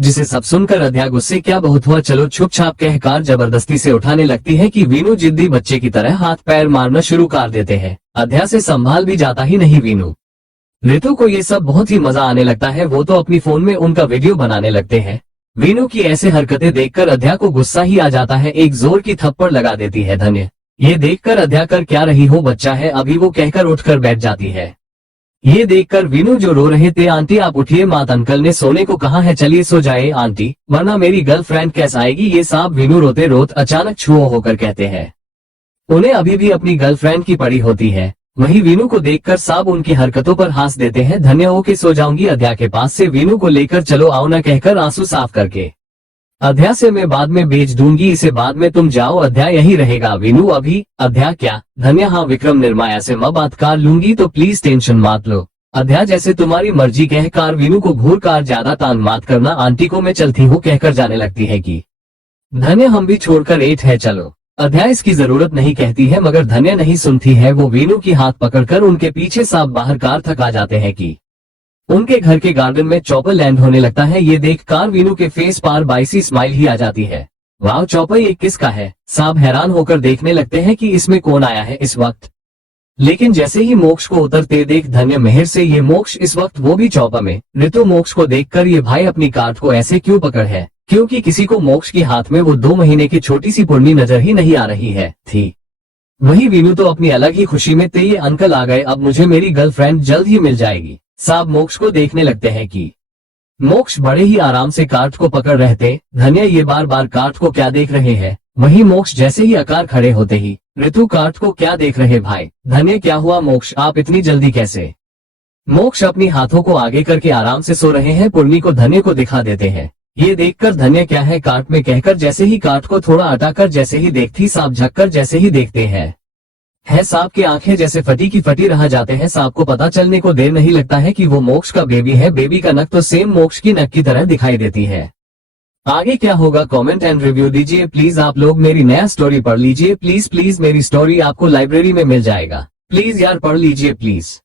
जिसे सब सुनकर अध्या गुस्से क्या बहुत हुआ चलो छुप छाप कह कार जबरदस्ती से उठाने लगती है कि वीनू जिद्दी बच्चे की तरह हाथ पैर मारना शुरू कर देते हैं। अध्या से संभाल भी जाता ही नहीं वीनू। ऋतु को ये सब बहुत ही मजा आने लगता है, वो तो अपनी फोन में उनका वीडियो बनाने लगते हैं। वीनू की ऐसे हरकतें देखकर अध्या को गुस्सा ही आ जाता है, एक जोर की थप्पड़ लगा देती है धन्य। ये देखकर अध्या कर क्या रही हो, बच्चा है अभी, वो कहकर उठकर बैठ जाती है। ये देखकर वीनू जो रो रहे थे, आंटी आप उठिए, मात अंकल ने सोने को कहा है, चलिए सो जाए आंटी वरना मेरी गर्लफ्रेंड कैसे आएगी ये साहब। वीनू रोते रोते अचानक छुओ होकर कहते हैं। उन्हें अभी भी अपनी गर्लफ्रेंड की पड़ी होती है। वहीं वीनू को देखकर साहब उनकी हरकतों पर हंस देते हैं। धन्य होके सो जाऊंगी अध्या के पास से वीनू को लेकर चलो आओ न कहकर आंसू साफ करके। अध्या से मैं बाद में बेच दूंगी इसे, बाद में तुम जाओ, अध्या यही रहेगा। वीनू अभी अध्या क्या धन्य, हाँ विक्रम निर्माया से मैं बात कर लूंगी तो प्लीज टेंशन मत लो। अध्या जैसे तुम्हारी मर्जी कह कार वीनू को घूर कार ज्यादा तान मत करना, आंटी को मैं चलती हूँ कहकर जाने लगती है कि धन्य हम भी छोड़कर एट है चलो। अध्या इसकी जरूरत नहीं कहती है मगर धन्य नहीं सुनती है, वो वीनू की हाथ पकड़कर उनके पीछे साफ बाहर कार तक आ जाते हैं कि उनके घर के गार्डन में चॉपर लैंड होने लगता है। ये देख कार वीनू के फेस पर बाईसी स्माइल ही आ जाती है। वाह चॉपर ये किसका है, साहब हैरान होकर देखने लगते हैं कि इसमें कौन आया है इस वक्त। लेकिन जैसे ही मोक्ष को उतरते देख धन्य मेहर से ये मोक्ष इस वक्त वो भी चौपा में। ऋतु मोक्ष को देखकर ये भाई अपनी कार्ड को ऐसे क्यों पकड़ है, क्योंकि किसी को मोक्ष के हाथ में वो 2 महीने की छोटी सी पूर्णी नजर ही नहीं आ रही है थी। वही वीनू तो अपनी अलग ही खुशी में थे, ये अंकल आ गए, अब मुझे मेरी गर्लफ्रेंड जल्द ही मिल जाएगी। साहब मोक्ष को देखने लगते हैं कि मोक्ष बड़े ही आराम से कार्ड को पकड़ रहते। धन्य ये बार बार कार्ड को क्या देख रहे हैं। वही मोक्ष जैसे ही आकार खड़े होते ही ऋतु कार्ड को क्या देख रहे भाई। धन्य क्या हुआ मोक्ष, आप इतनी जल्दी कैसे। मोक्ष अपनी हाथों को आगे करके आराम से सो रहे हैं, पूर्णी को धन्य को दिखा देते हैं। ये देखकर धन्य क्या है कार्ड में कहकर जैसे ही कार्ड को थोड़ा हटाकर जैसे ही देखती सांप झककर जैसे ही देखते हैं सांप की आंखें जैसे फटी की फटी रह जाते हैं। सांप को पता चलने को देर नहीं लगता है कि वो मोक्ष का बेबी है। बेबी का नक तो सेम मोक्ष की नक की तरह दिखाई देती है। आगे क्या होगा कमेंट एंड रिव्यू दीजिए प्लीज। आप लोग मेरी नया स्टोरी पढ़ लीजिए प्लीज प्लीज, मेरी स्टोरी आपको लाइब्रेरी में मिल जाएगा, प्लीज यार पढ़ लीजिए प्लीज।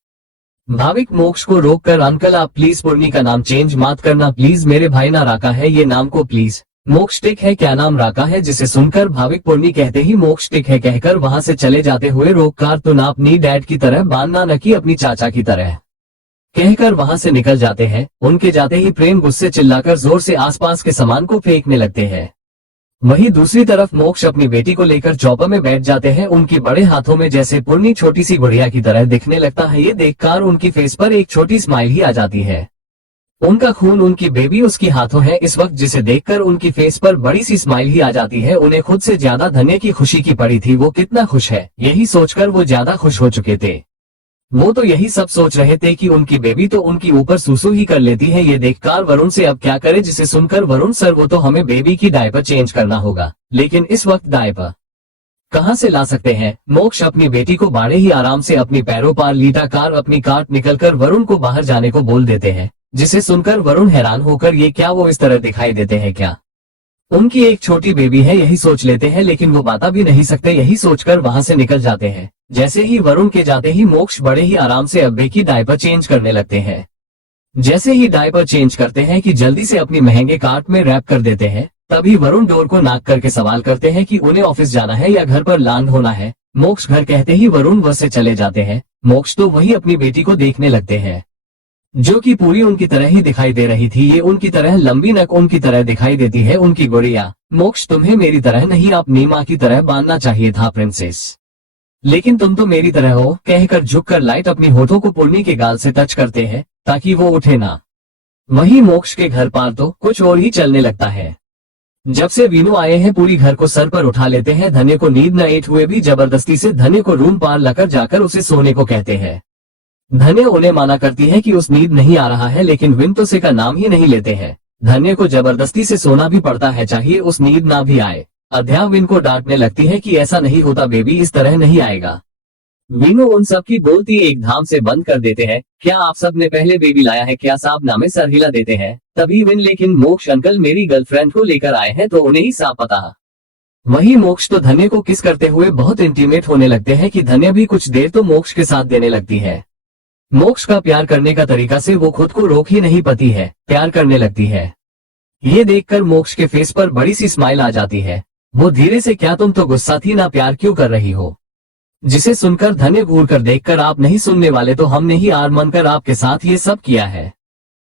भाविक मोक्ष को रोककर अंकल आप प्लीज पूर्णी का नाम चेंज मत करना प्लीज, मेरे भाई ना राका है ये नाम को प्लीज। मोक्ष टिक है क्या नाम राका है, जिसे सुनकर भाविक पूर्णी कहते ही मोक्ष टिक है कहकर वहां से चले जाते हुए रोककर तो ना अपनी डैड की तरह बांधना न कि अपनी चाचा की तरह कहकर वहां से निकल जाते हैं। उनके जाते ही प्रेम गुस्से चिल्लाकर जोर से आसपास के सामान को फेंकने लगते हैं। वहीं दूसरी तरफ मोक्ष अपनी बेटी को लेकर चौपर में बैठ जाते हैं। उनकी बड़े हाथों में जैसे पूर्णी छोटी सी गुड़िया की तरह दिखने लगता है। ये देखकर उनकी फेस पर एक छोटी स्माइल ही आ जाती है। उनका खून उनकी बेबी उसकी हाथों है इस वक्त, जिसे देखकर उनकी फेस पर बड़ी सी स्माइल ही आ जाती है। उन्हें खुद से ज्यादा धन्य की खुशी की पड़ी थी, वो कितना खुश है यही सोचकर वो ज्यादा खुश हो चुके थे। वो तो यही सब सोच रहे थे कि उनकी बेबी तो उनकी ऊपर सूसू ही कर लेती है। ये देखकर वरुण से अब क्या करे, जिसे सुनकर वरुण सर वो तो हमें बेबी की डायपर चेंज करना होगा, लेकिन इस वक्त डायपर कहाँ से ला सकते हैं। मोक्ष अपनी बेटी को बड़े ही आराम से अपनी पैरों पर लीटा कार अपनी कार्ट निकलकर वरुण को बाहर जाने को बोल देते हैं, जिसे सुनकर वरुण हैरान होकर ये क्या वो इस तरह दिखाई देते हैं क्या, उनकी एक छोटी बेबी है यही सोच लेते हैं, लेकिन वो बता भी नहीं सकते। यही सोचकर वहां से निकल जाते हैं। जैसे ही वरुण के जाते ही मोक्ष बड़े ही आराम से अब्बे की डायपर चेंज करने लगते हैं। जैसे ही डायपर चेंज करते हैं कि जल्दी से अपनी महंगे कार्ट में रैप कर देते हैं, तभी वरुण डोर को नॉक करके सवाल करते हैं कि उन्हें ऑफिस जाना है या घर पर लैंड होना है। मोक्ष घर कहते ही वरुण वहां से चले जाते हैं। मोक्ष तो वही अपनी बेटी को देखने लगते हैं, जो कि पूरी उनकी तरह ही दिखाई दे रही थी। ये उनकी तरह लंबी नक उनकी तरह दिखाई देती है उनकी गुड़िया। मोक्ष तुम्हें मेरी तरह नहीं अपनी माँ की तरह बांधना चाहिए था प्रिंसेस, लेकिन तुम तो मेरी तरह हो कहकर झुककर लाइट अपनी होठों को पूर्णी के गाल से टच करते हैं ताकि वो उठे ना। वहीं मोक्ष के घर पार तो कुछ और ही चलने लगता है। जब से वीनू आए हैं पूरी घर को सर पर उठा लेते हैं। धन्य को नींद न एट हुए भी जबरदस्ती से धन्य को रूम पार लाकर जाकर उसे सोने को कहते हैं। धन्य उन्हें माना करती है कि उस नींद नहीं आ रहा है, लेकिन विन तो से का नाम ही नहीं लेते हैं। धन्य को जबरदस्ती से सोना भी पड़ता है, चाहिए उस नींद ना भी आए। अध्या विन को डांटने लगती है कि ऐसा नहीं होता, बेबी इस तरह नहीं आएगा। वीनू उन सब की बोलती एक धाम से बंद कर देते हैं। क्या आप सब ने पहले बेबी लाया है क्या, साहब नामे सर हिला देते हैं। तभी विन लेकिन मोक्ष अंकल मेरी गर्लफ्रेंड को लेकर आए हैं तो उन्हें ही साफ पता। वही मोक्ष तो धन्य को किस करते हुए बहुत इंटीमेट होने लगते हैं कि धन्य भी कुछ देर तो मोक्ष के साथ देने लगती है। मोक्ष का प्यार करने का तरीका से वो खुद को रोक ही नहीं पाती है, प्यार करने लगती है। ये देखकर मोक्ष के फेस पर बड़ी सी स्माइल आ जाती है। वो धीरे से, क्या तुम तो गुस्सा थी ना, प्यार क्यों कर रही हो? जिसे सुनकर धन्य घूर कर देखकर, आप नहीं सुनने वाले तो हमने ही हार मानकर आपके साथ ये सब किया है।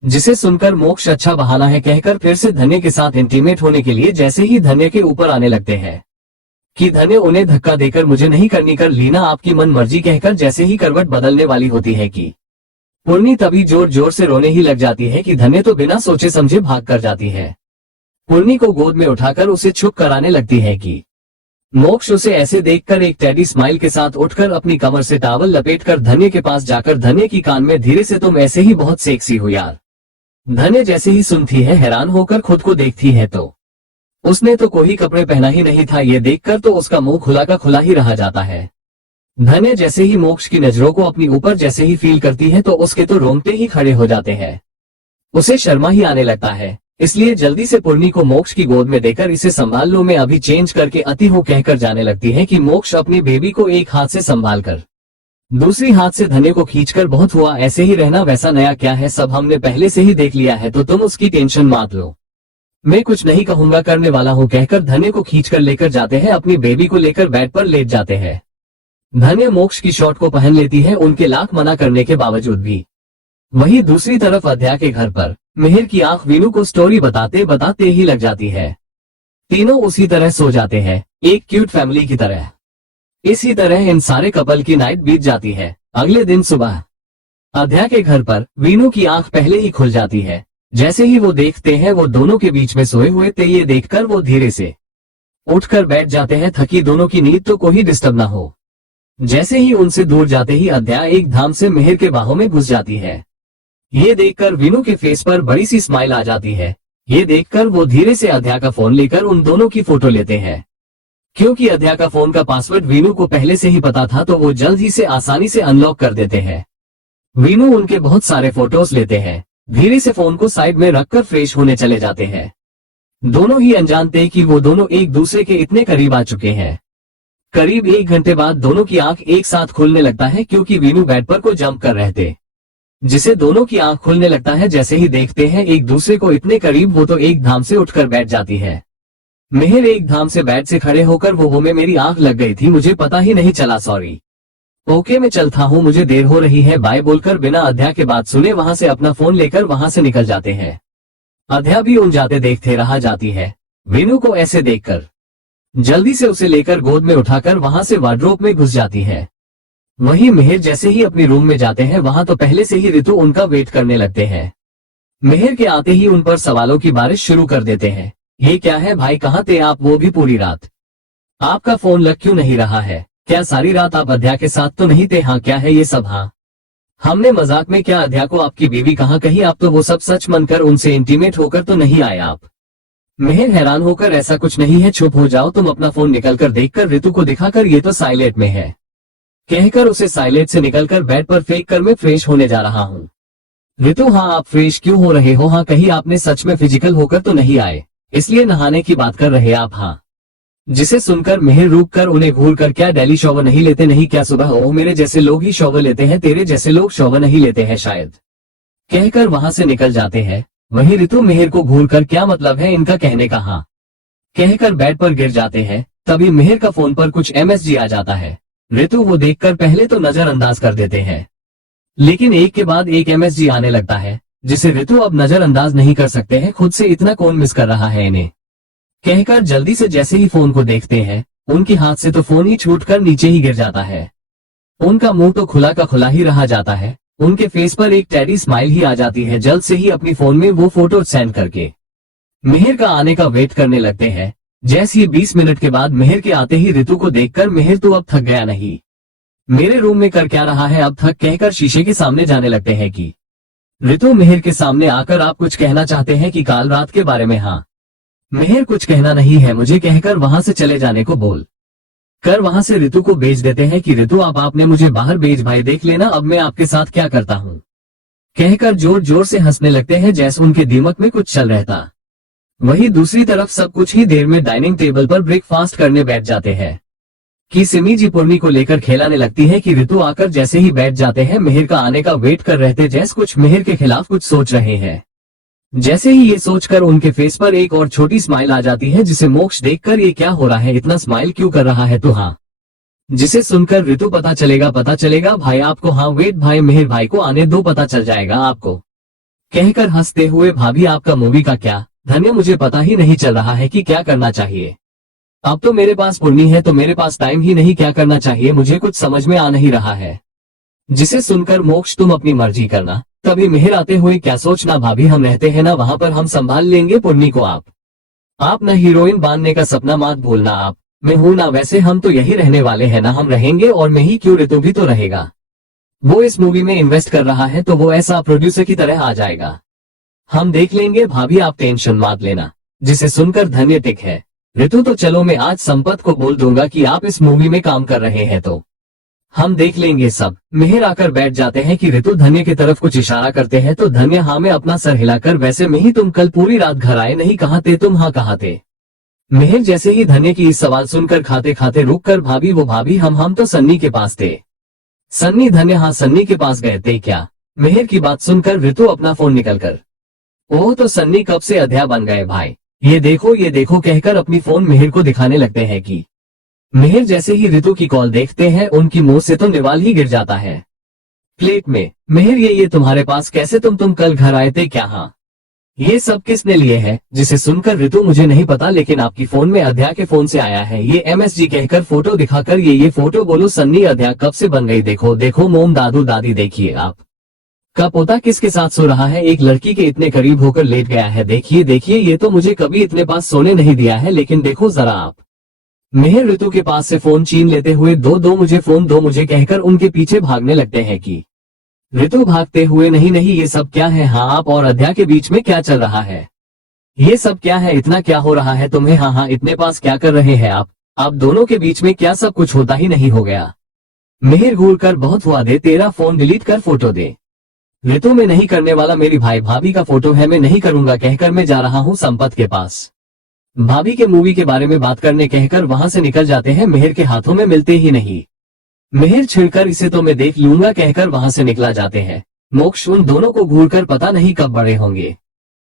जिसे सुनकर मोक्ष अच्छा बहाना है कहकर फिर से धन्य के साथ इंटीमेट होने के लिए जैसे ही धन्य के ऊपर आने लगते हैं कि धन्य उन्हें धक्का देकर, मुझे नहीं करनी, कर लीना आपकी मन मर्जी कहकर जैसे ही करवट बदलने वाली होती है कि पूर्णी तभी जोर जोर से रोने ही लग जाती है कि धन्य तो बिना सोचे समझे भाग कर जाती है। पूर्णी को गोद में उठाकर उसे चुप कराने लगती है कि मोक्ष उसे ऐसे देखकर एक टेडी स्माइल के साथ उठकर अपनी कमर से टॉवल लपेटकर धन्य के पास जाकर धन्य की कान में धीरे से, तुम ऐसे ही बहुत सेक्सी हो यार। धन्य जैसे ही सुनती है, हैरान होकर खुद को देखती है तो उसने तो कोई कपड़े पहना ही नहीं था। ये देखकर तो उसका मुंह खुला का खुला ही रह जाता है। धन्य जैसे ही मोक्ष की नजरों को अपनी ऊपर जैसे ही फील करती है तो उसके तो रोंगटे ही खड़े हो जाते हैं। उसे शर्मा ही आने लगता है, इसलिए जल्दी से पूर्णी को मोक्ष की गोद में देकर, इसे संभाल लो, मैं अभी चेंज करके अति हूँ कहकर जाने लगती है कि मोक्ष अपनी बेबी को एक हाथ से संभाल कर दूसरी हाथ से धन्य को खींचकर, बहुत हुआ, ऐसे ही रहना, वैसा नया क्या है, सब हमने पहले से ही देख लिया है, तो तुम उसकी टेंशन मत लो, मैं कुछ नहीं कहूंगा, करने वाला हूँ कहकर धन्य को खींचकर लेकर जाते हैं। अपनी बेबी को लेकर बेड पर लेट जाते हैं। धन्य मोक्ष की शॉर्ट को पहन लेती है, उनके लाख मना करने के बावजूद भी। वहीं दूसरी तरफ अद्या के घर पर मिहिर की आंख वीनू को स्टोरी बताते बताते ही लग जाती है। तीनों उसी तरह सो जाते हैं, एक क्यूट फैमिली की तरह। इसी तरह इन सारे कपल की नाइट बीत जाती है। अगले दिन सुबह अद्या के घर पर वीनू की आंख पहले ही खुल जाती है। जैसे ही वो देखते हैं वो दोनों के बीच में सोए हुए थे, ये देखकर वो धीरे से उठकर बैठ जाते हैं, थकी दोनों की नींद तो कोई डिस्टर्ब ना हो। जैसे ही उनसे दूर जाते ही अद्या एक धाम से मिहिर के बाहों में घुस जाती है। ये देखकर वीनू के फेस पर बड़ी सी स्माइल आ जाती है। ये देखकर वो धीरे से अद्या का फोन लेकर उन दोनों की फोटो लेते हैं। क्योंकि अद्या का फोन का पासवर्ड वीनू को पहले से ही पता था तो वो जल्द ही से आसानी से अनलॉक कर देते हैं। वीनू उनके बहुत सारे फोटोज लेते हैं, धीरे से फोन को साइड में रखकर फ्रेश होने चले जाते हैं। दोनों ही अनजान थे कि वो दोनों एक दूसरे के इतने करीब आ चुके हैं। करीब 1 घंटे बाद दोनों की आंख एक साथ खुलने लगता है, क्योंकि वीनू बेड पर को जंप कर रहे थे, जिसे दोनों की आंख खुलने लगता है। जैसे ही देखते हैं एक दूसरे को इतने करीब, वो तो एक धाम से उठकर बैठ जाती है। मिहिर एक धाम से बेड से खड़े होकर, वो में मेरी आंख लग गई थी, मुझे पता ही नहीं चला, सॉरी। ओके मैं चलता हूँ, मुझे देर हो रही है, बाय बोलकर बिना अद्या के बात सुने वहां से अपना फोन लेकर वहां से निकल जाते हैं। अद्या भी उन जाते देखते रह जाती है। वीनू को ऐसे देखकर जल्दी से उसे लेकर गोद में उठाकर वहां से वार्डरोब में घुस जाती है। वहीं मिहिर जैसे ही अपने रूम में जाते हैं, वहां तो पहले से ही ऋतु उनका वेट करने लगते हैं। मिहिर के आते ही उन पर सवालों की बारिश शुरू कर देते हैं। ये क्या है भाई, कहाँ थे आप, वो भी पूरी रात? आपका फोन लग क्यों नहीं रहा है? क्या सारी रात आप अद्या के साथ तो नहीं थे? हाँ, क्या है ये सब? हाँ, हमने मजाक में, क्या अद्या को आपकी बीवी कहाँ कही आप तो वो सब सच मानकर उनसे इंटीमेट होकर तो नहीं आए आप? मिहिर हैरान होकर, ऐसा कुछ नहीं है, चुप हो जाओ तुम, अपना फोन निकलकर देखकर ऋतु को दिखाकर, ये तो साइलेंट में है कहकर उसे साइलेंट से निकलकर बेड पर फेंक कर मैं फ्रेश होने जा रहा हूँ। ऋतु, हाँ आप फ्रेश क्यों हो रहे हो? हाँ, कहीं आपने सच में फिजिकल होकर तो नहीं आए, इसलिए नहाने की बात कर रहे आप? हाँ। जिसे सुनकर मिहिर रुक कर उन्हें घूर कर, क्या डेली शॉवर नहीं लेते? नहीं, क्या सुबह हो, मेरे जैसे लोग ही शॉवर लेते हैं, तेरे जैसे लोग शॉवर नहीं लेते हैं शायद, कहकर वहां से निकल जाते हैं। वहीं ऋतु मिहिर को घूर कर, क्या मतलब है इनका कहने का? हाँ कहकर बेड पर गिर जाते हैं। तभी मिहिर का फोन पर कुछ एमएसजी आ जाता है। ऋतु वो देखकर पहले तो नजरअंदाज कर देते हैं, लेकिन एक के बाद एक एमएसजी आने लगता है, जिसे ऋतु अब नजरअंदाज नहीं कर सकते हैं। खुद से इतना कौन मिस कर रहा है इन्हें, कहकर जल्दी से जैसे ही फोन को देखते हैं, उनके हाथ से तो फोन ही छूटकर नीचे ही गिर जाता है। उनका मुंह तो खुला का खुला ही रह जाता है। उनके फेस पर एक टेडी स्माइल ही आ जाती है। जल्द से ही अपनी फोन में वो फोटो सेंड करके मिहिर का आने का वेट करने लगते हैं। जैसे ही 20 मिनट के बाद मिहिर के आते ही ऋतु को देखकर, मिहिर तो अब थक गया नहीं, मेरे रूम में कर क्या रहा है अब थक, कहकर शीशे के सामने जाने लगते हैं कि ऋतु मिहिर के सामने आकर, आप कुछ कहना चाहते हैं कि काल रात के बारे में? हाँ। मिहिर, कुछ कहना नहीं है मुझे, कहकर वहां से चले जाने को बोल कर वहां से ऋतु को भेज देते हैं कि ऋतु अब आपने मुझे बाहर भेज, भाई देख लेना अब मैं आपके साथ क्या करता हूँ, कहकर जोर जोर से हंसने लगते हैं जैसे उनके दिमाग में कुछ चल रहता। वहीं दूसरी तरफ सब कुछ ही देर में डाइनिंग टेबल पर ब्रेकफास्ट करने बैठ जाते हैं कि सिमी जी पूर्णी को लेकर खेलाने लगती है कि ऋतु आकर जैसे ही बैठ जाते हैं, मिहिर का आने का वेट कर रहे थे, जैसे कुछ मिहिर के खिलाफ कुछ सोच रहे हैं। जैसे ही ये सोचकर उनके फेस पर एक और छोटी स्माइल आ जाती है, जिसे मोक्ष देखकर ये क्या हो रहा है, इतना स्माइल क्यों कर रहा है, तो हाँ, जिसे सुनकर ऋतु पता चलेगा भाई आपको, हाँ वेट भाई, मेहर भाई को आने दो, पता चल जाएगा आपको, कहकर हंसते हुए भाभी आपका मूवी का क्या, धन्य मुझे पता ही नहीं चल रहा है कि क्या करना चाहिए। अब तो मेरे पास पूर्णी है तो मेरे पास टाइम ही नहीं, क्या करना चाहिए मुझे कुछ समझ में आ नहीं रहा है। जिसे सुनकर मोक्ष तुम अपनी मर्जी करना। तभी मेहर आते हुए क्या सोचना भाभी, हम रहते हैं ना वहां पर, हम संभाल लेंगे पूर्णी को, आप न हीरोइन बनने का सपना मत भूलना, आप मैं हूं ना, वैसे हम तो यही रहने वाले हैं ना, हम रहेंगे और मैं ही क्यों, ऋतु भी तो रहेगा, वो इस मूवी में इन्वेस्ट कर रहा है तो वो ऐसा प्रोड्यूसर की तरह आ जाएगा, हम देख लेंगे भाभी आप टेंशन मत लेना। जिसे सुनकर धन्य टिक है, ऋतु तो चलो मैं आज संपत को बोल दूंगा कि आप इस मूवी में काम कर रहे हैं तो हम देख लेंगे सब। मेहर आकर बैठ जाते हैं कि ऋतु धन्य की तरफ कुछ इशारा करते हैं तो धन्य हाँ में अपना सर हिलाकर, वैसे में ही तुम कल पूरी रात घर आए नहीं, कहाँ थे तुम, हाँ कहाँ थे। मेहर जैसे ही धन्य की इस सवाल सुनकर खाते खाते रुक कर, भाभी वो भाभी हम तो सन्नी के पास थे। सन्नी, धन्य हाँ सन्नी के पास गए थे क्या। मेहर की बात सुनकर ऋतु अपना फोन निकलकर, ओह तो सन्नी कब से अध्या बन गए भाई, ये देखो कहकर अपनी फोन मेहर को दिखाने लगते हैं कि मेहर जैसे ही ऋतु की कॉल देखते हैं उनकी मुंह से तो निवाल ही गिर जाता है प्लेट में। मेहर ये तुम्हारे पास कैसे, तुम कल घर आए थे क्या, हाँ ये सब किसने लिए है। जिसे सुनकर ऋतु, मुझे नहीं पता लेकिन आपकी फोन में अध्या के फोन से आया है ये MSG, कहकर फोटो दिखाकर ये फोटो, बोलो सन्नी अध्या कब से बन गई, देखो मोम दादू दादी, देखिए आप का पोता किसके साथ सो रहा है, एक लड़की के इतने करीब होकर लेट गया है, देखिए ये तो मुझे कभी इतने पास सोने नहीं दिया है, लेकिन देखो जरा आप। मेहर ऋतु के पास से फोन छीन लेते हुए, दो मुझे फोन दो मुझे, कहकर उनके पीछे भागने लगते हैं कि ऋतु भागते हुए, नहीं ये सब क्या है, हाँ आप और अध्या के बीच में क्या चल रहा है, ये सब क्या है, इतना क्या हो रहा है तुम्हें, हाँ इतने पास क्या कर रहे हैं आप दोनों के बीच में क्या सब कुछ होता ही नहीं हो गया। मेहर घूर कर, बहुत हुआ दे, तेरा फोन डिलीट कर फोटो दे। ऋतु में नहीं करने वाला, मेरी भाई भाभी का फोटो है, मैं नहीं करूंगा, कहकर मैं जा रहा हूँ संपत के पास, भाभी के मूवी के बारे में बात करने, कहकर वहां से निकल जाते हैं। मेहर के हाथों में मिलते ही नहीं, मेहर छिड़कर इसे तो मैं देख लूंगा, कहकर वहां से निकला जाते हैं। मोक्ष उन दोनों को घूरकर पता नहीं कब बड़े होंगे।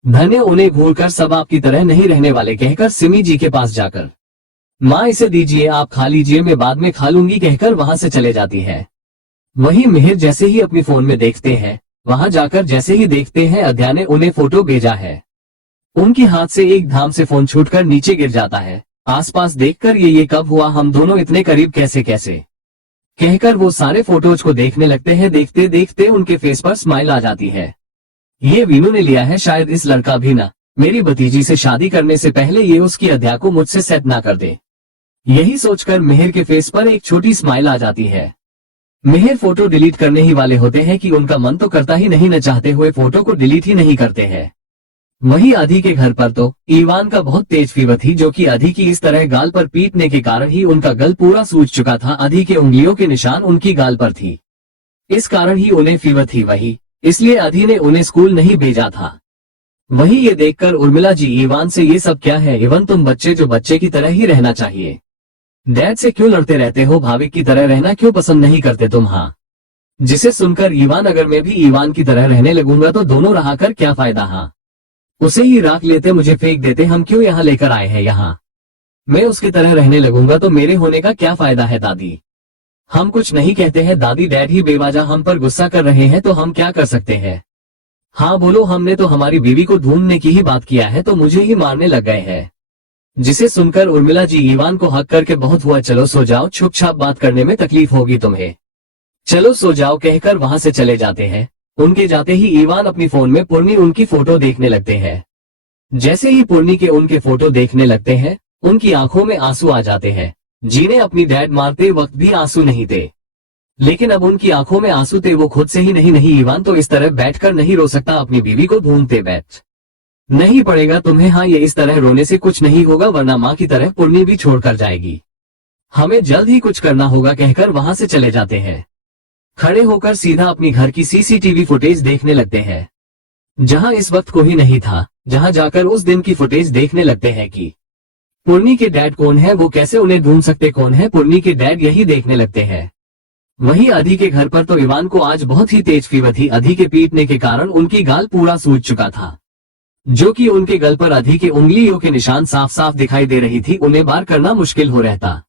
धन्य उन्हें घूरकर, सब आपकी तरह नहीं रहने वाले, कहकर सिमी जी के पास जाकर, माँ इसे दीजिए आप खा लीजिए, मैं बाद में खा लूंगी, कहकर वहां से चले जाती है। वहीं मेहर जैसे ही अपनी फोन में देखते हैं, वहां जाकर जैसे ही देखते हैं अध्या ने उन्हें फोटो भेजा है, उनके हाथ से एक धाम से फोन छूटकर नीचे गिर जाता है। आसपास देखकर ये कब हुआ, हम दोनों इतने करीब कैसे कहकर वो सारे फोटोज को देखने लगते हैं। देखते देखते उनके फेस पर स्माइल आ जाती है। ये वीनू ने लिया है शायद, इस लड़का भी ना मेरी भतीजी से शादी करने से पहले ये उसकी अध्या को मुझसे सेट ना कर दे। यही सोचकर मेहर के फेस पर एक छोटी स्माइल आ जाती है। मेहर फोटो डिलीट करने ही वाले होते हैं कि उनका मन तो करता ही नहीं, न चाहते हुए फोटो को डिलीट ही नहीं करते हैं। वहीं आधी के घर पर तो ईवान का बहुत तेज फीवर थी, जो कि आधी की इस तरह गाल पर पीटने के कारण ही उनका गल पूरा सूज चुका था। आधी के उंगलियों के निशान उनकी गाल पर थी, इस कारण ही उन्हें फीवर थी, वही इसलिए आधी ने उन्हें स्कूल नहीं भेजा था। वहीं ये देखकर उर्मिला जी ईवान से, ये सब क्या है इवन, तुम बच्चे जो बच्चे की तरह ही रहना चाहिए, डैड से क्यों लड़ते रहते हो, भाभी की तरह रहना क्यों पसंद नहीं करते तुम, हाँ। जिसे सुनकर ईवान, अगर मैं भी ईवान की तरह रहने लगूंगा तो दोनों रहा कर क्या फायदा, हाँ उसे ही राख लेते, मुझे फेंक देते, हम क्यों यहाँ लेकर आए हैं, यहाँ मैं उसकी तरह रहने लगूंगा तो मेरे होने का क्या फायदा है। दादी हम कुछ नहीं कहते हैं, दादी डैड ही बेवजह हम पर गुस्सा कर रहे हैं तो हम क्या कर सकते हैं। हाँ बोलो, हमने तो हमारी बीवी को ढूंढने की ही बात किया है तो मुझे ही मारने लग गए हैं। जिसे सुनकर उर्मिला जी ईवान को हक करके, बहुत हुआ चलो सो जाओ, छुप छाप बात करने में तकलीफ होगी तुम्हें, चलो सो जाओ, कहकर वहां से चले जाते हैं। उनके जाते ही ईवान अपनी फोन में पूर्णी उनकी फोटो देखने लगते हैं। जैसे ही पूर्णी के उनके फोटो देखने लगते हैं, उनकी आंखों में आंसू आ जाते हैं। जिन्हें अपनी डैड मारते वक्त भी आंसू नहीं थे, लेकिन अब उनकी आंखों में आंसू थे, वो खुद से ही नहीं ईवान तो इस तरह बैठकर नहीं रो सकता, अपनी बीवी को ढूंढते बैठ नहीं पड़ेगा तुम्हें, हाँ ये इस तरह रोने से कुछ नहीं होगा, वरना माँ की तरह पूर्णी भी छोड़कर जाएगी, हमें जल्द ही कुछ करना होगा, कहकर वहां से चले जाते हैं। खड़े होकर सीधा अपनी घर की CCTV फुटेज देखने लगते हैं, जहां इस वक्त कोई नहीं था। जहां जाकर उस दिन की फुटेज देखने लगते हैं कि पूर्णी के डैड कौन है, वो कैसे उन्हें ढूंढ सकते, कौन है पूर्णी के डैड, यही देखने लगते हैं। वहीं आधी के घर पर तो ईवान को आज बहुत ही तेज फीवर थी, आधी के पीटने के कारण उनकी गाल पूरा सूज चुका था। जो कि उनके गल पर अधि के उंगलियों के निशान साफ साफ दिखाई दे रही थी, उन्हें बार करना मुश्किल हो रहता।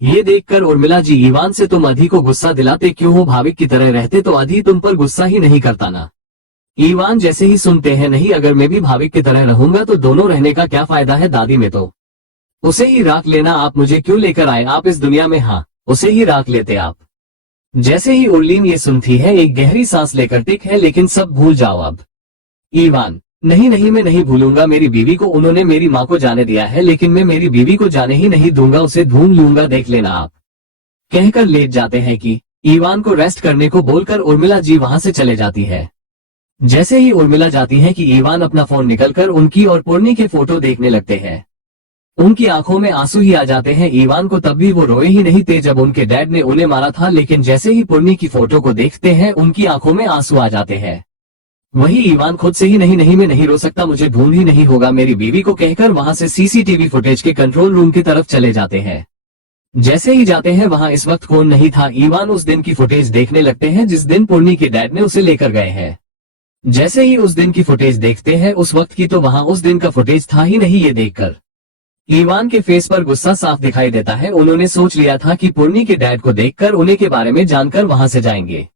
ये देखकर उर्मिला जी, ईवान से तुम अधि को गुस्सा दिलाते क्यों हो? भाविक की तरह रहते तो अधि तुम पर गुस्सा ही नहीं करता ना। ईवान जैसे ही सुनते हैं, नहीं अगर मैं भी भाविक की तरह रहूंगा तो दोनों रहने का क्या फायदा है दादी, में तो उसे ही राख लेना। आप मुझे क्यों लेकर आए आप इस दुनिया में? हाँ, उसे ही राख लेते आप। जैसे ही उर्लीन ये सुनती है, एक गहरी सांस लेकर टिक है, लेकिन सब भूल जाओ अब। ईवान, नहीं नहीं, मैं नहीं भूलूंगा मेरी बीवी को। उन्होंने मेरी माँ को जाने दिया है, लेकिन मैं मेरी बीवी को जाने ही नहीं दूंगा, उसे ढूंढ लूंगा, देख लेना आप। कहकर लेट जाते हैं कि ईवान को रेस्ट करने को बोलकर उर्मिला जी वहां से चले जाती है। जैसे ही उर्मिला जाती है कि ईवान अपना फोन निकलकर उनकी और पूर्णी के फोटो देखने लगते हैं। उनकी आंखों में आंसू ही आ जाते हैं। ईवान को तब भी वो रोए ही नहीं थे जब उनके डैड ने उन्हें मारा था, लेकिन जैसे ही पूर्णी की फोटो को देखते हैं उनकी आंखों में आंसू आ जाते हैं। वही ईवान खुद से ही, नहीं नहीं मैं नहीं रो सकता, मुझे ढूंढ ही नहीं होगा मेरी बीवी को, कहकर वहां से सीसीटीवी फुटेज के कंट्रोल रूम की तरफ चले जाते हैं। जैसे ही जाते हैं वहां इस वक्त कौन नहीं था। ईवान उस दिन की फुटेज देखने लगते हैं जिस दिन पूर्णी के डैड ने उसे लेकर गए हैं। जैसे ही उस दिन की फुटेज देखते हैं, उस वक्त की तो वहां उस दिन का फुटेज था ही नहीं। ये देखकर ईवान के फेस पर गुस्सा साफ दिखाई देता है। उन्होंने सोच लिया था कि पूर्णी के डैड को देखकर उन्हें के बारे में जानकर वहां से जाएंगे।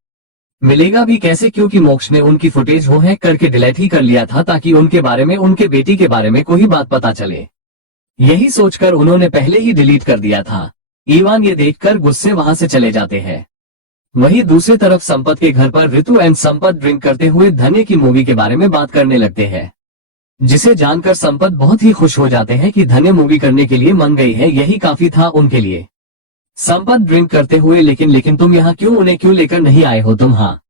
मिलेगा भी कैसे, क्योंकि मोक्ष ने उनकी फुटेज वो हैक करके डिलीट ही कर लिया था ताकि उनके बारे में, उनके बेटी के बारे में कोई बात पता चले। यही सोचकर उन्होंने पहले ही डिलीट कर दिया था। ईवान ये देखकर गुस्से वहां से चले जाते हैं। वहीं दूसरी तरफ संपत के घर पर ऋतु एंड संपत ड्रिंक करते हुए धन्य की मूवी के बारे में बात करने लगते हैं, जिसे जानकर संपत बहुत ही खुश हो जाते हैं कि धन्य मूवी करने के लिए मान गई है, यही काफी था उनके लिए। संपत ड्रिंक करते हुए, लेकिन तुम यहाँ क्यों, उन्हें क्यों लेकर नहीं आए हो तुम? हाँ।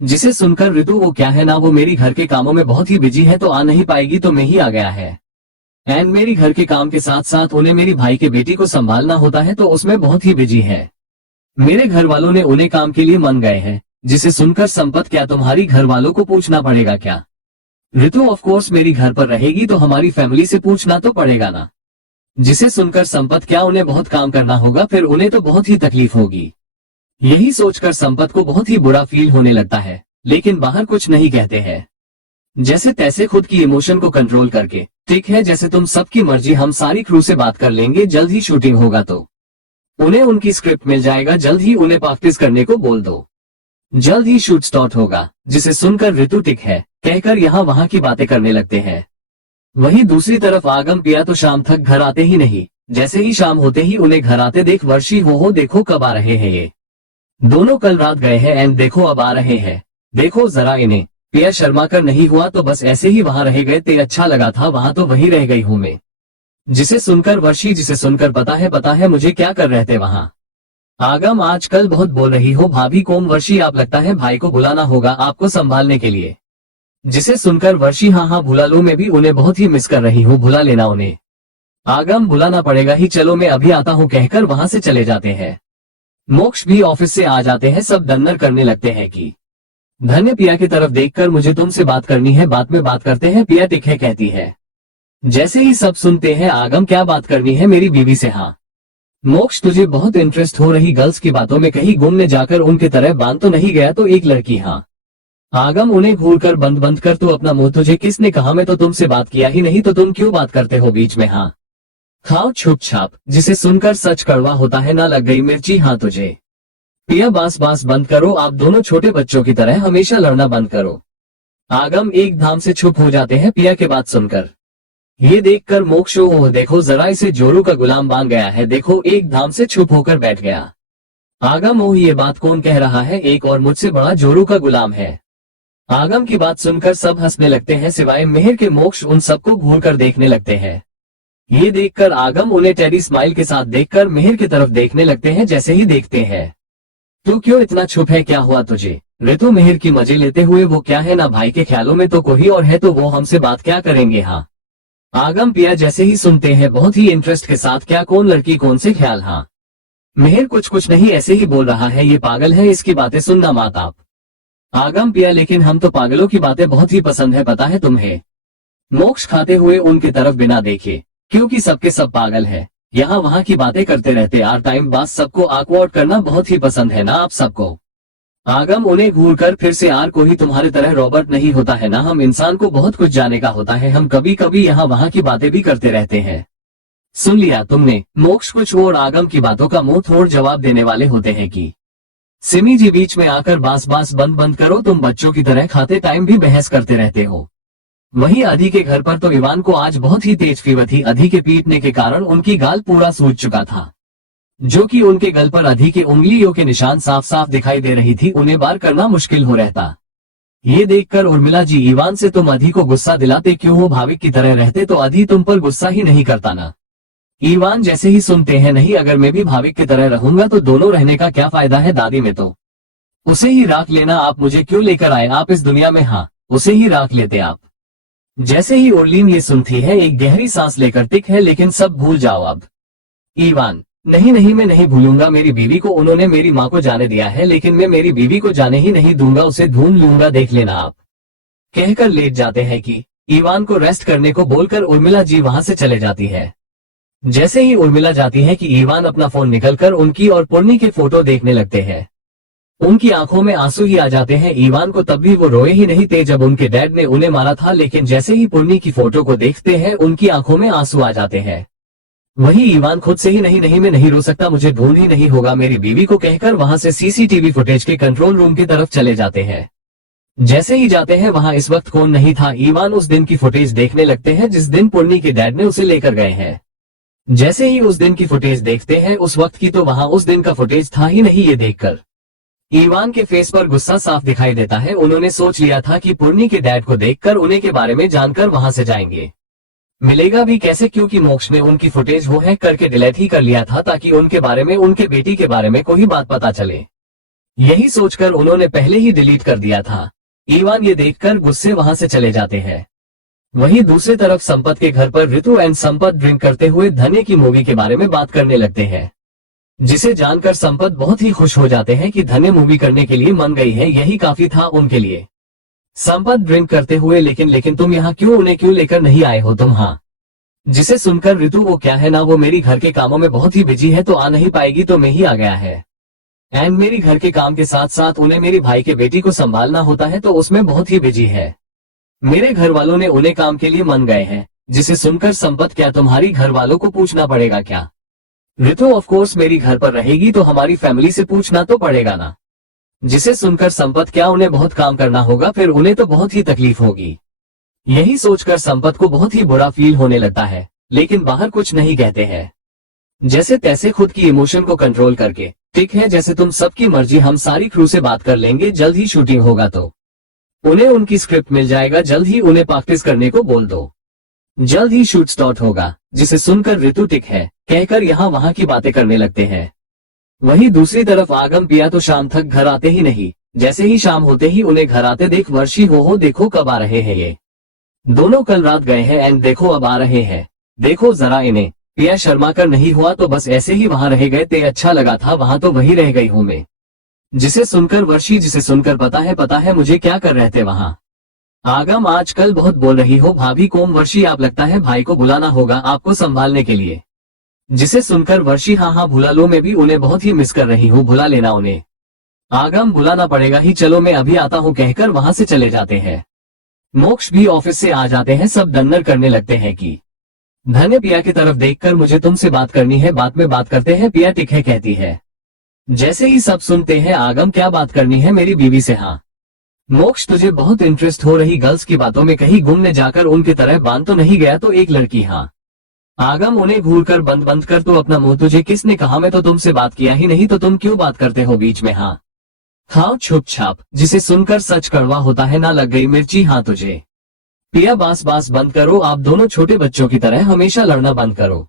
जिसे सुनकर ऋतु, वो क्या है ना, वो मेरी घर के कामों में बहुत ही बिजी है तो आ नहीं पाएगी, तो मैं ही आ गया है। एंड मेरी घर के काम के साथ साथ उन्हें मेरी भाई के बेटी को संभालना होता है तो उसमें बहुत ही बिजी है। मेरे घर वालों ने उन्हें काम के लिए मान गए हैं। जिसे सुनकर संपत, क्या तुम्हारी घर वालों को पूछना पड़ेगा क्या? ऋतु, ऑफ कोर्स मेरी घर पर रहेगी तो हमारी फैमिली से पूछना तो पड़ेगा ना। जिसे सुनकर संपत, क्या उन्हें बहुत काम करना होगा, फिर उन्हें तो बहुत ही तकलीफ होगी। यही सोचकर संपत को बहुत ही बुरा फील होने लगता है, लेकिन बाहर कुछ नहीं कहते हैं। जैसे तैसे खुद की इमोशन को कंट्रोल करके, ठीक है जैसे तुम सबकी मर्जी, हम सारी क्रू से बात कर लेंगे, जल्द ही शूटिंग होगा तो उन्हें उनकी स्क्रिप्ट मिल जाएगा, जल्द ही उन्हें प्रैक्टिस करने को बोल दो, जल्द ही शूट स्टार्ट होगा। जिसे सुनकर ऋतु ठीक है कहकर यहाँ वहां की बातें करने लगते हैं। वहीं दूसरी तरफ आगम पिया तो शाम तक घर आते ही नहीं। जैसे ही शाम होते ही उन्हें घर आते देख वर्षी, हो देखो कब आ रहे हैं ये दोनों, कल रात गए हैं एंड देखो अब आ रहे हैं, देखो जरा इन्हें। पिया शर्मा कर, नहीं हुआ तो बस ऐसे ही वहां रह गए ते, अच्छा लगा था वहां तो वहीं रह गई हूं मैं। जिसे सुनकर वर्षी, जिसे सुनकर पता है मुझे क्या कर रहे थे वहां। आगम, आजकल बहुत बोल रही हो भाभी कोम। वर्षी, आप लगता है भाई को बुलाना होगा आपको संभालने के लिए। जिसे सुनकर वर्षी, हाँ बुला लो, मैं भी उन्हें बहुत ही मिस कर रही हूँ, बुला लेना उन्हें। आगम, बुलाना पड़ेगा ही, चलो मैं अभी आता हूँ, कहकर वहां से चले जाते हैं। मोक्ष भी ऑफिस से आ जाते हैं। सब डन्नर करने लगते हैं कि धन्य पिया की तरफ देखकर, मुझे तुमसे बात करनी है, बाद में बात करते हैं, पिया टिक है कहती है। जैसे ही सब सुनते हैं, आगम, क्या बात करनी है मेरी बीवी से? हाँ मोक्ष, तुझे बहुत इंटरेस्ट हो रही गर्ल्स की बातों में, कहीं घूमने जाकर उनके तरह बांध तो नहीं गया? तो एक लड़की, हाँ। आगम, उन्हें घूर कर बंद कर तू अपना मुंह, तुझे किसने कहा? मैं तो तुमसे बात किया ही नहीं, तो तुम क्यों बात करते हो बीच में? हाँ खाओ छुप छाप। जिसे सुनकर सच कड़वा होता है, ना लग गई मिर्ची हाँ तुझे? पिया, बास बंद करो, आप दोनों छोटे बच्चों की तरह हमेशा लड़ना बंद करो। आगम एकदम से चुप हो जाते हैं पिया के बात सुनकर। ये देखकर मोक्ष, ओह देखो जरा, इसे जोरू का गुलाम बांध गया है, देखो एकदम से चुप होकर बैठ गया। आगम, ओह ये बात कौन कह रहा है? एक और मुझसे बड़ा जोरू का गुलाम है। आगम की बात सुनकर सब हंसने लगते हैं सिवाय मेहर के। मोक्ष उन सबको घूर कर देखने लगते हैं। ये देखकर आगम उन्हें टेडी स्माइल के साथ देखकर मेहर की तरफ देखने लगते हैं। जैसे ही देखते हैं, तू क्यों इतना चुप है, क्या हुआ तुझे? ऋतु मेहर की मजे लेते हुए, वो क्या है ना भाई के ख्यालों में तो कोई और है, तो वो हमसे बात क्या करेंगे? हाँ आगम पिया जैसे ही सुनते हैं बहुत ही इंटरेस्ट के साथ, क्या कौन लड़की कौन से ख्याल? हाँ मेहर, कुछ नहीं ऐसे ही बोल रहा है, ये पागल है, इसकी बातें सुनना मत आप। आगम पिया, लेकिन हम तो पागलों की बातें बहुत ही पसंद है, पता है तुम्हें? मोक्ष खाते हुए उनकी तरफ बिना देखे, क्योंकि सबके सब पागल है, यहाँ वहाँ की बातें करते रहते आर टाइम, बात सबको ऑकवर्ड करना बहुत ही पसंद है ना आप सबको। आगम उन्हें घूर कर फिर से आर कोई तुम्हारे तरह रॉबर्ट नहीं होता है ना, हम इंसान को बहुत कुछ जाने का होता है, हम कभी कभी यहाँ वहाँ की बातें भी करते रहते हैं। सुन लिया तुमने? मोक्ष कुछ और आगम की बातों का मुंह तोड़ जवाब देने वाले होते हैं कि सिमी जी बीच में आकर बास बास बंद बंद करो, तुम बच्चों की तरह खाते टाइम भी बहस करते रहते हो। वहीं अधि के घर पर तो इवान को आज बहुत ही तेज फीवर थी। अधि के पीटने के कारण उनकी गाल पूरा सूज चुका था, जो कि उनके गल पर अधि के उंगलियों के निशान साफ साफ दिखाई दे रही थी, उन्हें बार करना मुश्किल हो रहता। ये देखकर उर्मिला जी, इवान से तुम अधि को गुस्सा दिलाते क्यों हो? भाविक की तरह रहते तो अधि तुम पर गुस्सा ही नहीं करता ना। इवान जैसे ही सुनते हैं, नहीं अगर मैं भी भाविक की तरह रहूंगा तो दोनों रहने का क्या फायदा है दादी, में तो उसे ही राख लेना, आप मुझे क्यों लेकर आए आप इस दुनिया में? हाँ, उसे ही राख लेते आप। जैसे ही ओरलीन ये सुनती है, एक गहरी सांस लेकर टिक है, लेकिन सब भूल जाओ अब। इवान, नहीं नहीं मैं नहीं भूलूंगा मेरी बीवी को, उन्होंने मेरी माँ को जाने दिया है, लेकिन मैं मेरी बीवी को जाने ही नहीं दूंगा, उसे ढूंढ लूंगा, देख लेना आप। कहकर लेट जाते हैं कि इवान को रेस्ट करने को बोलकर उर्मिला जी वहां से चले जाती है। जैसे ही उर्मिला जाती है कि इवान अपना फोन निकलकर उनकी और पूर्णी के फोटो देखने लगते हैं। उनकी आंखों में आंसू ही आ जाते हैं। इवान को तब भी वो रोए ही नहीं थे जब उनके डैड ने उन्हें मारा था, लेकिन जैसे ही पूर्णी की फोटो को देखते हैं उनकी आंखों में आंसू आ जाते हैं। वही इवान खुद से ही नहीं मैं नहीं रो सकता, मुझे ढूंढ ही नहीं होगा मेरी बीवी को, कहकर वहां से सीसीटीवी फुटेज के कंट्रोल रूम की तरफ चले जाते हैं। जैसे ही जाते हैं वहां इस वक्त कौन नहीं था। इवान उस दिन की फुटेज देखने लगते हैं जिस दिन पूर्णी के डैड ने उसे लेकर गए हैं। जैसे ही उस दिन की फुटेज देखते हैं उस वक्त की, तो वहां उस दिन का फुटेज था ही नहीं। ये देखकर इवान के फेस पर गुस्सा साफ दिखाई देता है। उन्होंने सोच लिया था कि पूर्णी के डैड को देखकर उन्हें के बारे में जानकर वहां से जाएंगे, मिलेगा भी कैसे, क्योंकि मोक्ष ने उनकी फुटेज वो हैक करके डिलीट ही कर लिया था ताकि उनके बारे में, उनके बेटी के बारे में कोई बात पता चले। यही सोचकर उन्होंने पहले ही डिलीट कर दिया था। इवान ये देखकर गुस्से वहां से चले जाते हैं। वहीं दूसरी तरफ संपत के घर पर ऋतु एंड संपत ड्रिंक करते हुए धन्य की मूवी के बारे में बात करने लगते हैं, जिसे जानकर संपत बहुत ही खुश हो जाते हैं कि धन्य मूवी करने के लिए मन गई है, यही काफी था उनके लिए। संपत ड्रिंक करते हुए, लेकिन तुम यहाँ क्यों, उन्हें क्यों लेकर नहीं आए हो तुम? हाँ, जिसे सुनकर ऋतु, वो क्या है ना, वो मेरी घर के कामों में बहुत ही बिजी है तो आ नहीं पाएगी, तो मैं ही आ गया है। एंड मेरी घर के काम के साथ साथ उन्हें मेरी भाई के बेटी को संभालना होता है तो उसमें बहुत ही बिजी है। मेरे घर वालों ने उन्हें काम के लिए मान गए हैं। जिसे सुनकर संपत, क्या तुम्हारी घर वालों को पूछना पड़ेगा क्या? ऋतु, ऑफ कोर्स मेरी घर पर रहेगी तो हमारी फैमिली से पूछना तो पड़ेगा ना। जिसे सुनकर संपत, क्या उन्हें बहुत काम करना होगा, फिर उन्हें तो बहुत ही तकलीफ होगी। यही सोचकर संपत को बहुत ही बुरा फील होने लगता है, लेकिन बाहर कुछ नहीं कहते हैं। जैसे तैसे खुद की इमोशन को कंट्रोल करके, ठीक है जैसे तुम सबकी मर्जी, हम सारी क्रू से बात कर लेंगे, जल्द ही शूटिंग होगा तो उन्हें उनकी स्क्रिप्ट मिल जाएगा, जल्द ही उन्हें प्रैक्टिस करने को बोल दो, जल्द ही शूट स्टार्ट होगा। जिसे सुनकर ऋतु टिक है कहकर यहाँ वहाँ की बातें करने लगते हैं। वहीं दूसरी तरफ आगम पिया तो शाम तक घर आते ही नहीं। जैसे ही शाम होते ही उन्हें घर आते देख वर्षी, हो देखो कब आ रहे हैं ये दोनों, कल रात गए हैं एंड देखो अब आ रहे हैं, देखो जरा इन्हें। पिया शर्मा कर नहीं हुआ तो बस ऐसे ही वहां रह गए थे, अच्छा लगा था वहां तो वही रह गई हूँ मैं। जिसे सुनकर वर्षी, जिसे सुनकर पता है मुझे क्या कर रहे थे वहां। आगम, आजकल बहुत बोल रही हो भाभी कोम। वर्षी, आप लगता है भाई को बुलाना होगा आपको संभालने के लिए। जिसे सुनकर वर्षी, हाँ बुला लो, मैं भी उन्हें बहुत ही मिस कर रही हूँ, बुला लेना उन्हें। आगम, बुलाना पड़ेगा ही, चलो मैं अभी आता हूँ, कहकर वहां से चले जाते हैं। मोक्ष भी ऑफिस से आ जाते हैं। सब डन्नर करने लगते हैं कि धन्य पिया की तरफ देखकर, मुझे तुमसे बात करनी है, बाद में बात करते हैं, पिया टिक है कहती है। जैसे ही सब सुनते हैं, आगम, क्या बात करनी है मेरी बीवी से? हाँ मोक्ष, तुझे बहुत इंटरेस्ट हो रही गर्ल्स की बातों में, कहीं घूमने जाकर उनकी तरह बांध तो नहीं गया? तो एक लड़की, हाँ। आगम, उन्हें घूरकर बंद कर तो अपना मुंह, तुझे किसने कहा, मैं तो तुमसे बात किया ही नहीं, तो तुम क्यों बात करते हो बीच में? हाँ खाओ छुप छाप। जिसे सुनकर सच कड़वा होता है ना, लग गई मिर्ची हाँ तुझे। पिया, बास बंद करो, आप दोनों छोटे बच्चों की तरह हमेशा लड़ना बंद करो।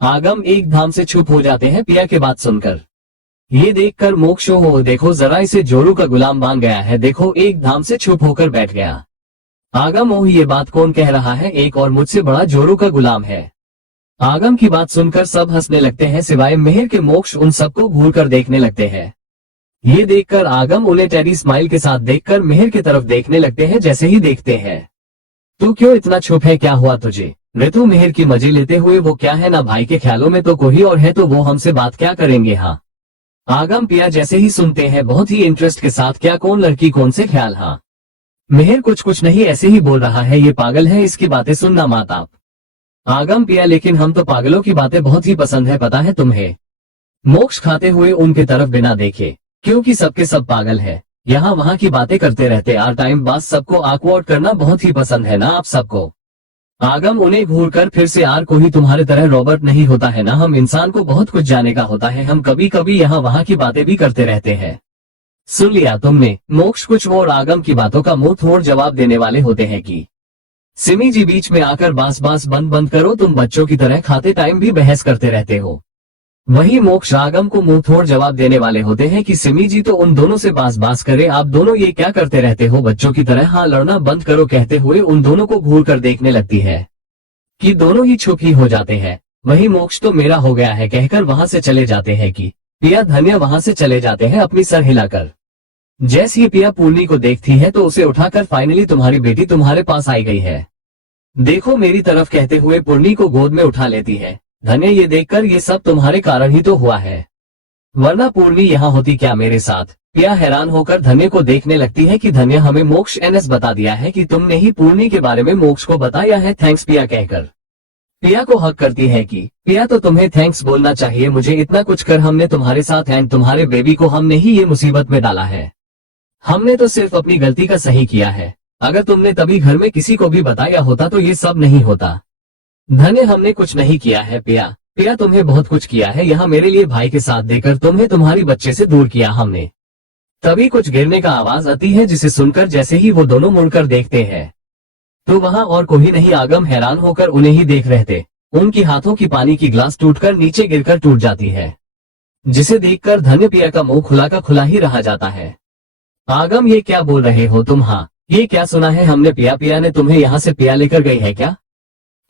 आगम एकदम से चुप हो जाते हैं पिया के बात सुनकर। ये देखकर मोक्ष, हो देखो जरा, इसे जोरू का गुलाम बांध गया है, देखो एकदम से चुप होकर बैठ गया। आगम, ओह ये बात कौन कह रहा है, एक और मुझसे बड़ा जोरू का गुलाम है। आगम की बात सुनकर सब हंसने लगते हैं सिवाय मेहर के। मोक्ष उन सबको घूर कर देखने लगते हैं। ये देखकर आगम उन्हें टेडी स्माइल के साथ देखकर मेहर की तरफ देखने लगते हैं। जैसे ही देखते हैं, तू क्यों इतना चुप है, क्या हुआ तुझे? ऋतु मेहर की मजे लेते हुए, वो क्या है ना भाई के ख्यालों में तो कोई और है, तो वो हमसे बात क्या करेंगे? हाँ आगम पिया जैसे ही सुनते हैं बहुत ही इंटरेस्ट के साथ, क्या कौन लड़की कौन से ख्याल, हाँ मेहर कुछ नहीं ऐसे ही बोल रहा है, ये पागल है, इसकी बातें सुनना मत आप। आगम पिया लेकिन हम तो पागलों की बातें बहुत ही पसंद है, पता है तुम्हें। मोक्ष खाते हुए उनके तरफ बिना देखे, क्योंकि सबके सब पागल है, यहाँ वहाँ की बातें करते रहते आर टाइम पास, सबको ऑकवर्ड करना बहुत ही पसंद है ना आप सबको। आगम उन्हें घूरकर फिर से, आर कोई तुम्हारे तरह रॉबर्ट नहीं होता है ना, हम इंसान को बहुत कुछ जाने का होता है, हम कभी कभी यहाँ वहाँ की बातें भी करते रहते हैं। सुन लिया तुमने। मोक्ष कुछ और आगम की बातों का मुंह तोड़ जवाब देने वाले होते हैं कि सिमी जी बीच में आकर बास बंद करो, तुम बच्चों की तरह खाते टाइम भी बहस करते रहते हो। वही मोक्ष आगम को मुंह तोड़ जवाब देने वाले होते हैं कि सिमी जी तो उन दोनों से बास करे, आप दोनों ये क्या करते रहते हो बच्चों की तरह, हाँ लड़ना बंद करो, कहते हुए उन दोनों को घूर कर देखने लगती है कि दोनों ही चुप ही हो जाते हैं। वही मोक्ष तो मेरा हो गया है कहकर वहां से चले जाते हैं कि पिया धन्य वहां से चले जाते हैं अपनी सर हिलाकर। जैसे ही पिया पूर्णी को देखती है तो उसे उठाकर, फाइनली तुम्हारी बेटी तुम्हारे पास आई गई है, देखो मेरी तरफ, कहते हुए पूर्णी को गोद में उठा लेती है। धन्य ये देखकर, ये सब तुम्हारे कारण ही तो हुआ है, वरना पूर्णी यहाँ होती क्या मेरे साथ। पिया हैरान होकर धन्य को देखने लगती है कि धन्य हमें मोक्ष एनएस बता दिया है कि तुमने ही पूर्णी के बारे में मोक्ष को बताया है, थैंक्स पिया कहकर पिया को हक करती है कि पिया तो तुम्हें थैंक्स बोलना चाहिए, मुझे इतना कुछ कर हमने तुम्हारे साथ एंड तुम्हारे बेबी को हमने ही ये मुसीबत में डाला है, हमने तो सिर्फ अपनी गलती का सही किया है, अगर तुमने तभी घर में किसी को भी बताया होता तो ये सब नहीं होता। धन्य हमने कुछ नहीं किया है पिया, पिया तुम्हें बहुत कुछ किया है, यहाँ मेरे लिए भाई के साथ देकर तुम्हें तुम्हारी बच्चे से दूर किया हमने। तभी कुछ गिरने का आवाज आती है जिसे सुनकर जैसे ही वो दोनों मुड़कर देखते हैं तो वहाँ और कोई नहीं, आगम हैरान होकर उन्हें ही देख रहे थे। उनकी हाथों की पानी की ग्लास टूटकर नीचे गिरकर टूट जाती है, जिसे देखकर धन्य पिया का मुंह खुला का खुला ही रह जाता है। आगम ये क्या बोल रहे हो तुम, हाँ ये क्या सुना है हमने, पिया ने तुम्हें यहाँ से पिया लेकर गई है क्या,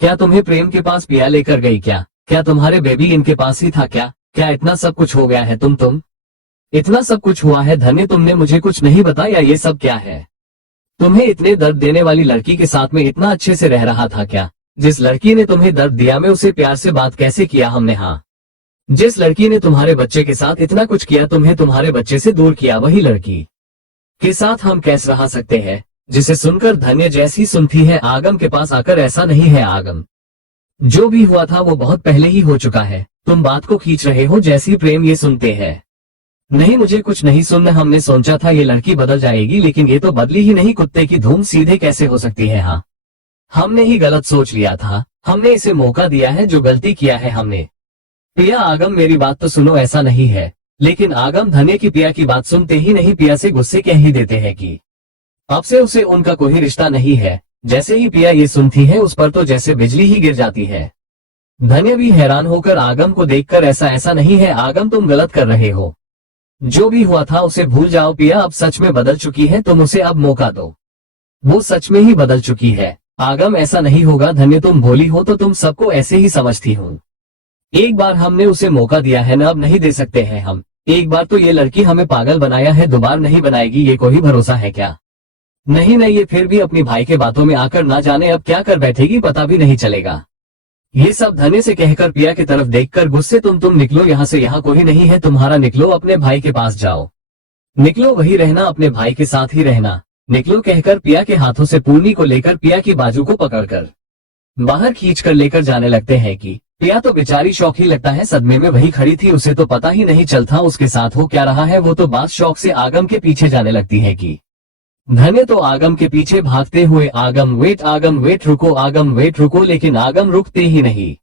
क्या तुम्हें प्रेम के पास पिया लेकर गई क्या, क्या तुम्हारे बेबी इनके पास ही था क्या इतना सब कुछ हो गया है, तुम इतना सब कुछ हुआ है धन्य, तुमने मुझे कुछ नहीं बताया, ये सब क्या है, तुम्हें इतने दर्द देने वाली लड़की के साथ में इतना अच्छे से रह रहा था क्या, जिस लड़की ने तुम्हें दर्द दिया मैं उसे प्यार से बात कैसे किया हमने, हाँ जिस लड़की ने तुम्हारे बच्चे के साथ इतना कुछ किया, तुम्हें तुम्हारे बच्चे से दूर किया, वही लड़की के साथ हम कैसे रह सकते हैं। जिसे सुनकर धन्य जैसी सुनती है आगम के पास आकर, ऐसा नहीं है आगम, जो भी हुआ था वो बहुत पहले ही हो चुका है, तुम बात को खींच रहे हो। जैसी प्रेम ये सुनते हैं, नहीं मुझे कुछ नहीं सुनना, हमने सोचा था ये लड़की बदल जाएगी लेकिन ये तो बदली ही नहीं, कुत्ते की धूम सीधे कैसे हो सकती है, हाँ हमने ही गलत सोच लिया था, हमने इसे मौका दिया है, जो गलती किया है हमने। पिया आगम मेरी बात तो सुनो, ऐसा नहीं है, लेकिन आगम धन्य की पिया की बात सुनते ही नहीं पिया से गुस्से कह ही देते हैं कि अब से उसे उनका कोई रिश्ता नहीं है। जैसे ही पिया ये सुनती है उस पर तो जैसे बिजली ही गिर जाती है। धन्य भी हैरान होकर आगम को देखकर, ऐसा नहीं है आगम, तुम गलत कर रहे हो, जो भी हुआ था उसे भूल जाओ, पिया अब सच में बदल चुकी है, तुम उसे अब मौका दो, वो सच में ही बदल चुकी है। आगम ऐसा नहीं होगा धन्य, तुम भोली हो तो तुम सबको ऐसे ही समझती हूँ, एक बार हमने उसे मौका दिया है ना, अब नहीं दे सकते हैं हम, एक बार तो ये लड़की हमें पागल बनाया है, दोबारा नहीं बनाएगी, ये कोई भरोसा है क्या, नहीं ये फिर भी अपनी भाई के बातों में आकर ना जाने अब क्या कर बैठेगी, पता भी नहीं चलेगा। ये सब धन्य से कहकर पिया की तरफ देखकर गुस्से, तुम निकलो यहाँ से, यहाँ कोई नहीं है तुम्हारा, निकलो अपने भाई के पास जाओ, निकलो वही रहना, अपने भाई के साथ ही रहना, निकलो कहकर पिया के हाथों से पूर्णी को लेकर पिया की बाजू को पकड़कर बाहर खींचकर लेकर जाने लगते हैं कि पिया तो बेचारी शौक ही लगता है, सदमे में वही खड़ी थी, उसे तो पता ही नहीं चलता उसके साथ हो क्या रहा है, वो तो बात शौक से आगम के पीछे जाने लगती है कि धन्य तो आगम के पीछे भागते हुए, आगम वेट रुको, आगम वेट रुको, लेकिन आगम रुकते ही नहीं।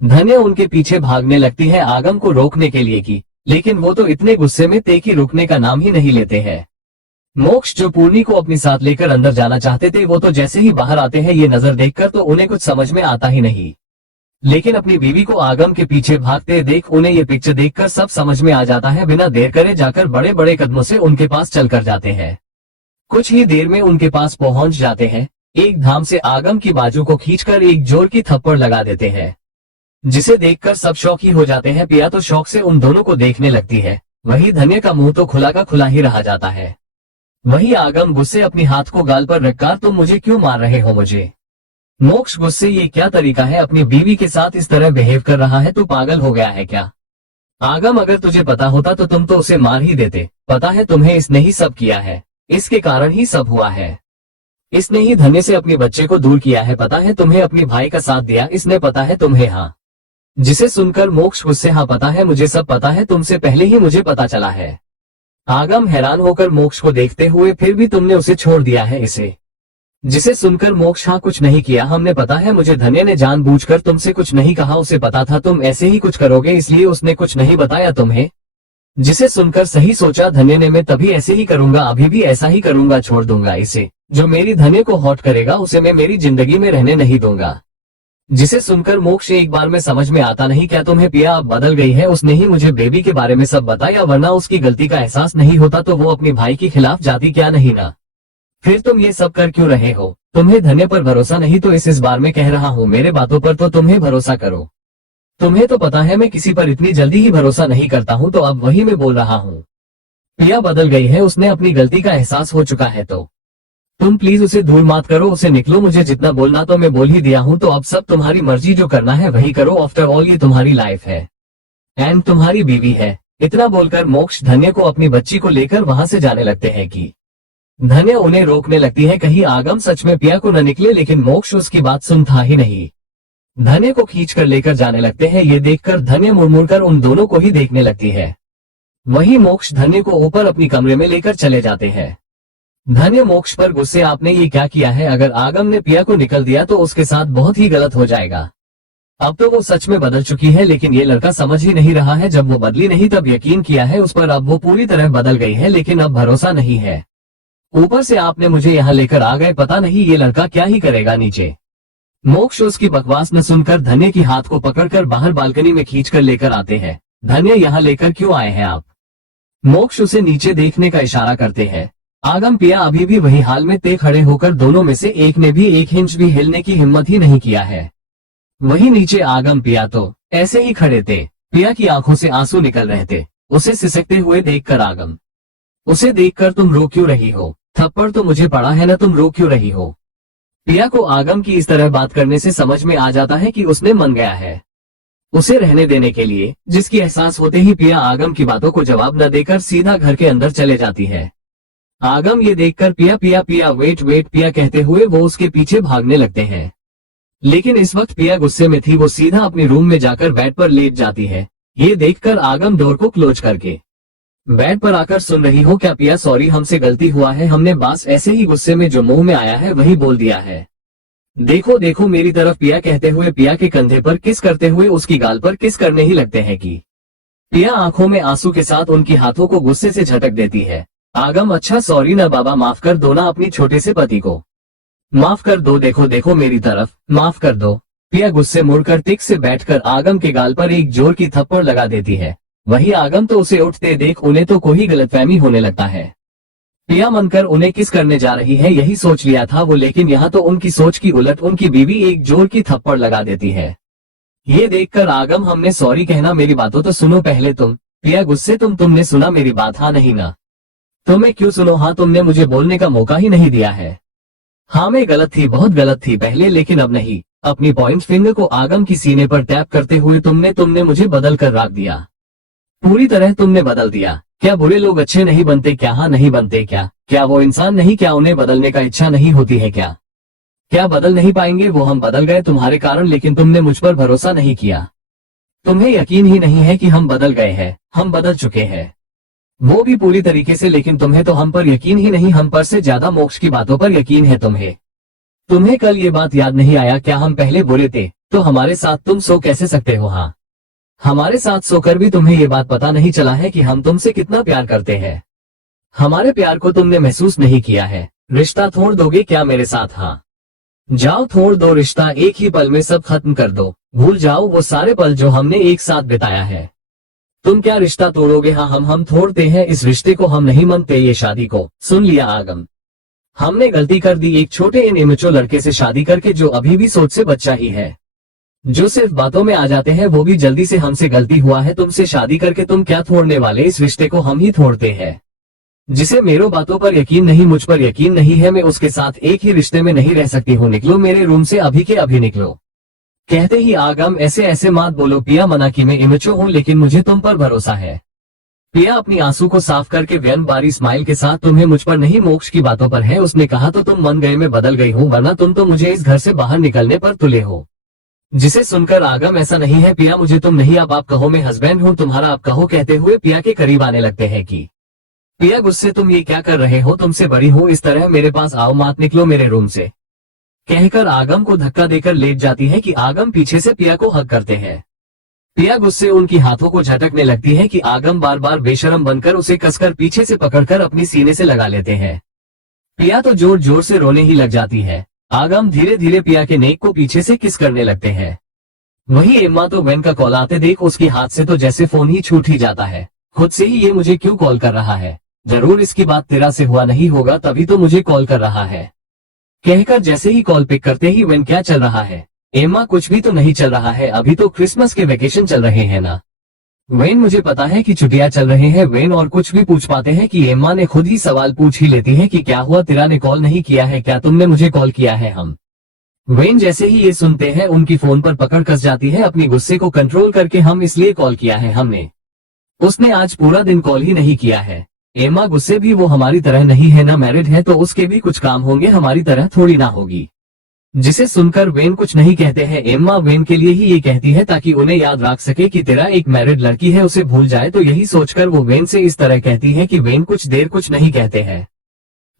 धन्य उनके पीछे भागने लगती है आगम को रोकने के लिए कि, लेकिन वो तो इतने गुस्से में थे कि रुकने का नाम ही नहीं लेते हैं। मोक्ष जो पूर्णी को अपने साथ लेकर अंदर जाना चाहते थे, वो तो जैसे ही बाहर आते हैं ये नजर देखकर तो उन्हें कुछ समझ में आता ही नहीं, लेकिन अपनी बीवी को आगम के पीछे भागते देख उन्हें ये पिक्चर देखकर सब समझ में आ जाता है। बिना देर करे जाकर बड़े बड़े कदमों से उनके पास चलकर जाते हैं, कुछ ही देर में उनके पास पहुंच जाते हैं, एक धाम से आगम की बाजू को खींचकर एक जोर की थप्पड़ लगा देते हैं, जिसे देखकर सब शौक ही हो जाते हैं। पिया तो शौक से उन दोनों को देखने लगती है, वही धन्य का मुंह तो खुला का खुला ही रह जाता है। वही आगम गुस्से अपनी हाथ को गाल पर रखकर, तुम मुझे क्यों मार रहे हो मुझे। मोक्ष गुस्से, ये क्या तरीका है, अपनी बीवी के साथ इस तरह बिहेव कर रहा है, तू पागल हो गया है क्या, आगम, अगर तुझे पता होता तो तुम तो उसे मार ही देते। पता है तुम्हें, इसने ही सब किया है, इसके कारण ही सब हुआ है। इसने ही धन्य से अपने बच्चे को दूर किया है। पता है तुम्हें, अपने भाई का साथ दिया इसने। पता है तुम्हें? हाँ। जिसे सुनकर मोक्ष गुस्से, हाँ पता है मुझे, सब पता है, तुमसे पहले ही मुझे पता चला है। आगम हैरान होकर मोक्ष को देखते हुए, फिर भी तुमने उसे छोड़ दिया है इसे। जिसे सुनकर मोक्ष, हाँ कुछ नहीं किया हमने। पता है मुझे, धन्य ने जानबूझकर तुमसे कुछ नहीं कहा, उसे पता था तुम ऐसे ही कुछ करोगे, इसलिए उसने कुछ नहीं बताया तुम्हें। जिसे सुनकर सही सोचा धन्य ने, मैं तभी ऐसे ही करूंगा, अभी भी ऐसा ही करूंगा, छोड़ दूंगा इसे। जो मेरी धन्य को हॉट करेगा उसे मैं मेरी जिंदगी में रहने नहीं दूंगा। जिसे सुनकर मोक्ष, एक बार में समझ में आता नहीं क्या तुम्हें, पिया अब बदल गई है। उसने ही मुझे बेबी के बारे में सब बताया, वरना उसकी गलती का एहसास नहीं होता तो वो अपने भाई के खिलाफ जाती क्या नहीं ना। फिर तुम ये सब कर क्यों रहे हो? तुम्हें धन्य पर भरोसा नहीं तो इस बार में कह रहा हूँ, मेरे बातों पर तो तुम्हें भरोसा करो। तुम्हें तो पता है मैं किसी पर इतनी जल्दी ही भरोसा नहीं करता हूँ, तो अब वही मैं बोल रहा हूँ। पिया बदल गई है, उसने अपनी गलती का एहसास हो चुका है, तो तुम प्लीज उसे दूर मत करो, उसे निकलो। मुझे जितना बोलना तो मैं बोल ही दिया हूँ, तो अब सब तुम्हारी मर्जी, जो करना है वही करो। आफ्टर ऑल ये तुम्हारी लाइफ है एंड तुम्हारी बीवी है। इतना बोलकर मोक्ष धन्य को अपनी बच्ची को लेकर वहां से जाने लगते हैं कि धन्य उन्हें रोकने लगती है, कहीं आगम सच में पिया को न निकले, लेकिन मोक्ष उसकी बात सुनता ही नहीं। धन्य को खींचकर लेकर जाने लगते हैं। ये देखकर धन्य मुड़मुड़कर उन दोनों को ही देखने लगती है। वही मोक्ष धन्य को ऊपर अपनी कमरे में लेकर चले जाते हैं। धन्य मोक्ष पर गुस्से, आपने ये क्या किया है? अगर आगम ने पिया को निकल दिया तो उसके साथ बहुत ही गलत हो जाएगा। अब तो वो सच में बदल चुकी है, लेकिन ये लड़का समझ ही नहीं रहा है। जब वो बदली नहीं तब यकीन किया है उस पर, अब वो पूरी तरह बदल गई है, लेकिन अब भरोसा नहीं है। ऊपर से आपने मुझे यहाँ लेकर आ गए, पता नहीं ये लड़का क्या ही करेगा नीचे। मोक्ष उसकी बकवास न सुनकर धन्य की हाथ को पकड़कर बाहर बालकनी में खींचकर लेकर आते हैं। धन्य, यहाँ लेकर क्यों आए हैं आप? मोक्ष उसे नीचे देखने का इशारा करते हैं। आगम पिया अभी भी वही हाल में ते खड़े होकर, दोनों में से एक ने भी 1 इंच भी हिलने की हिम्मत ही नहीं किया है। वही नीचे आगम पिया तो ऐसे ही खड़े थे। पिया की आंखों से आंसू निकल रहे थे उसे सिसकते हुए देखकर। आगम, उसे देखकर तुम रो क्यों रही हो? थप्पड़ तो मुझे पड़ा है ना, तुम रो क्यों रही हो? पिया को आगम की इस तरह बात करने से समझ में आ जाता है कि उसने मन गया है उसे रहने देने के लिए, जिसकी एहसास होते ही पिया आगम की बातों को जवाब न देकर सीधा घर के अंदर चले जाती है। आगम ये देखकर पिया पिया पिया वेट वेट पिया कहते हुए वो उसके पीछे भागने लगते हैं। लेकिन इस वक्त पिया गुस्से में थी, वो सीधा अपने रूम में जाकर बेड पर लेट जाती है। ये देखकर आगम डोर को क्लोज करके बेड पर आकर, सुन रही हो क्या पिया? सॉरी, हमसे गलती हुआ है, हमने बस ऐसे ही गुस्से में जो मुंह में आया है वही बोल दिया है। देखो देखो मेरी तरफ, पिया कहते हुए पिया के कंधे पर किस करते हुए उसकी गाल पर किस करने ही लगते हैं कि पिया आंखों में आंसू के साथ उनकी हाथों को गुस्से से झटक देती है। आगम, अच्छा सॉरी ना बाबा, माफ कर दो ना अपनी छोटे से पति को, माफ कर दो, देखो देखो मेरी तरफ, माफ कर दो। पिया गुस्से मुड़कर टिक से बैठकर आगम के गाल पर एक जोर की थप्पड़ लगा देती है। वही आगम तो उसे उठते देख उन्हें तो कोई गलतफहमी होने लगता है। पिया मनकर उन्हें किस करने जा रही है यही सोच लिया था वो, लेकिन यहाँ तो उनकी सोच की उलट उनकी बीवी एक जोर की थप्पड़ लगा देती है। ये देखकर आगम, हमने सॉरी कहना, मेरी बातों तो सुनो पहले तुम। पिया गुस्से, तुमने सुना मेरी बात? हाँ नहीं ना? तो मैं क्यों सुनो? हाँ, तुमने मुझे बोलने का मौका ही नहीं दिया है। हाँ मैं गलत थी, बहुत गलत थी पहले, लेकिन अब नहीं। अपनी पॉइंट फिंगर को आगम की सीने पर टैप करते हुए, तुमने मुझे बदल कर रख दिया, पूरी तरह तुमने बदल दिया। क्या बुरे लोग अच्छे नहीं बनते क्या? हाँ नहीं बनते क्या? क्या वो इंसान नहीं? क्या उन्हें बदलने का इच्छा नहीं होती है क्या? क्या बदल नहीं पाएंगे वो? हम बदल गए तुम्हारे कारण, लेकिन तुमने मुझ पर भरोसा नहीं किया। तुम्हें यकीन ही नहीं है कि हम बदल गए हैं, हम बदल चुके हैं, वो भी पूरी तरीके से। लेकिन तुम्हें तो हम पर यकीन ही नहीं, हम पर से ज्यादा मोक्ष की बातों पर यकीन है तुम्हें। तुम्हें कल ये बात याद नहीं आया क्या? हम पहले बुरे थे तो हमारे साथ तुम सो कैसे सकते हो? हाँ, हमारे साथ सोकर भी तुम्हें ये बात पता नहीं चला है कि हम तुमसे कितना प्यार करते हैं। हमारे प्यार को तुमने महसूस नहीं किया है। रिश्ता तोड़ दोगे क्या मेरे साथ? हाँ जाओ, तोड़ दो रिश्ता, एक ही पल में सब खत्म कर दो, भूल जाओ वो सारे पल जो हमने एक साथ बिताया है। तुम क्या रिश्ता तोड़ोगे? हाँ हम तोड़ते हैं इस रिश्ते को, हम नहीं मानते ये शादी को। सुन लिया आगम, हमने गलती कर दी, एक छोटे इमेचुर लड़के से शादी करके, जो अभी भी सोच से बच्चा ही है, जो सिर्फ बातों में आ जाते हैं, वो भी जल्दी से। हमसे गलती हुआ है तुमसे शादी करके, तुम क्या तोड़ने वाले? इस रिश्ते को हम ही तोड़ते हैं। जिसे मेरे बातों पर यकीन नहीं, मुझ पर यकीन नहीं है, मैं उसके साथ एक ही रिश्ते में नहीं रह सकती हूँ। निकलो मेरे रूम से, अभी के अभी निकलो। कहते ही आगम ऐसे ऐसे मत बोलो पिया, मना कि मैं इमेचो हूँ लेकिन मुझे तुम पर भरोसा है। पिया अपनी आंसू को साफ करके व्यन बारी स्माइल के साथ, तुम्हें मुझ पर नहीं मोक्ष की बातों पर है। उसने कहा तो तुम मन गए मैं बदल गई हूँ, वरना तुम तो मुझे इस घर से बाहर निकलने पर तुले हो। जिसे सुनकर आगम ऐसा नहीं है पिया, मुझे तुम नहीं अब आप कहो, मैं हस्बैंड हूँ तुम्हारा, आप कहो कहते हुए पिया के करीब आने लगते हैं कि पिया गुस्से, तुम ये क्या कर रहे हो, तुमसे बड़ी हो, इस तरह मेरे पास आओ मत, निकलो मेरे रूम से। कहकर आगम को धक्का देकर लेट जाती है कि आगम पीछे से पिया को हक करते हैं। पिया गुस्से उनकी हाथों को झटकने लगती है कि आगम बार बार बेशरम बनकर उसे कसकर पीछे से पकड़कर अपनी सीने से लगा लेते हैं। पिया तो जोर जोर से रोने ही लग जाती है। आगम धीरे धीरे पिया के नेक को पीछे से किस करने लगते हैं। वही एम्मा तो वेन का कॉल आते देख उसके हाथ से तो जैसे फोन ही छूट ही जाता है। खुद से ही ये मुझे क्यों कॉल कर रहा है, जरूर इसकी बात तेरा से हुआ नहीं होगा तभी तो मुझे कॉल कर रहा है। कहकर जैसे ही कॉल पिक करते ही वेन, क्या चल रहा है। एम्मा, कुछ भी तो नहीं चल रहा है, अभी तो क्रिसमस के वेकेशन चल रहे हैं ना। वेन, मुझे पता है कि छुट्टियां चल रहे हैं। वेन और कुछ भी पूछ पाते हैं कि एम्मा ने खुद ही सवाल पूछ ही लेती है कि क्या हुआ, तेरा ने कॉल नहीं किया है क्या, तुमने मुझे कॉल किया है। हम वेन जैसे ही ये सुनते हैं उनकी फोन पर पकड़ कस जाती है अपनी गुस्से को कंट्रोल करके, हम इसलिए कॉल किया है हमने, उसने आज पूरा दिन कॉल ही नहीं किया है। एम्मा गुस्से भी, वो हमारी तरह नहीं है ना, मैरिड है तो उसके भी कुछ काम होंगे, हमारी तरह थोड़ी ना होगी। जिसे सुनकर वेन कुछ नहीं कहते हैं। एम्मा वेन के लिए ही ये कहती है ताकि उन्हें याद रख सके कि तेरा एक मैरिड लड़की है, उसे भूल जाए, तो यही सोचकर वो वेन से इस तरह कहती है कि वेन कुछ देर कुछ नहीं कहते हैं।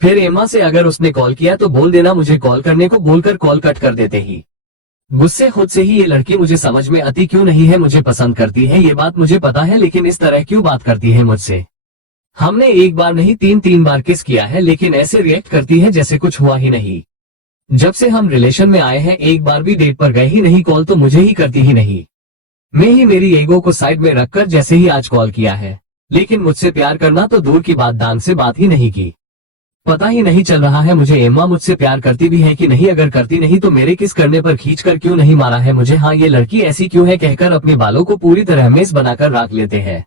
फिर एम्मा से अगर उसने कॉल किया तो बोल देना मुझे कॉल करने को, बोलकर कॉल कट कर देते ही गुस्से खुद से ही, ये लड़की मुझे समझ में आती क्यों नहीं है, मुझे पसंद करती है ये बात मुझे पता है, लेकिन इस तरह क्यों बात करती है मुझसे। हमने एक बार नहीं तीन बार किस किया है, लेकिन ऐसे रिएक्ट करती है जैसे कुछ हुआ ही नहीं। जब से हम रिलेशन में आए हैं एक बार भी डेट पर गए ही नहीं, कॉल तो मुझे ही करती ही नहीं। मैं ही मेरी ईगो को साइड में रखकर जैसे ही आज कॉल किया है, लेकिन मुझसे प्यार करना तो दूर की बात, दान से बात ही नहीं की। पता ही नहीं चल रहा है मुझे एम्मा मुझसे प्यार करती भी है कि नहीं, अगर करती नहीं तो मेरे किस करने पर खींचकर क्यों नहीं मारा है मुझे। हाँ, ये लड़की ऐसी क्यों है, कहकर अपने बालों को पूरी तरह मेज बनाकर रख लेते हैं।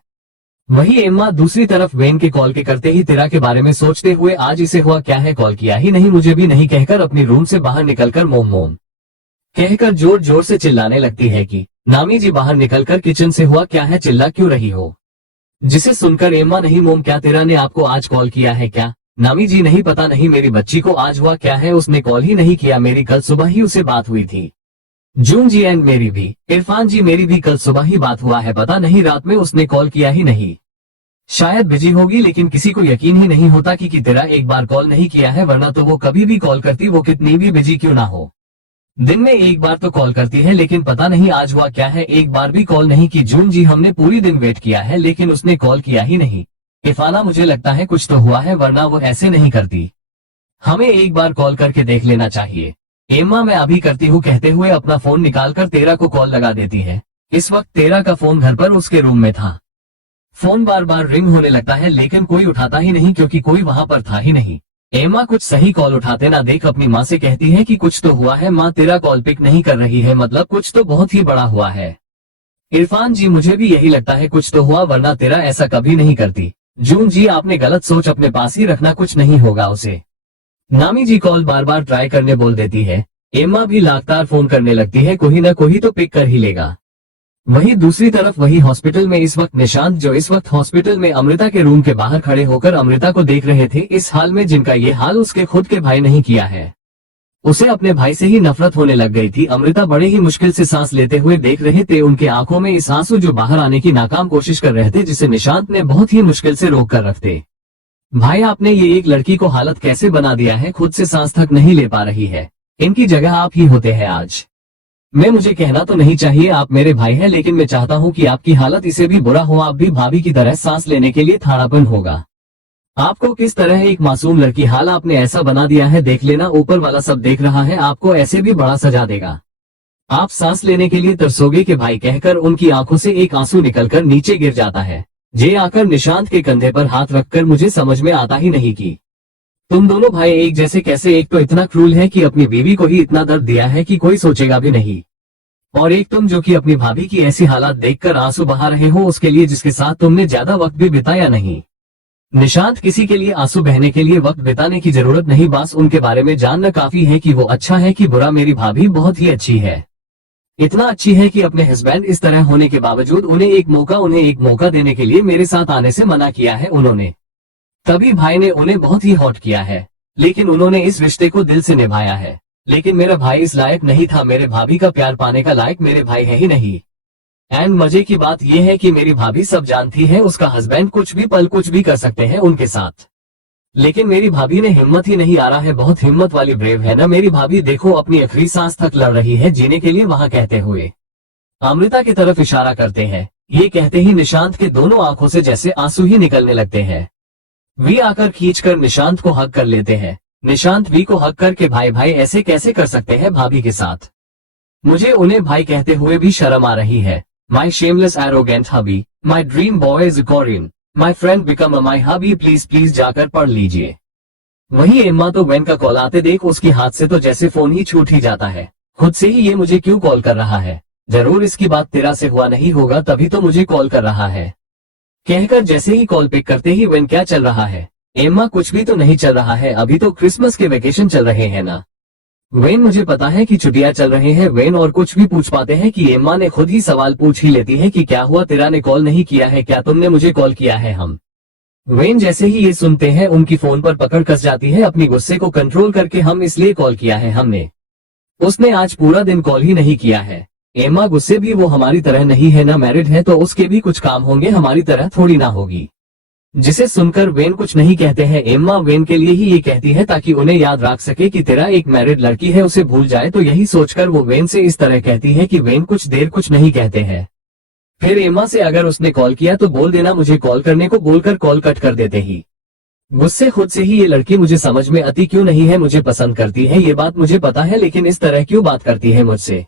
वही एम्मा दूसरी तरफ वेन के कॉल के करते ही तेरा के बारे में सोचते हुए, आज इसे हुआ क्या है, कॉल किया ही नहीं, मुझे भी नहीं, कहकर अपनी रूम से बाहर निकलकर मोम मोम कहकर जोर जोर से चिल्लाने लगती है कि नामी जी बाहर निकलकर किचन से, हुआ क्या है, चिल्ला क्यों रही हो। जिसे सुनकर एम्मा, नहीं मोम, क्या तेरा ने आपको आज कॉल किया है क्या। नामी जी, नहीं पता नहीं मेरी बच्ची को आज हुआ क्या है, उसने कॉल ही नहीं किया, मेरी कल सुबह ही उसे बात हुई थी। जून जी एंड मेरी भी, इरफान जी मेरी भी कल सुबह ही बात हुआ है, पता नहीं रात में उसने कॉल किया ही नहीं, शायद बिजी होगी, लेकिन किसी को यकीन ही नहीं होता कि तेरा एक बार कॉल नहीं किया है, वरना तो वो कभी भी कॉल करती, वो कितनी भी बिजी क्यों ना हो। दिन में एक बार तो कॉल करती है, लेकिन पता नहीं आज हुआ क्या है, एक बार भी कॉल नहीं की। जून जी, हमने पूरी दिन वेट किया है लेकिन उसने कॉल किया ही नहीं। इरफाना, मुझे लगता है कुछ तो हुआ है, वरना वो ऐसे नहीं करती, हमें एक बार कॉल करके देख लेना चाहिए। एम्मा, मैं अभी करती हूँ, कहते हुए अपना फोन निकालकर तेरा को कॉल लगा देती है। इस वक्त तेरा का फोन घर पर उसके रूम में था। फोन बार बार रिंग होने लगता है लेकिन कोई उठाता ही नहीं, क्योंकि कोई वहां पर था ही नहीं। एम्मा कुछ सही कॉल उठाते ना देख अपनी माँ से कहती है कि कुछ तो हुआ है माँ, तेरा कॉल पिक नहीं कर रही है, मतलब कुछ तो बहुत ही बड़ा हुआ है। इरफान जी, मुझे भी यही लगता है कुछ तो हुआ, वरना तेरा ऐसा कभी नहीं करती। जून जी, आपने गलत सोच अपने पास ही रखना, कुछ नहीं होगा उसे। नामी जी कॉल बार बार ट्राई करने बोल देती है। एम्मा भी लगातार फोन करने लगती है, कोई ना कोई तो पिक कर ही लेगा। वहीं दूसरी तरफ वही हॉस्पिटल में इस वक्त निशांत, जो इस वक्त हॉस्पिटल में अमृता के रूम के बाहर खड़े होकर अमृता को देख रहे थे, इस हाल में जिनका ये हाल उसके खुद के भाई नहीं किया है। उसे अपने भाई से ही नफरत होने लग गई थी। अमृता बड़े ही मुश्किल से सांस लेते हुए देख रहे थे, उनके आंखों में इस आंसू जो बाहर आने की नाकाम कोशिश कर रहे थे, जिसे निशांत ने बहुत ही मुश्किल से रोक कर रखते। भाई, आपने ये एक लड़की को हालत कैसे बना दिया है, खुद से सांस तक नहीं ले पा रही है, इनकी जगह आप ही होते हैं आज। मुझे कहना तो नहीं चाहिए आप मेरे भाई हैं, लेकिन मैं चाहता हूँ कि आपकी हालत इसे भी बुरा हो, आप भी भाभी की तरह सांस लेने के लिए थाड़ापन होगा। आपको किस तरह एक मासूम लड़की हाल आपने ऐसा बना दिया है, देख लेना ऊपर वाला सब देख रहा है, आपको ऐसे भी बड़ा सजा देगा। आप सांस लेने के लिए तरसोगे कि भाई, कहकर उनकी आंखों से एक आंसू निकलकर नीचे गिर जाता है। जे आकर निशांत के कंधे पर हाथ रखकर, मुझे समझ में आता ही नहीं कि तुम दोनों भाई एक जैसे कैसे, एक तो इतना क्रूर है कि अपनी बीवी को ही इतना दर्द दिया है कि कोई सोचेगा भी नहीं, और एक तुम जो कि अपनी भाभी की ऐसी हालत देखकर आंसू बहा रहे हो उसके लिए, जिसके साथ तुमने ज्यादा वक्त भी बिताया नहीं। निशांत, किसी के लिए आंसू बहने के लिए वक्त बिताने की जरूरत नहीं, बस उनके बारे में जानना काफी है कि वो अच्छा है कि बुरा। मेरी भाभी बहुत ही अच्छी है, इतना अच्छी है कि अपने हस्बैंड इस तरह होने के बावजूद उन्हें एक मौका देने के लिए मेरे साथ आने से मना किया है उन्होंने। तभी भाई ने उन्हें बहुत ही हॉट किया है, लेकिन उन्होंने इस रिश्ते को दिल से निभाया है। लेकिन मेरा भाई इस लायक नहीं था, मेरे भाभी का प्यार पाने का लायक मेरे भाई है ही नहीं। एंड मजे की बात यह है कि मेरी भाभी सब जानती है, उसका हस्बैंड कुछ भी पल कुछ भी कर सकते हैं उनके साथ। लेकिन मेरी भाभी ने हिम्मत ही नहीं आ रहा है, बहुत हिम्मत वाली ब्रेव है ना मेरी भाभी। देखो अपनी आखिरी सांस तक लड़ रही है जीने के लिए, वहां कहते हुए अमृता की तरफ इशारा करते हैं। ये कहते ही निशांत के दोनों आंखों से जैसे आंसू ही निकलने लगते हैं। वी आकर खींचकर निशांत को हक कर लेते हैं। निशांत वी को हक करके भाई भाई ऐसे कैसे कर सकते हैं भाभी के साथ, मुझे उन्हें भाई कहते हुए भी शर्म आ रही है। My shameless arrogant hubby, my dream boy is Korean, my friend become a my hubby, please please जाकर पढ़ लीजिए। वही एम्मा तो वेन का कॉल आते देख उसकी हाथ से तो जैसे फोन ही छूट ही जाता है। खुद से ही ये मुझे क्यों कॉल कर रहा है, जरूर इसकी बात तेरा से हुआ नहीं होगा तभी तो मुझे कॉल कर रहा है, कहकर जैसे ही कॉल पिक करते ही वेन क्या चल रहा है। एम्मा कुछ भी तो नहीं चल रहा है, अभी तो क्रिसमस के वेकेशन चल रहे हैं ना। वेन मुझे पता है कि छुट्टियां चल रहे हैं। वेन और कुछ भी पूछ पाते हैं कि एम्मा ने खुद ही सवाल पूछ ही लेती है कि क्या हुआ, तेरा ने कॉल नहीं किया है क्या, तुमने मुझे कॉल किया है। हम वेन जैसे ही ये सुनते हैं उनकी फोन पर पकड़ कस जाती है अपनी गुस्से को कंट्रोल करके, हम इसलिए कॉल किया है हमने, उसने आज पूरा दिन कॉल ही नहीं किया है। एम्मा गुस्से भी, वो हमारी तरह नहीं है ना, मैरिड है तो उसके भी कुछ काम होंगे, हमारी तरह थोड़ी ना होगी। जिसे सुनकर वेन कुछ नहीं कहते हैं। एम्मा वेन के लिए ही ये कहती है ताकि उन्हें याद रख सके कि तेरा एक मैरिड लड़की है, उसे भूल जाए, तो यही सोचकर वो वेन से इस तरह कहती है कि वेन कुछ देर कुछ नहीं कहते हैं। फिर एम्मा से अगर उसने कॉल किया तो बोल देना मुझे कॉल करने को, बोलकर कॉल कट कर देते ही गुस्से खुद से ही, ये लड़की मुझे समझ में आती क्यों नहीं है, मुझे पसंद करती है ये बात मुझे पता है, लेकिन इस तरह क्यों बात करती है मुझसे।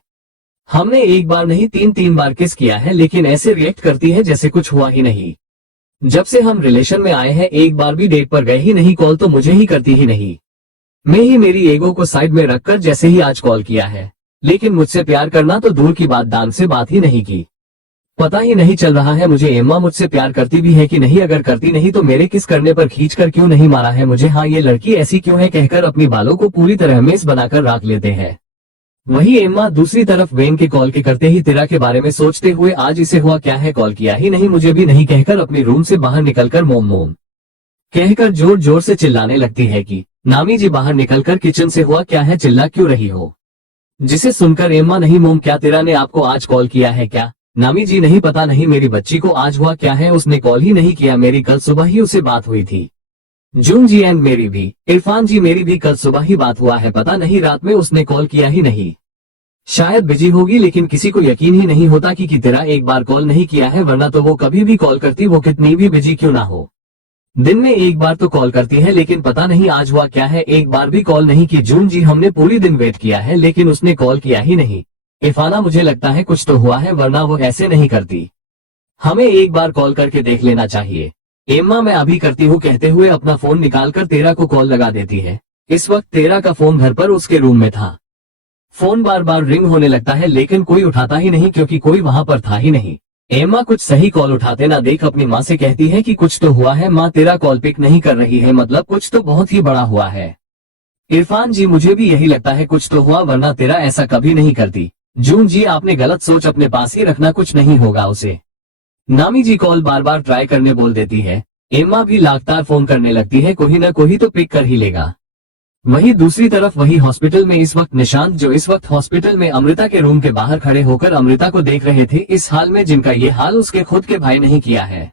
हमने एक बार नहीं तीन बार किस किया है, लेकिन ऐसे रिएक्ट करती है जैसे कुछ हुआ ही नहीं। जब से हम रिलेशन में आए हैं एक बार भी डेट पर गए ही नहीं, कॉल तो मुझे ही करती ही नहीं। मैं ही मेरी ईगो को साइड में रखकर जैसे ही आज कॉल किया है, लेकिन मुझसे प्यार करना तो दूर की बात, दान से बात ही नहीं की। पता ही नहीं चल रहा है मुझे एम्मा मुझसे प्यार करती भी है कि नहीं, अगर करती नहीं तो मेरे किस करने पर खींचकर क्यों नहीं मारा है मुझे। हाँ ये लड़की ऐसी क्यों है, कहकर अपनी बालों को पूरी तरह मेस बनाकर रख लेते हैं। वही एम्मा दूसरी तरफ वेन के कॉल के करते ही तेरा के बारे में सोचते हुए, आज इसे हुआ क्या है, कॉल किया ही नहीं, मुझे भी नहीं, कहकर अपनी रूम से बाहर निकलकर मोम मोम कहकर जोर जोर से चिल्लाने लगती है कि नामी जी बाहर निकलकर किचन से हुआ क्या है, चिल्ला क्यों रही हो। जिसे सुनकर एम्मा, नहीं मोम, क्या तेरा ने आपको आज कॉल किया है क्या। नामी जी नहीं, पता नहीं मेरी बच्ची को आज हुआ क्या है, उसने कॉल ही नहीं किया, मेरी कल सुबह ही उसे बात हुई थी। जून जी एंड मेरी भी, इरफान जी मेरी भी कल सुबह ही बात हुआ है, पता नहीं रात में उसने कॉल किया ही नहीं, शायद बिजी होगी, लेकिन किसी को यकीन ही नहीं होता कि तेरा एक बार कॉल नहीं किया है, वरना तो वो कभी भी कॉल करती, वो कितनी भी बिजी क्यों ना हो। दिन में एक बार तो कॉल करती है, लेकिन पता नहीं आज हुआ क्या है, एक बार भी कॉल नहीं की। जून जी हमने पूरी दिन वेट किया है लेकिन उसने कॉल किया ही नहीं। इरफाना मुझे लगता है कुछ तो हुआ है, वरना वो ऐसे नहीं करती, हमें एक बार कॉल करके देख लेना चाहिए। एम्मा मैं अभी करती हूँ, कहते हुए अपना फोन निकालकर तेरा को कॉल लगा देती है। इस वक्त तेरा का फोन घर पर उसके रूम में था। फोन बार बार रिंग होने लगता है लेकिन कोई उठाता ही नहीं, क्योंकि कोई वहां पर था ही नहीं। एम्मा कुछ सही कॉल उठाते ना देख अपनी माँ से कहती है कि कुछ तो हुआ है माँ, तेरा कॉल पिक नहीं कर रही है, मतलब कुछ तो बहुत ही बड़ा हुआ है। इरफान जी मुझे भी यही लगता है कुछ तो हुआ, वरना तेरा ऐसा कभी नहीं करती। जून जी आपने गलत सोच अपने पास ही रखना, कुछ नहीं होगा उसे। नामी जी कॉल बार बार ट्राई करने बोल देती है। एम्मा भी लगातार फोन करने लगती है, कोई ना कोई तो पिक कर ही लेगा। वहीं दूसरी तरफ वही हॉस्पिटल में इस वक्त निशांत, जो इस वक्त हॉस्पिटल में अमृता के रूम के बाहर खड़े होकर अमृता को देख रहे थे, इस हाल में जिनका ये हाल उसके खुद के भाई नहीं किया है।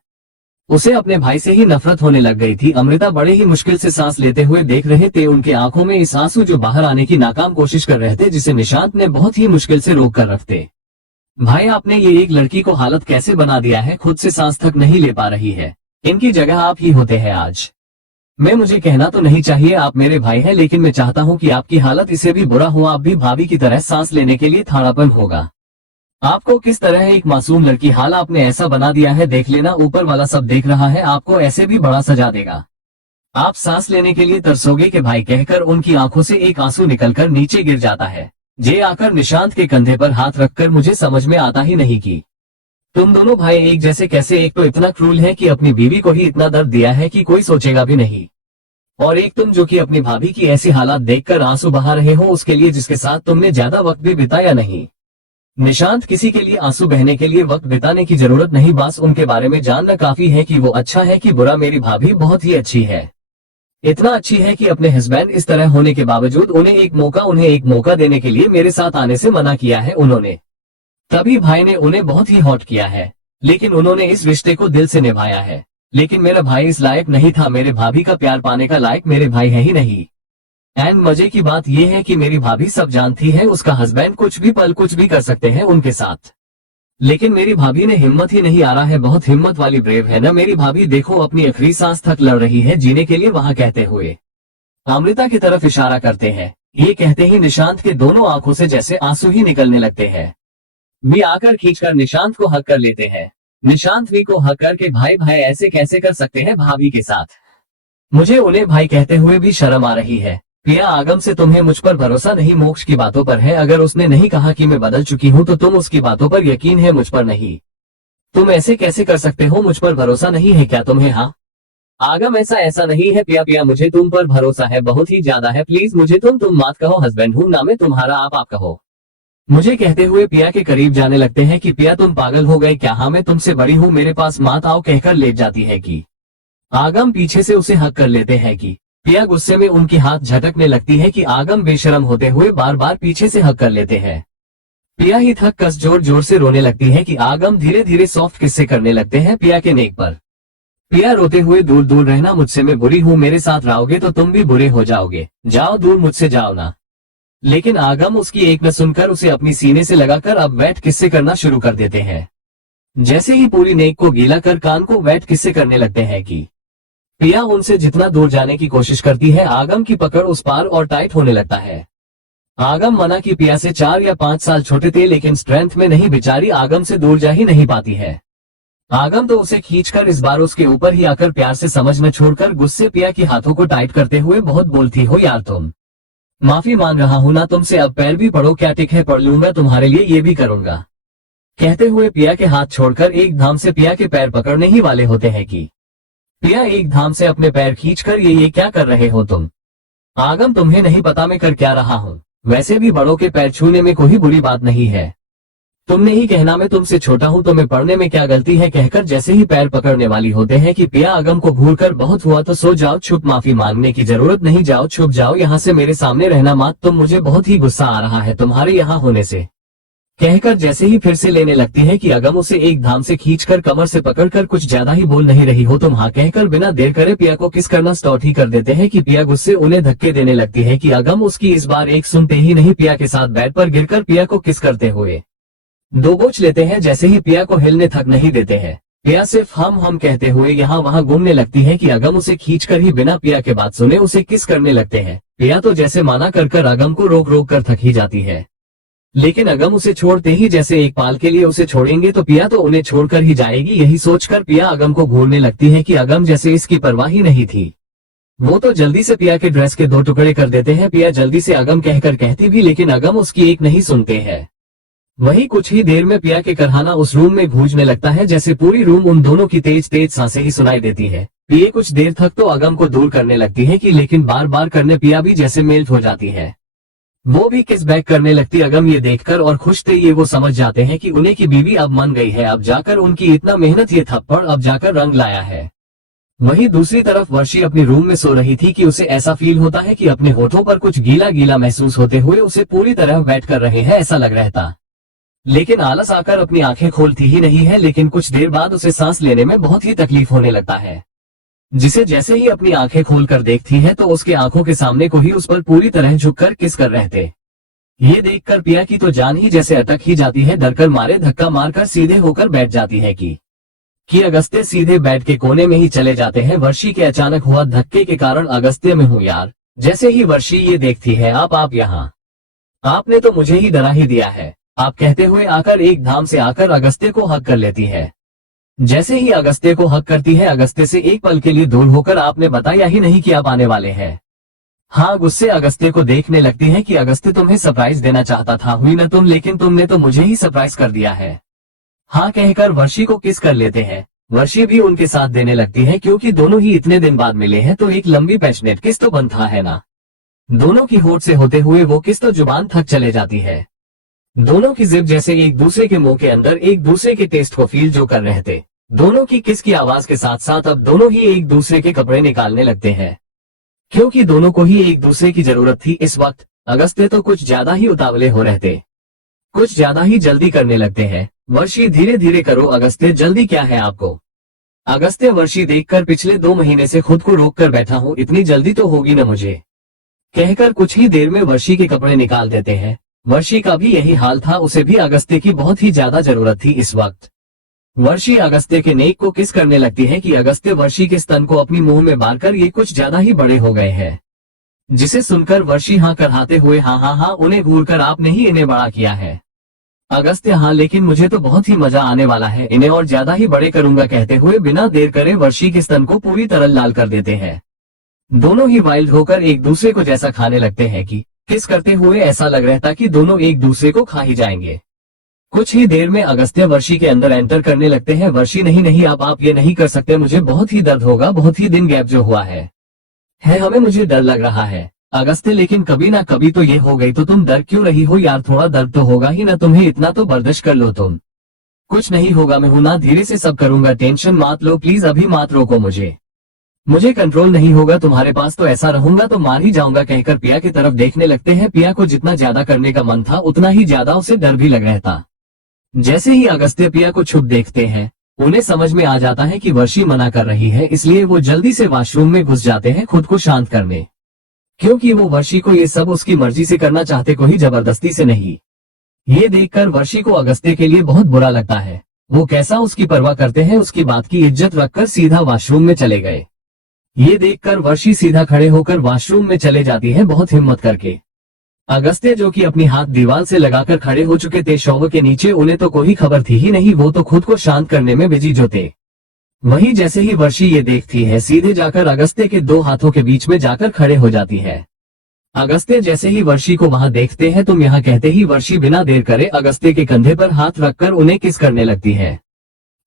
उसे अपने भाई से ही नफरत होने लग गई थी। अमृता बड़े ही मुश्किल से सांस लेते हुए देख रहे थे, उनके आंखों में इस आंसू जो बाहर आने की नाकाम कोशिश कर रहे थे, जिसे निशांत ने बहुत ही मुश्किल से रोक कर रखते। भाई आपने ये एक लड़की को हालत कैसे बना दिया है, खुद से सांस तक नहीं ले पा रही है, इनकी जगह आप ही होते हैं आज। मुझे कहना तो नहीं चाहिए आप मेरे भाई हैं, लेकिन मैं चाहता हूँ कि आपकी हालत इससे भी बुरा हो, आप भी भाभी की तरह सांस लेने के लिए थाड़ापन होगा। आपको किस तरह एक मासूम लड़की हाल आपने ऐसा बना दिया है, देख लेना ऊपर वाला सब देख रहा है, आपको ऐसे भी बड़ा सजा देगा। आप सांस लेने के लिए तरसोगे कि भाई, कहकर उनकी आंखों से एक आंसू निकलकर नीचे गिर जाता है। जे आकर निशांत के कंधे पर हाथ रखकर, मुझे समझ में आता ही नहीं कि तुम दोनों भाई एक जैसे कैसे, एक तो इतना क्रूल है कि अपनी बीवी को ही इतना दर्द दिया है कि कोई सोचेगा भी नहीं, और एक तुम जो कि अपनी भाभी की ऐसी हालात देखकर आंसू बहा रहे हो उसके लिए, जिसके साथ तुमने ज्यादा वक्त भी बिताया नहीं। निशांत, किसी के लिए आंसू बहने के लिए वक्त बिताने की जरूरत नहीं, बस उनके बारे में जानना काफी है कि वो अच्छा है कि बुरा। मेरी भाभी बहुत ही अच्छी है, इतना अच्छी है कि अपने हस्बैंड इस तरह होने के बावजूद उन्हें एक मौका देने के लिए मेरे साथ आने से मना किया है उन्होंने। तभी भाई ने उन्हें बहुत ही हॉट किया है, लेकिन उन्होंने इस रिश्ते को दिल से निभाया है। लेकिन मेरा भाई इस लायक नहीं था, मेरे भाभी का प्यार पाने का लायक मेरे भाई है ही नहीं। एंड मजे की बात यह है कि मेरी भाभी सब जानती है, उसका हस्बैंड कुछ भी पल कुछ भी कर सकते हैं उनके साथ। लेकिन मेरी भाभी ने हिम्मत ही नहीं आ रहा है, बहुत हिम्मत वाली ब्रेव है ना मेरी भाभी। देखो अपनी आखिरी सांस तक लड़ रही है जीने के लिए, वहां कहते हुए अमृता की तरफ इशारा करते हैं। ये कहते ही निशांत के दोनों आंखों से जैसे आंसू ही निकलने लगते हैं। वी आकर खींचकर निशांत को हक कर लेते हैं। निशांत वी को हक करके, भाई भाई ऐसे कैसे कर सकते हैं भाभी के साथ, मुझे उन्हें भाई कहते हुए भी शर्म आ रही है। प्रिया, आगम से तुम्हें मुझ पर भरोसा नहीं, मोक्ष की बातों पर है। अगर उसने नहीं कहा कि मैं बदल चुकी हूँ तो तुम उसकी बातों पर यकीन है, मुझ पर नहीं। तुम ऐसे कैसे कर सकते हो, मुझ पर भरोसा नहीं है क्या तुम्हें? हाँ आगम, ऐसा नहीं है प्रिया, मुझे तुम पर भरोसा है, बहुत ही ज्यादा है। प्लीज मुझे तुम मत कहो, हस्बैंड हूँ ना मैं तुम्हारा, आप कहो मुझे कहते हुए पिया के करीब जाने लगते हैं कि पिया तुम पागल हो गए क्या? हाँ मैं तुमसे बड़ी हूँ, मेरे पास मत आओ कहकर लेट जाती है कि आगम पीछे से उसे हक कर लेते हैं कि पिया गुस्से में उनकी हाथ झटकने लगती है कि आगम बेशरम होते हुए बार बार पीछे से हक कर लेते हैं। पिया ही थक कस जोर जोर से रोने लगती है कि आगम धीरे धीरे सॉफ्ट किस्से करने लगते हैं पिया के नेक पर। पिया रोते हुए, दूर दूर रहना मुझसे, मैं बुरी हूँ, मेरे साथ रहोगे तो तुम भी बुरे हो जाओगे, जाओ दूर मुझसे, जाओ ना। लेकिन आगम उसकी एक न सुनकर उसे अपनी सीने से लगाकर अब वैट किस्से करना शुरू कर देते हैं। जैसे ही पूरी नेक को गीला कर कान को वैट किस्से करने लगते हैं कि पिया उनसे जितना दूर जाने की कोशिश करती है आगम की पकड़ उस पार और टाइट होने लगता है। आगम मना की पिया से 4 या 5 साल छोटे थे, लेकिन स्ट्रेंथ में नहीं, बेचारी आगम से दूर जा ही नहीं पाती है। आगम तो उसे खींचकर इस बार उसके ऊपर ही आकर प्यार से समझ न छोड़कर गुस्से पिया के हाथों को टाइट करते हुए बहुत बोलती हो, यार तुम, माफी मांग रहा हूं ना तुमसे, अब पैर भी पड़ो क्या? टिक है, पढ़ लूंगा तुम्हारे लिए, ये भी करूंगा। कहते हुए पिया के हाथ छोड़कर एक धाम से पिया के पैर पकड़ने ही वाले होते हैं कि पिया एक धाम से अपने पैर खींचकर, ये क्या कर रहे हो तुम? आगम, तुम्हें नहीं पता मैं कर क्या रहा हूँ? वैसे भी बड़ों के पैर छूने में कोई बुरी बात नहीं है, तुमने ही कहना मैं तुमसे छोटा हूँ तो मैं पढ़ने में क्या गलती है? कहकर जैसे ही पैर पकड़ने वाली होते हैं कि पिया आगम को घूरकर, बहुत हुआ तो सो जाओ चुप, माफी मांगने की जरूरत नहीं, जाओ छुप जाओ यहाँ से, मेरे सामने रहना मत तुम, मुझे बहुत ही गुस्सा आ रहा है तुम्हारे यहाँ होने से। कहकर जैसे ही फिर से लेने लगती है कि अगम उसे एक धाम से खींचकर कमर से पकड़कर, कुछ ज्यादा ही बोल नहीं रही हो तुम? हाँ कहकर बिना देर करे पिया को किस करना स्टार्ट ही कर देते हैं कि पिया गुस्से उन्हें धक्के देने लगती है कि अगम उसकी इस बार एक सुनते ही नहीं, पिया के साथ बेड पर गिरकर पिया को किस करते हुए दो बोच लेते हैं। जैसे ही पिया को हिलने तक नहीं देते हैं, पिया सिर्फ हम कहते हुए यहाँ वहाँ घूमने लगती है कि अगम उसे खींचकर ही बिना पिया के बात सुने उसे किस करने लगते हैं। पिया तो जैसे माना कर अगम को रोक रोक कर थक ही जाती है, लेकिन अगम उसे छोड़ते ही जैसे एक पाल के लिए उसे छोड़ेंगे तो पिया तो उन्हें छोड़कर ही जाएगी। यही सोचकर पिया अगम को घूरने लगती है कि अगम जैसे इसकी परवाह ही नहीं थी। वो तो जल्दी से पिया के ड्रेस के 2 टुकड़े कर देते हैं। पिया जल्दी से अगम कहकर कहती भी, लेकिन अगम उसकी एक नहीं सुनते हैं। वही कुछ ही देर में पिया के करहाना उस रूम में गूंजने लगता है, जैसे पूरी रूम उन दोनों की तेज तेज सांसें ही सुनाई देती है। पिया कुछ देर तक तो अगम को दूर करने लगती है कि लेकिन बार बार करने पिया भी जैसे मेल्ट हो जाती है। वो भी किस बैक करने लगती अगम ये देखकर, और खुश थे ये वो समझ जाते हैं कि उन्हें की बीवी अब मान गई है, अब जाकर उनकी इतना मेहनत ये थप्पड़ अब जाकर रंग लाया है। वहीं दूसरी तरफ वर्षी अपनी रूम में सो रही थी कि उसे ऐसा फील होता है कि अपने होठों पर कुछ गीला गीला महसूस होते हुए उसे पूरी तरह बैठ कर रहे हैं ऐसा लग रहा था। लेकिन आलस आकर अपनी आंखें खोलती ही नहीं है, लेकिन कुछ देर बाद उसे सांस लेने में बहुत ही तकलीफ होने लगता है, जिसे जैसे ही अपनी आंखें खोलकर देखती है तो उसके आंखों के सामने को ही उस पर पूरी तरह झुककर किस कर रहे थे। ये देखकर पिया की तो जान ही जैसे अटक ही जाती है, डरकर मारे धक्का मारकर सीधे होकर बैठ जाती है कि अगस्त्य सीधे बेड के कोने में ही चले जाते हैं। वर्षी के अचानक हुआ धक्के के कारण अगस्त्य में हूँ यार। जैसे ही वर्षी ये देखती है, आप यहाँ, आपने तो मुझे ही डरा ही दिया है, आप कहते हुए आकर एक धाम से आकर अगस्त्य को हक कर लेती है। जैसे ही अगस्त्य को हक करती है, अगस्त्य से एक पल के लिए दूर होकर, आपने बताया ही नहीं कि आप आने वाले हैं। हाँ गुस्से अगस्त्य को देखने लगती है कि अगस्त्य तुम्हें सरप्राइज देना चाहता था, हुई न तुम, लेकिन तुमने तो मुझे ही सरप्राइज कर दिया है। हाँ कहकर वर्षी को किस कर लेते हैं। वर्षी भी उनके साथ देने लगती है, क्योंकि दोनों ही इतने दिन बाद मिले हैं तो एक लंबी पैशनेट किस तो बनता है ना। दोनों की होठ से होते हुए वो किस तो जुबान थक चले जाती है। दोनों की जिद जैसे एक दूसरे के मुंह के अंदर एक दूसरे के टेस्ट को फील जो कर रहे थे। दोनों की किस की आवाज के साथ साथ अब दोनों ही एक दूसरे के कपड़े निकालने लगते हैं, क्योंकि दोनों को ही एक दूसरे की जरूरत थी इस वक्त। अगस्त्य तो कुछ ज्यादा ही उतावले हो रहे थे, कुछ ज्यादा ही जल्दी करने लगते हैं। वर्षी धीरे धीरे करो अगस्त्य, जल्दी क्या है आपको। अगस्त्य वर्षी देखकर पिछले 2 महीने से खुद को रोक कर बैठा हूँ, इतनी जल्दी तो होगी न मुझे, कहकर कुछ ही देर में वर्षी के कपड़े निकाल देते हैं। वर्षी का भी यही हाल था, उसे भी अगस्त्य की बहुत ही ज्यादा जरूरत थी इस वक्त। वर्षी अगस्त्य के नेक को किस करने लगती है कि अगस्त्य वर्षी के स्तन को अपनी मुंह में बांधकर ये कुछ ज्यादा ही बड़े हो गए हैं, जिसे सुनकर वर्षी हाँ करहाते हुए हाँ उन्हें घूर कर आपने ही इन्हें बड़ा किया है। अगस्त्य हाँ, लेकिन मुझे तो बहुत ही मजा आने वाला है, इन्हें और ज्यादा ही बड़े करूंगा, कहते हुए बिना देर करे वर्षी के स्तन को पूरी तरह लाल कर देते हैं। दोनों ही वाइल्ड होकर एक दूसरे को जैसा खाने लगते हैं कि किस करते हुए ऐसा लग रहा था कि दोनों एक दूसरे को खा ही जाएंगे। कुछ ही देर में अगस्त्य वर्षी के अंदर एंटर करने लगते हैं। वर्षी नहीं आप ये नहीं कर सकते, मुझे बहुत ही दर्द होगा, बहुत ही दिन गैप जो हुआ है हमें, मुझे डर लग रहा है। अगस्त्य लेकिन कभी ना कभी तो ये हो गई, तो तुम डर क्यों रही हो यार, थोड़ा दर्द तो होगा ही ना तुम्हें, इतना तो बर्दाश्त कर लो तुम। कुछ नहीं होगा, मैं हूं ना, धीरे से सब करूंगा, टेंशन मत लो प्लीज, अभी मत रोको मुझे कंट्रोल नहीं होगा तुम्हारे पास, तो ऐसा रहूंगा तो मार ही जाऊंगा, कहकर पिया की तरफ देखने लगते हैं। पिया को जितना ज्यादा करने का मन था उतना ही ज्यादा उसे डर भी लग रहा था। जैसे ही अगस्त्य पिया को छुप देखते हैं, उन्हें समझ में आ जाता है कि वर्षी मना कर रही है, इसलिए वो जल्दी से वॉशरूम में घुस जाते हैं खुद को शांत करने, क्योंकि वो वर्षी को ये सब उसकी मर्जी से करना चाहते, कोई जबरदस्ती से नहीं। ये देखकर वर्षी को अगस्त्य के लिए बहुत बुरा लगता है। वो कैसा उसकी परवाह करते हैं, उसकी बात की इज्जत रखकर सीधा वॉशरूम में चले गए। ये देखकर वर्षी सीधा खड़े होकर वॉशरूम में चले जाती है बहुत हिम्मत करके। अगस्त्य जो कि अपनी हाथ दीवार से लगाकर खड़े हो चुके थे शॉवर के नीचे, उन्हें तो कोई खबर थी ही नहीं, वो तो खुद को शांत करने में बिजी जो थे। वहीं जैसे ही वर्षी ये देखती है, सीधे जाकर अगस्त्य के 2 हाथों के बीच में जाकर खड़े हो जाती है। अगस्त्य जैसे ही वर्षी को वहां देखते हैं, तुम यहाँ कहते ही वर्षी बिना देर करे अगस्त्य के कंधे पर हाथ रखकर उन्हें किस करने लगती है।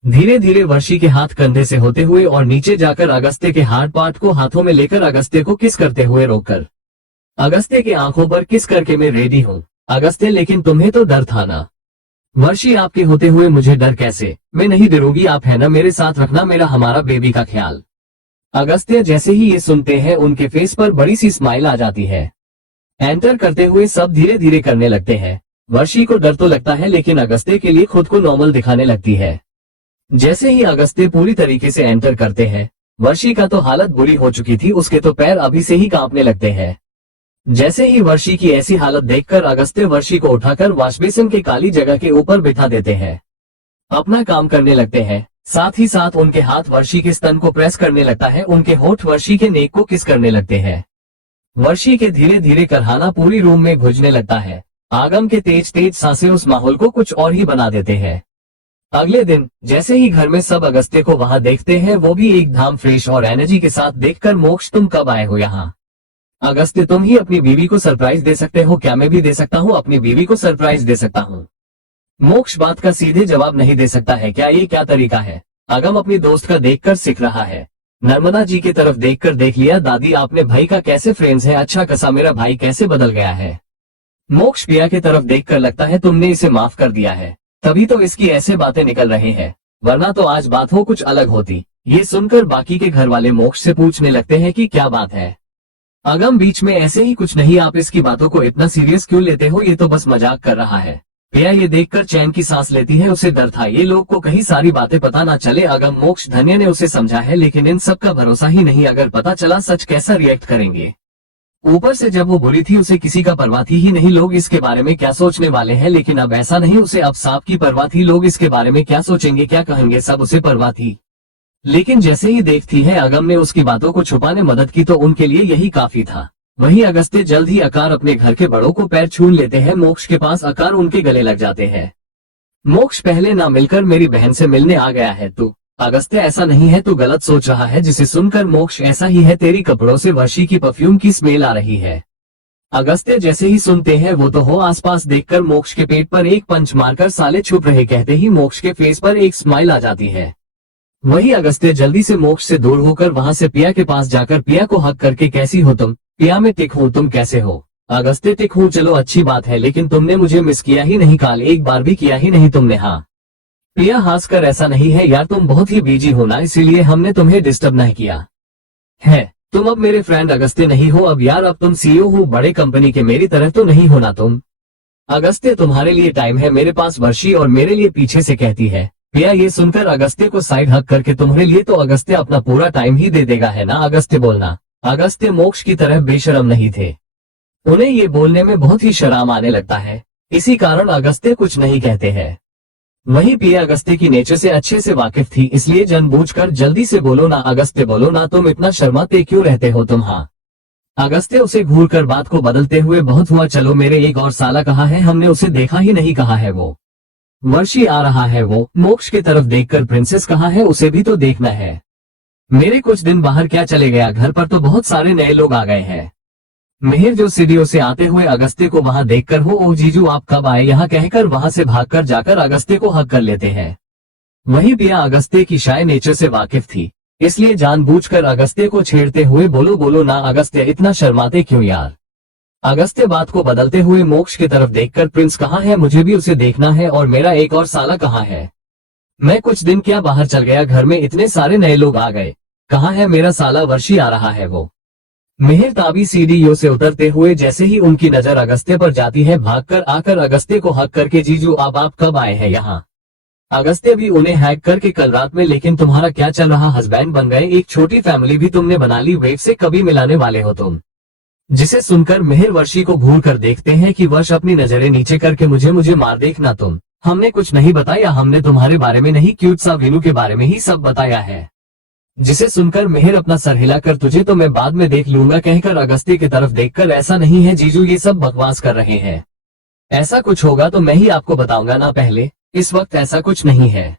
धीरे धीरे वर्षी के हाथ कंधे से होते हुए और नीचे जाकर अगस्त्य के हार्ड पार्ट को हाथों में लेकर अगस्त्य को किस करते हुए रोककर अगस्त्य की आंखों पर किस करके मैं रेडी हूँ। अगस्त्य लेकिन तुम्हें तो डर था ना। वर्षी आपके होते हुए मुझे डर कैसे, मैं नहीं डरूंगी, आप है ना, मेरे साथ रखना मेरा हमारा बेबी का ख्याल। अगस्त्य जैसे ही ये सुनते हैं, उनके फेस पर बड़ी सी स्माइल आ जाती है। एंटर करते हुए सब धीरे धीरे करने लगते हैं। वर्षी को डर तो लगता है, लेकिन अगस्त्य के लिए खुद को नॉर्मल दिखाने लगती है। जैसे ही अगस्त्य पूरी तरीके से एंटर करते हैं, वर्षी का तो हालत बुरी हो चुकी थी, उसके तो पैर अभी से ही कांपने लगते हैं। जैसे ही वर्षी की ऐसी हालत देखकर अगस्त्य वर्षी को उठाकर वॉशबेसिन के काली जगह के ऊपर बिठा देते हैं। अपना काम करने लगते हैं, साथ ही साथ उनके हाथ वर्षी के स्तन को प्रेस करने लगता है, उनके होठ वर्षी के नेक को किस करने लगते हैं। वर्षी के धीरे धीरे करहाना पूरी रूम में गुंजने लगता है। आगम के तेज तेज सांसें उस माहौल को कुछ और ही बना देते हैं। अगले दिन जैसे ही घर में सब अगस्त्य को वहां देखते हैं, वो भी एकदम फ्रेश और एनर्जी के साथ देखकर, मोक्ष तुम कब आए हो यहाँ। अगस्त्य तुम ही अपनी बीवी को सरप्राइज दे सकते हो क्या, मैं भी दे सकता हूँ, अपनी बीवी को सरप्राइज दे सकता हूँ। मोक्ष बात का सीधे जवाब नहीं दे सकता है, क्या ये क्या तरीका है। अगम अपनी दोस्त का देखकर सीख रहा है। नर्मदा जी की तरफ देखकर देख लिया, दादी आपने भाई का कैसे फ्रेंड्स है, अच्छा कसा मेरा भाई कैसे बदल गया है। मोक्ष पिया की तरफ देखकर लगता है तुमने इसे माफ कर दिया है, तभी तो इसकी ऐसे बातें निकल रहे हैं, वरना तो आज बात हो कुछ अलग होती। ये सुनकर बाकी के घर वाले मोक्ष से पूछने लगते हैं कि क्या बात है। अगम बीच में ऐसे ही कुछ नहीं, आप इसकी बातों को इतना सीरियस क्यों लेते हो, ये तो बस मजाक कर रहा है। पिया ये देखकर चैन की सांस लेती है, उसे डर था ये लोग को कहीं सारी बातें पता ना चले। अगम मोक्ष धन्य ने उसे समझा है, लेकिन इन सब का भरोसा ही नहीं, अगर पता चला सच कैसा रिएक्ट करेंगे। ऊपर से जब वो बुरी थी उसे किसी का परवाह थी ही नहीं, लोग इसके बारे में क्या सोचने वाले हैं, लेकिन अब ऐसा नहीं, उसे अब सांप की परवाह थी, लोग इसके बारे में क्या सोचेंगे क्या कहेंगे, सब उसे परवाह थी। लेकिन जैसे ही देखती है अगम ने उसकी बातों को छुपाने मदद की, तो उनके लिए यही काफी था। वहीं अगस्त्य जल्द ही आकार अपने घर के बड़ों को पैर छून लेते हैं, मोक्ष के पास आकार उनके गले लग जाते हैं। मोक्ष पहले ना मिलकर मेरी बहन से मिलने आ गया है तू। अगस्त्य ऐसा नहीं है, तू गलत सोच रहा है, जिसे सुनकर मोक्ष ऐसा ही है, तेरी कपड़ों से वर्षी की परफ्यूम की स्मेल आ रही है। अगस्त्य जैसे ही सुनते हैं वो तो हो आसपास देखकर मोक्ष के पेट पर एक पंच मारकर साले छुप रहे कहते ही मोक्ष के फेस पर एक स्माइल आ जाती है। वही अगस्त्य जल्दी से मोक्ष से दूर होकर वहां से पिया के पास जाकर पिया को हक करके कैसी हो तुम, पिया मैं टिक हूँ तुम कैसे हो। अगस्त्य टिक हूँ, चलो अच्छी बात है, लेकिन तुमने मुझे मिस किया ही नहीं, कॉल एक बार भी किया ही नहीं तुमने। हाँ प्रिया हंसकर, ऐसा नहीं है यार, तुम बहुत ही बिजी हो ना, इसीलिए हमने तुम्हें डिस्टर्ब नहीं किया है। तुम अब मेरे फ्रेंड अगस्त्य नहीं हो अब यार, अब तुम सीईओ हो बड़े कंपनी के, मेरी तरह तो नहीं होना तुम। अगस्त्य तुम्हारे लिए टाइम है मेरे पास, वर्षी और मेरे लिए पीछे से कहती है। प्रिया ये सुनकर अगस्त्य को साइड हक करके, तुम्हारे लिए तो अगस्त्य अपना पूरा टाइम ही दे देगा है ना अगस्त्य बोलना। अगस्त्य मोक्ष की तरह बेशरम नहीं थे, उन्हें ये बोलने में बहुत ही शर्म आने लगता है, इसी कारण अगस्त्य कुछ नहीं कहते हैं। वहीं प्रिया अगस्त्य की नेचर से अच्छे से वाकिफ थी, इसलिए जानबूझकर जल्दी से बोलो ना अगस्त्य, बोलो ना, तुम इतना शर्माते क्यों रहते हो तुम। हाँ अगस्त्य उसे घूर कर बात को बदलते हुए, बहुत हुआ, चलो मेरे एक और साला कहाँ है, हमने उसे देखा ही नहीं, कहाँ है वो। वर्षी आ रहा है वो, मोक्ष की तरफ देखकर, प्रिंसेस कहाँ है, उसे भी तो देखना है। मेरे कुछ दिन बाहर क्या चले गया, घर पर तो बहुत सारे नए लोग आ गए हैं। मिहिर जो सीढ़ियों से आते हुए अगस्त्य को वहां देखकर, हो ओ जीजू आप कब आए यहाँ कहकर वहां से भागकर जाकर अगस्त्य को हक कर लेते हैं। वहीं प्रिया अगस्त्य की शाय नेचर से वाकिफ थी, इसलिए जानबूझकर अगस्त्य को छेड़ते हुए, बोलो बोलो ना अगस्त्य, इतना शर्माते क्यों यार। अगस्त्य बात को बदलते हुए मोक्ष की तरफ देखकर, प्रिंस कहाँ है, मुझे भी उसे देखना है, और मेरा एक और साला कहाँ है। मैं कुछ दिन क्या बाहर चल गया, घर में इतने सारे नए लोग आ गए, कहाँ है मेरा साला। वर्षी आ रहा है वो। मिहिर ताबी सीढ़ियों से उतरते हुए जैसे ही उनकी नजर अगस्त्य पर जाती है, भागकर आकर अगस्त्य को हक करके, जीजू अब आप कब आए हैं यहाँ। अगस्त्य भी उन्हें हैक करके, कल रात में, लेकिन तुम्हारा क्या चल रहा, हस्बैंड बन गए, एक छोटी फैमिली भी तुमने बना ली, वेव से कभी मिलाने वाले हो तुम। जिसे सुनकर मिहिर वर्षी को घूर कर देखते हैं कि वर्ष अपनी नजरें नीचे करके, मुझे मुझे मार देखना तुम, हमने कुछ नहीं बताया, हमने तुम्हारे बारे में नहीं, क्यूट सा वीनू के बारे में ही सब बताया है। जिसे सुनकर मिहिर अपना सर हिलाकर, तुझे तो मैं बाद में देख लूंगा कहकर अगस्त्य की तरफ देखकर, ऐसा नहीं है जीजू, ये सब बकवास कर रहे हैं, ऐसा कुछ होगा तो मैं ही आपको बताऊंगा ना, पहले इस वक्त ऐसा कुछ नहीं है।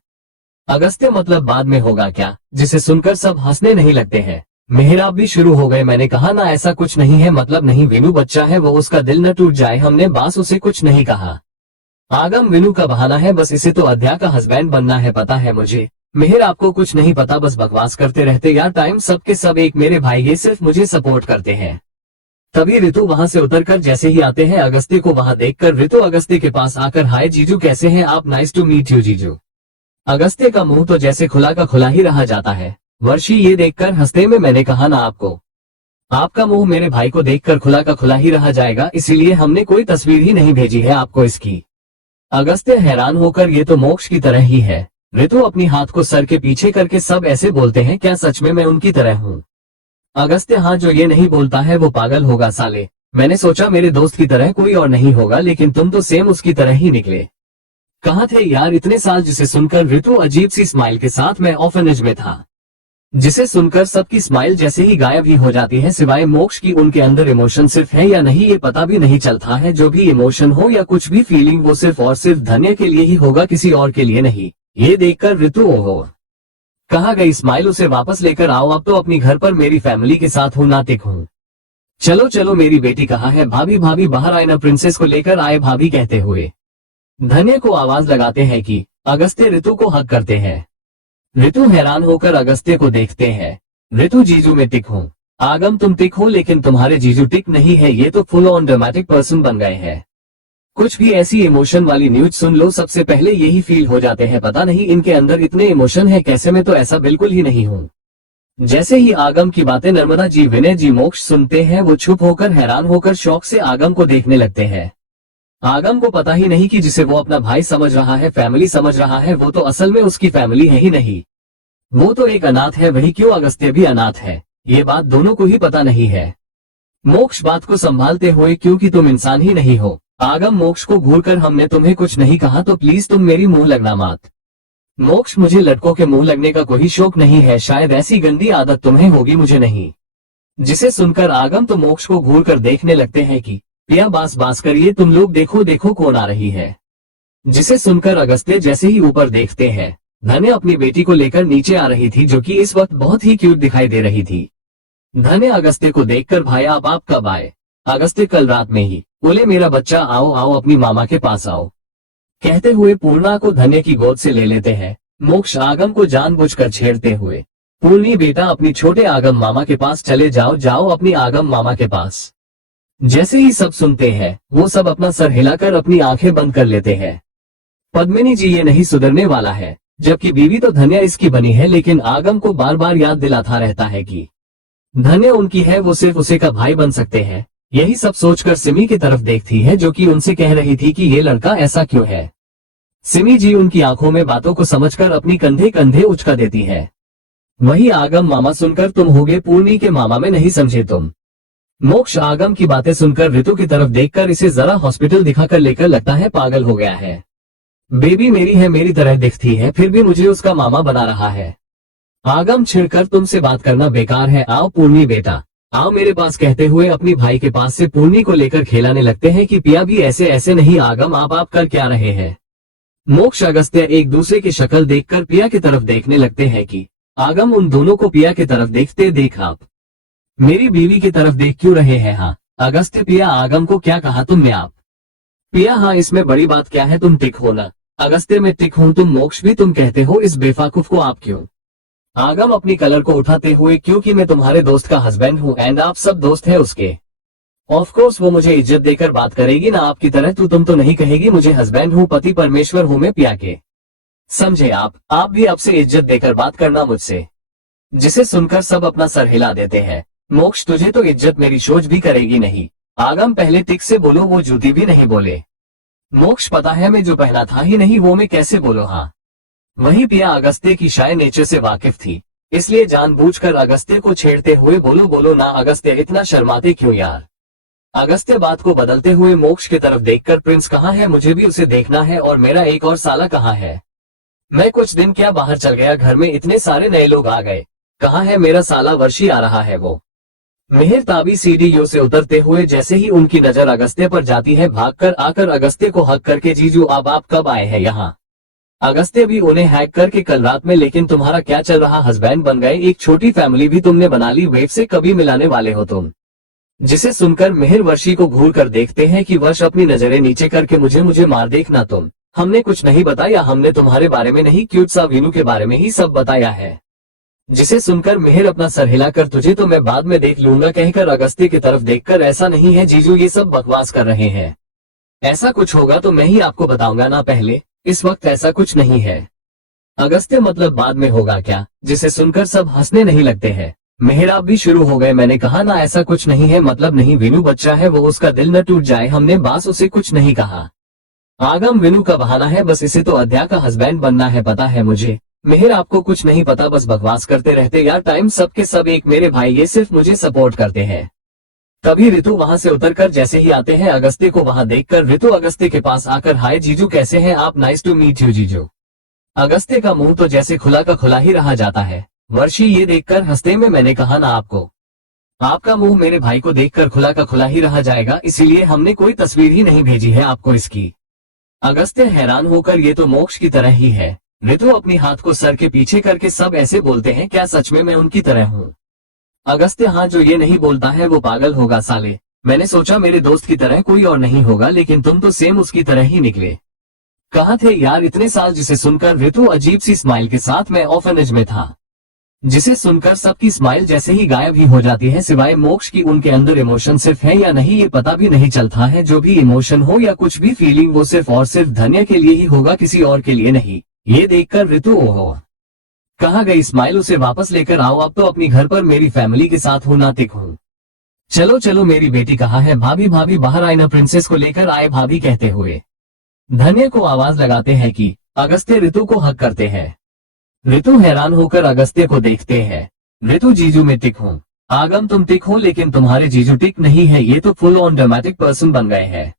अगस्त्य मतलब बाद में होगा क्या। जिसे सुनकर सब हंसने नहीं लगते हैं। मिहिर आप भी शुरू हो गए, मैंने कहा ना ऐसा कुछ नहीं है, मतलब नहीं, वीनू बच्चा है, वो उसका दिल न टूट जाए, हमने बास उसे कुछ नहीं कहा। आगम वीनू का बहाना है बस, इसे तो अध्या का हस्बैंड बनना है, पता है मुझे। मिहिर आपको कुछ नहीं पता, बस बकवास करते रहते यार, टाइम सबके सब एक मेरे भाई, ये सिर्फ मुझे सपोर्ट करते हैं। तभी ऋतु वहां से उतरकर जैसे ही आते हैं अगस्त्य को वहां देखकर, ऋतु अगस्त्य के पास आकर, हाय जीजू कैसे हैं आप, नाइस टू मीट यू जीजू। अगस्त्य का मुंह तो जैसे खुला का खुला ही रह जाता है। वर्षी ये देखकर हंसते में, मैंने कहा ना आपको, आपका मुंह मेरे भाई को देखकर खुला का खुला ही रह जाएगा, इसीलिए हमने कोई तस्वीर ही नहीं भेजी है आपको इसकी। अगस्त्य हैरान होकर, ये तो मोक्ष की तरह ही है। ऋतु अपनी हाथ को सर के पीछे करके, सब ऐसे बोलते हैं क्या, सच में मैं उनकी तरह हूँ। अगस्त्य हाँ, जो ये नहीं बोलता है वो पागल होगा साले, मैंने सोचा मेरे दोस्त की तरह कोई और नहीं होगा, लेकिन तुम तो सेम उसकी तरह ही निकले। कहाँ थे यार इतने साल। जिसे सुनकर ऋतु अजीब सी स्माइल के साथ, मैं ऑर्फनेज में था। जिसे सुनकर सबकी स्माइल जैसे ही गायब ही हो जाती है, सिवाय मोक्ष की। उनके अंदर इमोशन सिर्फ है या नहीं ये पता भी नहीं चलता है, जो भी इमोशन हो या कुछ भी फीलिंग, वो सिर्फ और सिर्फ धन्य के लिए ही होगा, किसी और के लिए नहीं। ये देखकर ऋतु ओहो, कहाँ गई स्माइल, उसे वापस लेकर आओ, अब तो अपनी घर पर मेरी फैमिली के साथ हूँ, नातिक हूँ। चलो चलो मेरी बेटी कहाँ है, भाभी भाभी बाहर आए ना, प्रिंसेस को लेकर आए भाभी कहते हुए धन्य को आवाज लगाते हैं कि अगस्त्य ऋतु को हक करते हैं। ऋतु हैरान होकर अगस्त्य को देखते हैं। ऋतु जीजू में टिक हूँ। आगम तुम टिक हो, लेकिन तुम्हारे जीजू टिक नहीं है, ये तो फुल ऑन ड्रामेटिक पर्सन बन गए हैं। कुछ भी ऐसी इमोशन वाली न्यूज सुन लो, सबसे पहले यही फील हो जाते हैं, पता नहीं इनके अंदर इतने इमोशन है कैसे, मैं तो ऐसा बिल्कुल ही नहीं हूँ। जैसे ही आगम की बातें नर्मदा जी, विनय जी, मोक्ष सुनते हैं, वो चुप होकर हैरान होकर शौक से आगम को देखने लगते हैं। आगम को पता ही नहीं कि जिसे वो अपना भाई समझ रहा है, फैमिली समझ रहा है, वो तो असल में उसकी फैमिली है ही नहीं, वो तो एक अनाथ है। वही क्यों, अगस्त्य भी अनाथ है, ये बात दोनों को ही पता नहीं है। मोक्ष बात को संभालते हुए, क्योंकि तुम इंसान ही नहीं हो। आगम मोक्ष को घूरकर, हमने तुम्हें कुछ नहीं कहा तो प्लीज तुम मेरी मुंह लगना मत। मोक्ष मुझे लड़कों के मुंह लगने का कोई शौक नहीं है, शायद ऐसी गंदी आदत तुम्हें होगी, मुझे नहीं। जिसे सुनकर आगम तो मोक्ष को घूरकर देखने लगते हैं कि प्रिया बास बास करिए, तुम लोग देखो देखो कौन आ रही है। जिसे सुनकर अगस्त्य जैसे ही ऊपर देखते हैं, धन्य अपनी बेटी को लेकर नीचे आ रही थी, जो कि इस वक्त बहुत ही क्यूट दिखाई दे रही थी। धन्य अगस्त्य को देखकर, भाई आप कब आए। अगस्त्य कल रात में ही। बोले मेरा बच्चा आओ आओ अपनी मामा के पास आओ, कहते हुए पूर्णा को धन्य की गोद से ले लेते हैं। मोक्ष आगम को जानबूझकर छेड़ते हुए, पूर्णी बेटा अपनी छोटे आगम मामा के पास चले जाओ, जाओ अपनी आगम मामा के पास। जैसे ही सब सुनते हैं वो सब अपना सर हिलाकर अपनी आंखें बंद कर लेते हैं। पद्मिनी जी ये नहीं सुधरने वाला है, जबकि बीवी तो धन्या इसकी बनी है, लेकिन आगम को बार बार याद दिलाता रहता है कि धन्या उनकी है, वो सिर्फ उसे का भाई बन सकते हैं। यही सब सोचकर सिमी की तरफ देखती है, जो कि उनसे कह रही थी कि ये लड़का ऐसा क्यों है। सिमी जी उनकी आंखों में बातों को समझकर अपनी कंधे कंधे उचका देती है। वही आगम मामा सुनकर तुम होगे पूर्णी के मामा में नहीं समझे तुम। मोक्ष आगम की बातें सुनकर ऋतु की तरफ देखकर इसे जरा हॉस्पिटल दिखाकर लेकर लगता है पागल हो गया है। बेबी मेरी है, मेरी तरह दिखती है, फिर भी मुझे उसका मामा बना रहा है। आगम छिड़कर तुमसे बात करना बेकार है, आओ पूर्णी बेटा आओ मेरे पास, कहते हुए अपनी भाई के पास से पूर्णी को लेकर खेलाने लगते हैं कि पिया भी ऐसे ऐसे नहीं। आगम आप कर क्या रहे हैं। मोक्ष अगस्त्य एक दूसरे की शक्ल देखकर पिया की तरफ देखने लगते हैं कि आगम उन दोनों को पिया की तरफ देखते देख आप मेरी बीवी की तरफ देख क्यों रहे हैं। हाँ अगस्त्य पिया आगम को क्या कहा तुमने आप। पिया हाँ इसमें बड़ी बात क्या है, तुम टिक हो ना। अगस्त्य में टिक हूं, तुम मोक्ष भी तुम कहते हो, इस बेफाकूफ को आप क्यों। आगम अपनी कलर को उठाते हुए क्योंकि मैं तुम्हारे दोस्त का हस्बैंड हूँ एंड आप सब दोस्त है उसके। ऑफ कोर्स वो मुझे इज्जत देकर बात करेगी ना आपकी तरह, तुम तो नहीं कहेगी मुझे हस्बैंड हूँ, पति परमेश्वर हूँ मैं पिया के। समझे आप भी अब से इज्जत देकर बात करना मुझसे। जिसे सुनकर सब अपना सर हिला देते हैं। मोक्ष तुझे तो इज्जत मेरी सोच भी करेगी नहीं। आगम पहले टिक से बोलो, वो जूती भी नहीं बोले। मोक्ष पता है मैं जो पहना था ही नहीं वो मैं कैसे बोलो। हाँ वही पिया अगस्त्य की शाय नेचर से वाकिफ थी, इसलिए जानबूझकर अगस्त्य को छेड़ते हुए बोलो बोलो ना अगस्त्य, इतना शर्माते क्यों यार। अगस्त्य बात को बदलते हुए मोक्ष की तरफ देखकर प्रिंस कहाँ है, मुझे भी उसे देखना है, और मेरा एक और साला कहाँ है। मैं कुछ दिन क्या बाहर चल गया, घर में इतने सारे नए लोग आ गए, कहाँ है मेरा साला। वर्षी आ रहा है वो। मिहिर ताबी सीढ़ियों से उतरते हुए जैसे ही उनकी नजर अगस्त्य पर जाती है भागकर आकर अगस्त्य को हक करके जीजू अब आप कब आए हैं यहाँ। अगस्त्य भी उन्हें हैक करके कल रात में, लेकिन तुम्हारा क्या चल रहा, हस्बैंड बन गए, एक छोटी फैमिली भी तुमने बना ली, वेब से कभी मिलाने वाले हो तुम। जिसे सुनकर मिहिर वर्षी को घूर कर देखते हैं कि वर्ष अपनी नजरें नीचे करके मुझे मार देखना तुम, हमने कुछ नहीं बताया, हमने तुम्हारे बारे में नहीं क्यूट सा वीनू के बारे में ही सब बताया है। जिसे सुनकर मिहिर अपना सर हिलाकर तुझे तो मैं बाद में देख लूंगा कहकर अगस्त्य की तरफ देखकर ऐसा नहीं है जीजू ये सब बकवास कर रहे हैं, ऐसा कुछ होगा तो मैं ही आपको बताऊंगा ना, पहले इस वक्त ऐसा कुछ नहीं है। अगस्त्य मतलब बाद में होगा क्या। जिसे सुनकर सब हंसने नहीं लगते हैं। मिहिर आप भी शुरू हो गए, मैंने कहा ना ऐसा कुछ नहीं है, मतलब नहीं, वीनू बच्चा है, वो उसका दिल न टूट जाए, हमने बास उसे कुछ नहीं कहा। आगम वीनू का बहाना है, बस इसे तो अध्या का हस्बैंड बनना है, पता है मुझे। मिहिर आपको कुछ नहीं पता, बस बकवास करते रहते यार, टाइम सबके सब एक मेरे भाई, ये सिर्फ मुझे सपोर्ट करते हैं। तभी ऋतु वहां से उतरकर जैसे ही आते हैं अगस्त्य को वहां देखकर ऋतु अगस्त्य के पास आकर हाय जीजू कैसे हैं आप, नाइस टू मीट यू जीजू। अगस्त्य का मुंह तो जैसे खुला का खुला ही रहा जाता है। वर्षी ये देखकर हंसते में मैंने कहा ना आपको, आपका मुंह मेरे भाई को देखकर खुला का खुला ही रहा जाएगा, इसीलिए हमने कोई तस्वीर ही नहीं भेजी है आपको इसकी। अगस्त्य हैरान होकर ये तो मोक्ष की तरह ही है। ऋतु अपनी हाथ को सर के पीछे करके सब ऐसे बोलते हैं, क्या सच में मैं उनकी तरह हूँ। अगस्त्य हाँ जो ये नहीं बोलता है वो पागल होगा साले, मैंने सोचा मेरे दोस्त की तरह कोई और नहीं होगा, लेकिन तुम तो सेम उसकी तरह ही निकले। कहाँ थे यार इतने साल। जिसे सुनकर ऋतु अजीब सी स्माइल के साथ मैं ऑर्फनेज में था। जिसे सुनकर सबकी स्माइल जैसे ही गायब ही हो जाती है, सिवाय मोक्ष की। उनके अंदर इमोशन सिर्फ है या नहीं ये पता भी नहीं चलता है। जो भी इमोशन हो या कुछ भी फीलिंग वो सिर्फ और सिर्फ धन्या के लिए ही होगा, किसी और के लिए नहीं। ये देखकर ऋतु ओहो कहाँ गई स्माइल, उसे वापस लेकर आओ, अब तो अपनी घर पर मेरी फैमिली के साथ हूँ नातिक हूँ। चलो चलो मेरी बेटी कहाँ है, भाभी भाभी बाहर आए ना, प्रिंसेस को लेकर आए भाभी कहते हुए धन्या को आवाज लगाते हैं कि अगस्त्य ऋतु को हक करते हैं। ऋतु हैरान होकर अगस्त्य को देखते हैं। ऋतु जीजू में टिक हूँ। आगम तुम टिक हो, लेकिन तुम्हारे जीजू टिक नहीं है, ये तो फुल ऑन ड्रामेटिक पर्सन बन गए हैं।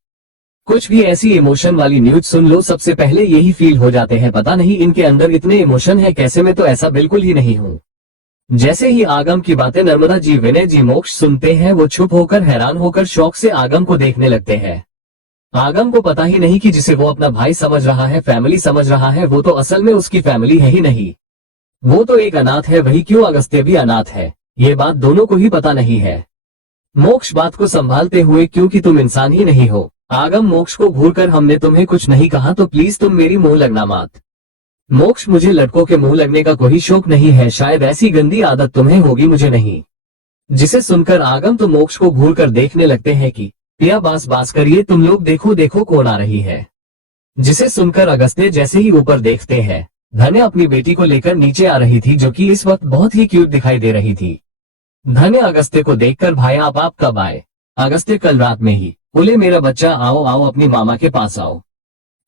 कुछ भी ऐसी इमोशन वाली न्यूज सुन लो सबसे पहले यही फील हो जाते हैं, पता नहीं इनके अंदर इतने इमोशन है कैसे, मैं तो ऐसा बिल्कुल ही नहीं हूँ। जैसे ही आगम की बातें नर्मदा जी विनय जी मोक्ष सुनते हैं वो चुप होकर हैरान होकर शौक से आगम को देखने लगते हैं। आगम को पता ही नहीं कि जिसे वो अपना भाई समझ रहा है, फैमिली समझ रहा है, वो तो असल में उसकी फैमिली है ही नहीं, वो तो एक अनाथ है। वही क्यों अगस्त्य भी अनाथ है, ये बात दोनों को ही पता नहीं है। मोक्ष बात को संभालते हुए क्योंकि तुम इंसान ही नहीं हो। आगम मोक्ष को घूरकर हमने तुम्हें कुछ नहीं कहा तो प्लीज तुम मेरी मुंह लगना मत। मोक्ष मुझे लड़कों के मुंह लगने का कोई शौक नहीं है, शायद ऐसी गंदी आदत तुम्हें होगी, मुझे नहीं। जिसे सुनकर आगम तो मोक्ष को घूर कर देखने लगते हैं कि पिया बास बास करिए, तुम लोग देखो देखो कौन आ रही है। जिसे सुनकर अगस्त्य जैसे ही ऊपर देखते हैं, धन्या अपनी बेटी को लेकर नीचे आ रही थी, जो कि इस वक्त बहुत ही क्यूट दिखाई दे रही थी। धन्या अगस्त्य को देखकर भाई आप कब आए? अगस्त्य कल रात में ही। बोले मेरा बच्चा आओ आओ अपनी मामा के पास आओ।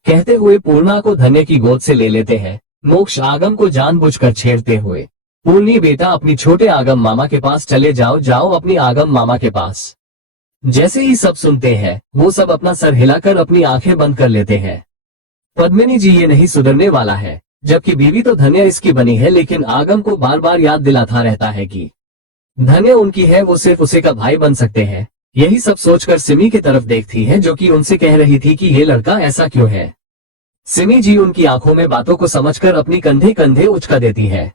कहते हुए पूर्णा को धन्या की गोद से ले लेते हैं। मोक्ष आगम को जानबूझकर छेड़ते हुए, पूर्णी बेटा अपनी छोटे आगम मामा के पास चले जाओ, जाओ अपनी आगम मामा के पास। जैसे ही सब सुनते हैं, वो सब अपना सर हिलाकर अपनी आंखें बंद कर लेते हैं। पद्मिनी जी ये नहीं सुधरने वाला है, जबकि बीवी तो धन्या इसकी बनी है, लेकिन आगम को बार बार याद दिलाता रहता है कि धन्या उनकी है, वो सिर्फ उसे का भाई बन सकते हैं। यही सब सोचकर सिमी की तरफ देखती है, जो कि उनसे कह रही थी कि ये लड़का ऐसा क्यों है। सिमी जी उनकी आंखों में बातों को समझकर अपनी कंधे कंधे उचका देती है।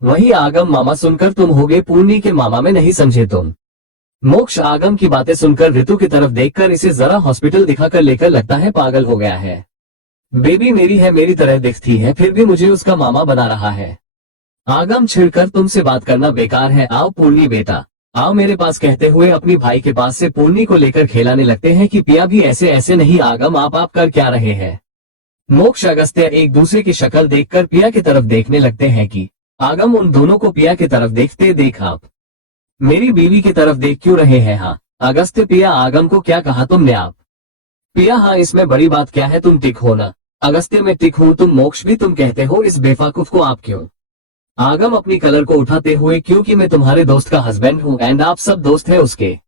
वही आगम मामा सुनकर तुम होगे पूर्णी के मामा में नहीं समझे तुम। मोक्ष आगम की बातें सुनकर ऋतु की तरफ देखकर इसे जरा हॉस्पिटल दिखाकर लेकर लगता है पागल हो गया है। बेबी मेरी है, मेरी तरह दिखती है, फिर भी मुझे उसका मामा बना रहा है। आगम छिड़कर तुमसे बात करना बेकार है, आओ पूर्णी बेटा आओ मेरे पास, कहते हुए अपनी भाई के पास से पूर्णी को लेकर खेलाने लगते हैं कि पिया भी ऐसे ऐसे नहीं। आगम आप कर क्या रहे हैं? मोक्ष अगस्त्य एक दूसरे की शक्ल देखकर पिया की तरफ देखने लगते हैं कि आगम उन दोनों को पिया की तरफ देखते देख आप मेरी बीवी की तरफ देख क्यों रहे हैं? हाँ अगस्त्य पिया आगम को क्या कहा तुमने? आप पिया हाँ इसमें बड़ी बात क्या है, तुम टिक हो ना। अगस्त्य मैं टिक हूँ, तुम मोक्ष भी तुम कहते हो, इस बेवकूफ को आप क्यों? आगम अपनी कलर को उठाते हुए, क्योंकि मैं तुम्हारे दोस्त का हस्बैंड हूँ एंड आप सब दोस्त है उसके।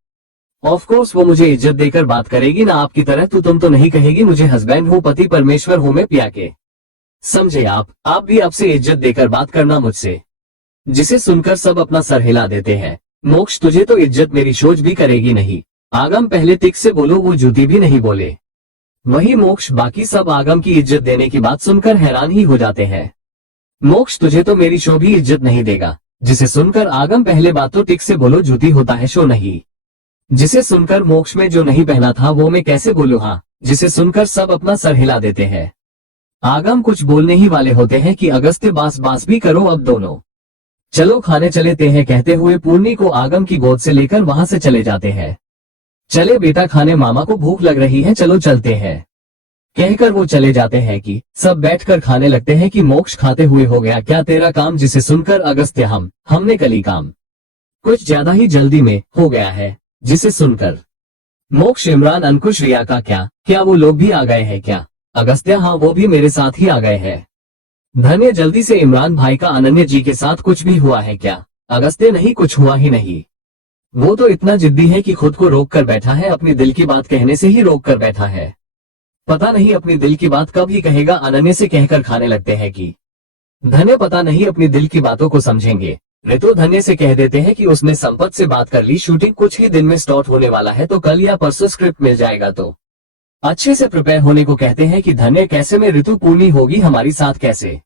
ऑफ कोर्स वो मुझे इज्जत देकर बात करेगी ना आपकी तरह, तुम तो नहीं कहेगी मुझे हस्बैंड हूँ, पति परमेश्वर हूँ मैं पिया के। समझे आप भी अब से इज्जत देकर बात करना मुझसे। जिसे सुनकर सब अपना सर हिला देते हैं। मोक्ष तुझे तो इज्जत मेरी सोच भी करेगी नहीं। आगम पहले टिक से बोलो, वो जूती भी नहीं बोले। वही मोक्ष बाकी सब आगम की इज्जत देने की बात सुनकर हैरान ही हो जाते हैं। मोक्ष तुझे तो मेरी शो भी इज्जत नहीं देगा। जिसे सुनकर आगम पहले बात तो टिक से बोलो, जूती होता है शो नहीं। जिसे सुनकर मोक्ष में जो नहीं पहना था वो मैं कैसे बोलूं? हाँ जिसे सुनकर सब अपना सर हिला देते हैं। आगम कुछ बोलने ही वाले होते हैं कि अगस्त्य बास बास भी करो अब दोनों, चलो खाने चलेते हैं, कहते हुए पूर्णी को आगम की गोद से लेकर वहां से चले जाते हैं। चले बेटा खाने, मामा को भूख लग रही है, चलो चलते हैं, कहकर वो चले जाते हैं कि सब बैठकर खाने लगते हैं कि मोक्ष खाते हुए हो गया क्या तेरा काम? जिसे सुनकर अगस्त्य हमने कल ही काम कुछ ज्यादा ही जल्दी में हो गया है। जिसे सुनकर मोक्ष इमरान अंकुश रिया का क्या वो लोग भी आ गए हैं क्या? अगस्त्य हाँ वो भी मेरे साथ ही आ गए हैं। धन्य जल्दी से इमरान भाई का अनन्या जी के साथ कुछ भी हुआ है क्या? अगस्त्य नहीं कुछ हुआ ही नहीं, वो तो इतना जिद्दी है कि खुद को रोक कर बैठा है, अपनी दिल की बात कहने से ही रोक कर बैठा है। पता नहीं अपनी दिल की बात कब ही कहेगा। अनन्या से कहकर खाने लगते हैं कि धन्य पता नहीं अपनी दिल की बातों को समझेंगे। ऋतु धन्य से कह देते हैं कि उसने संपत से बात कर ली, शूटिंग कुछ ही दिन में स्टार्ट होने वाला है, तो कल या परसों स्क्रिप्ट मिल जाएगा तो अच्छे से प्रिपेयर होने को कहते हैं कि धन्य कैसे में ऋतु पूर्णी होगी हमारी साथ कैसे?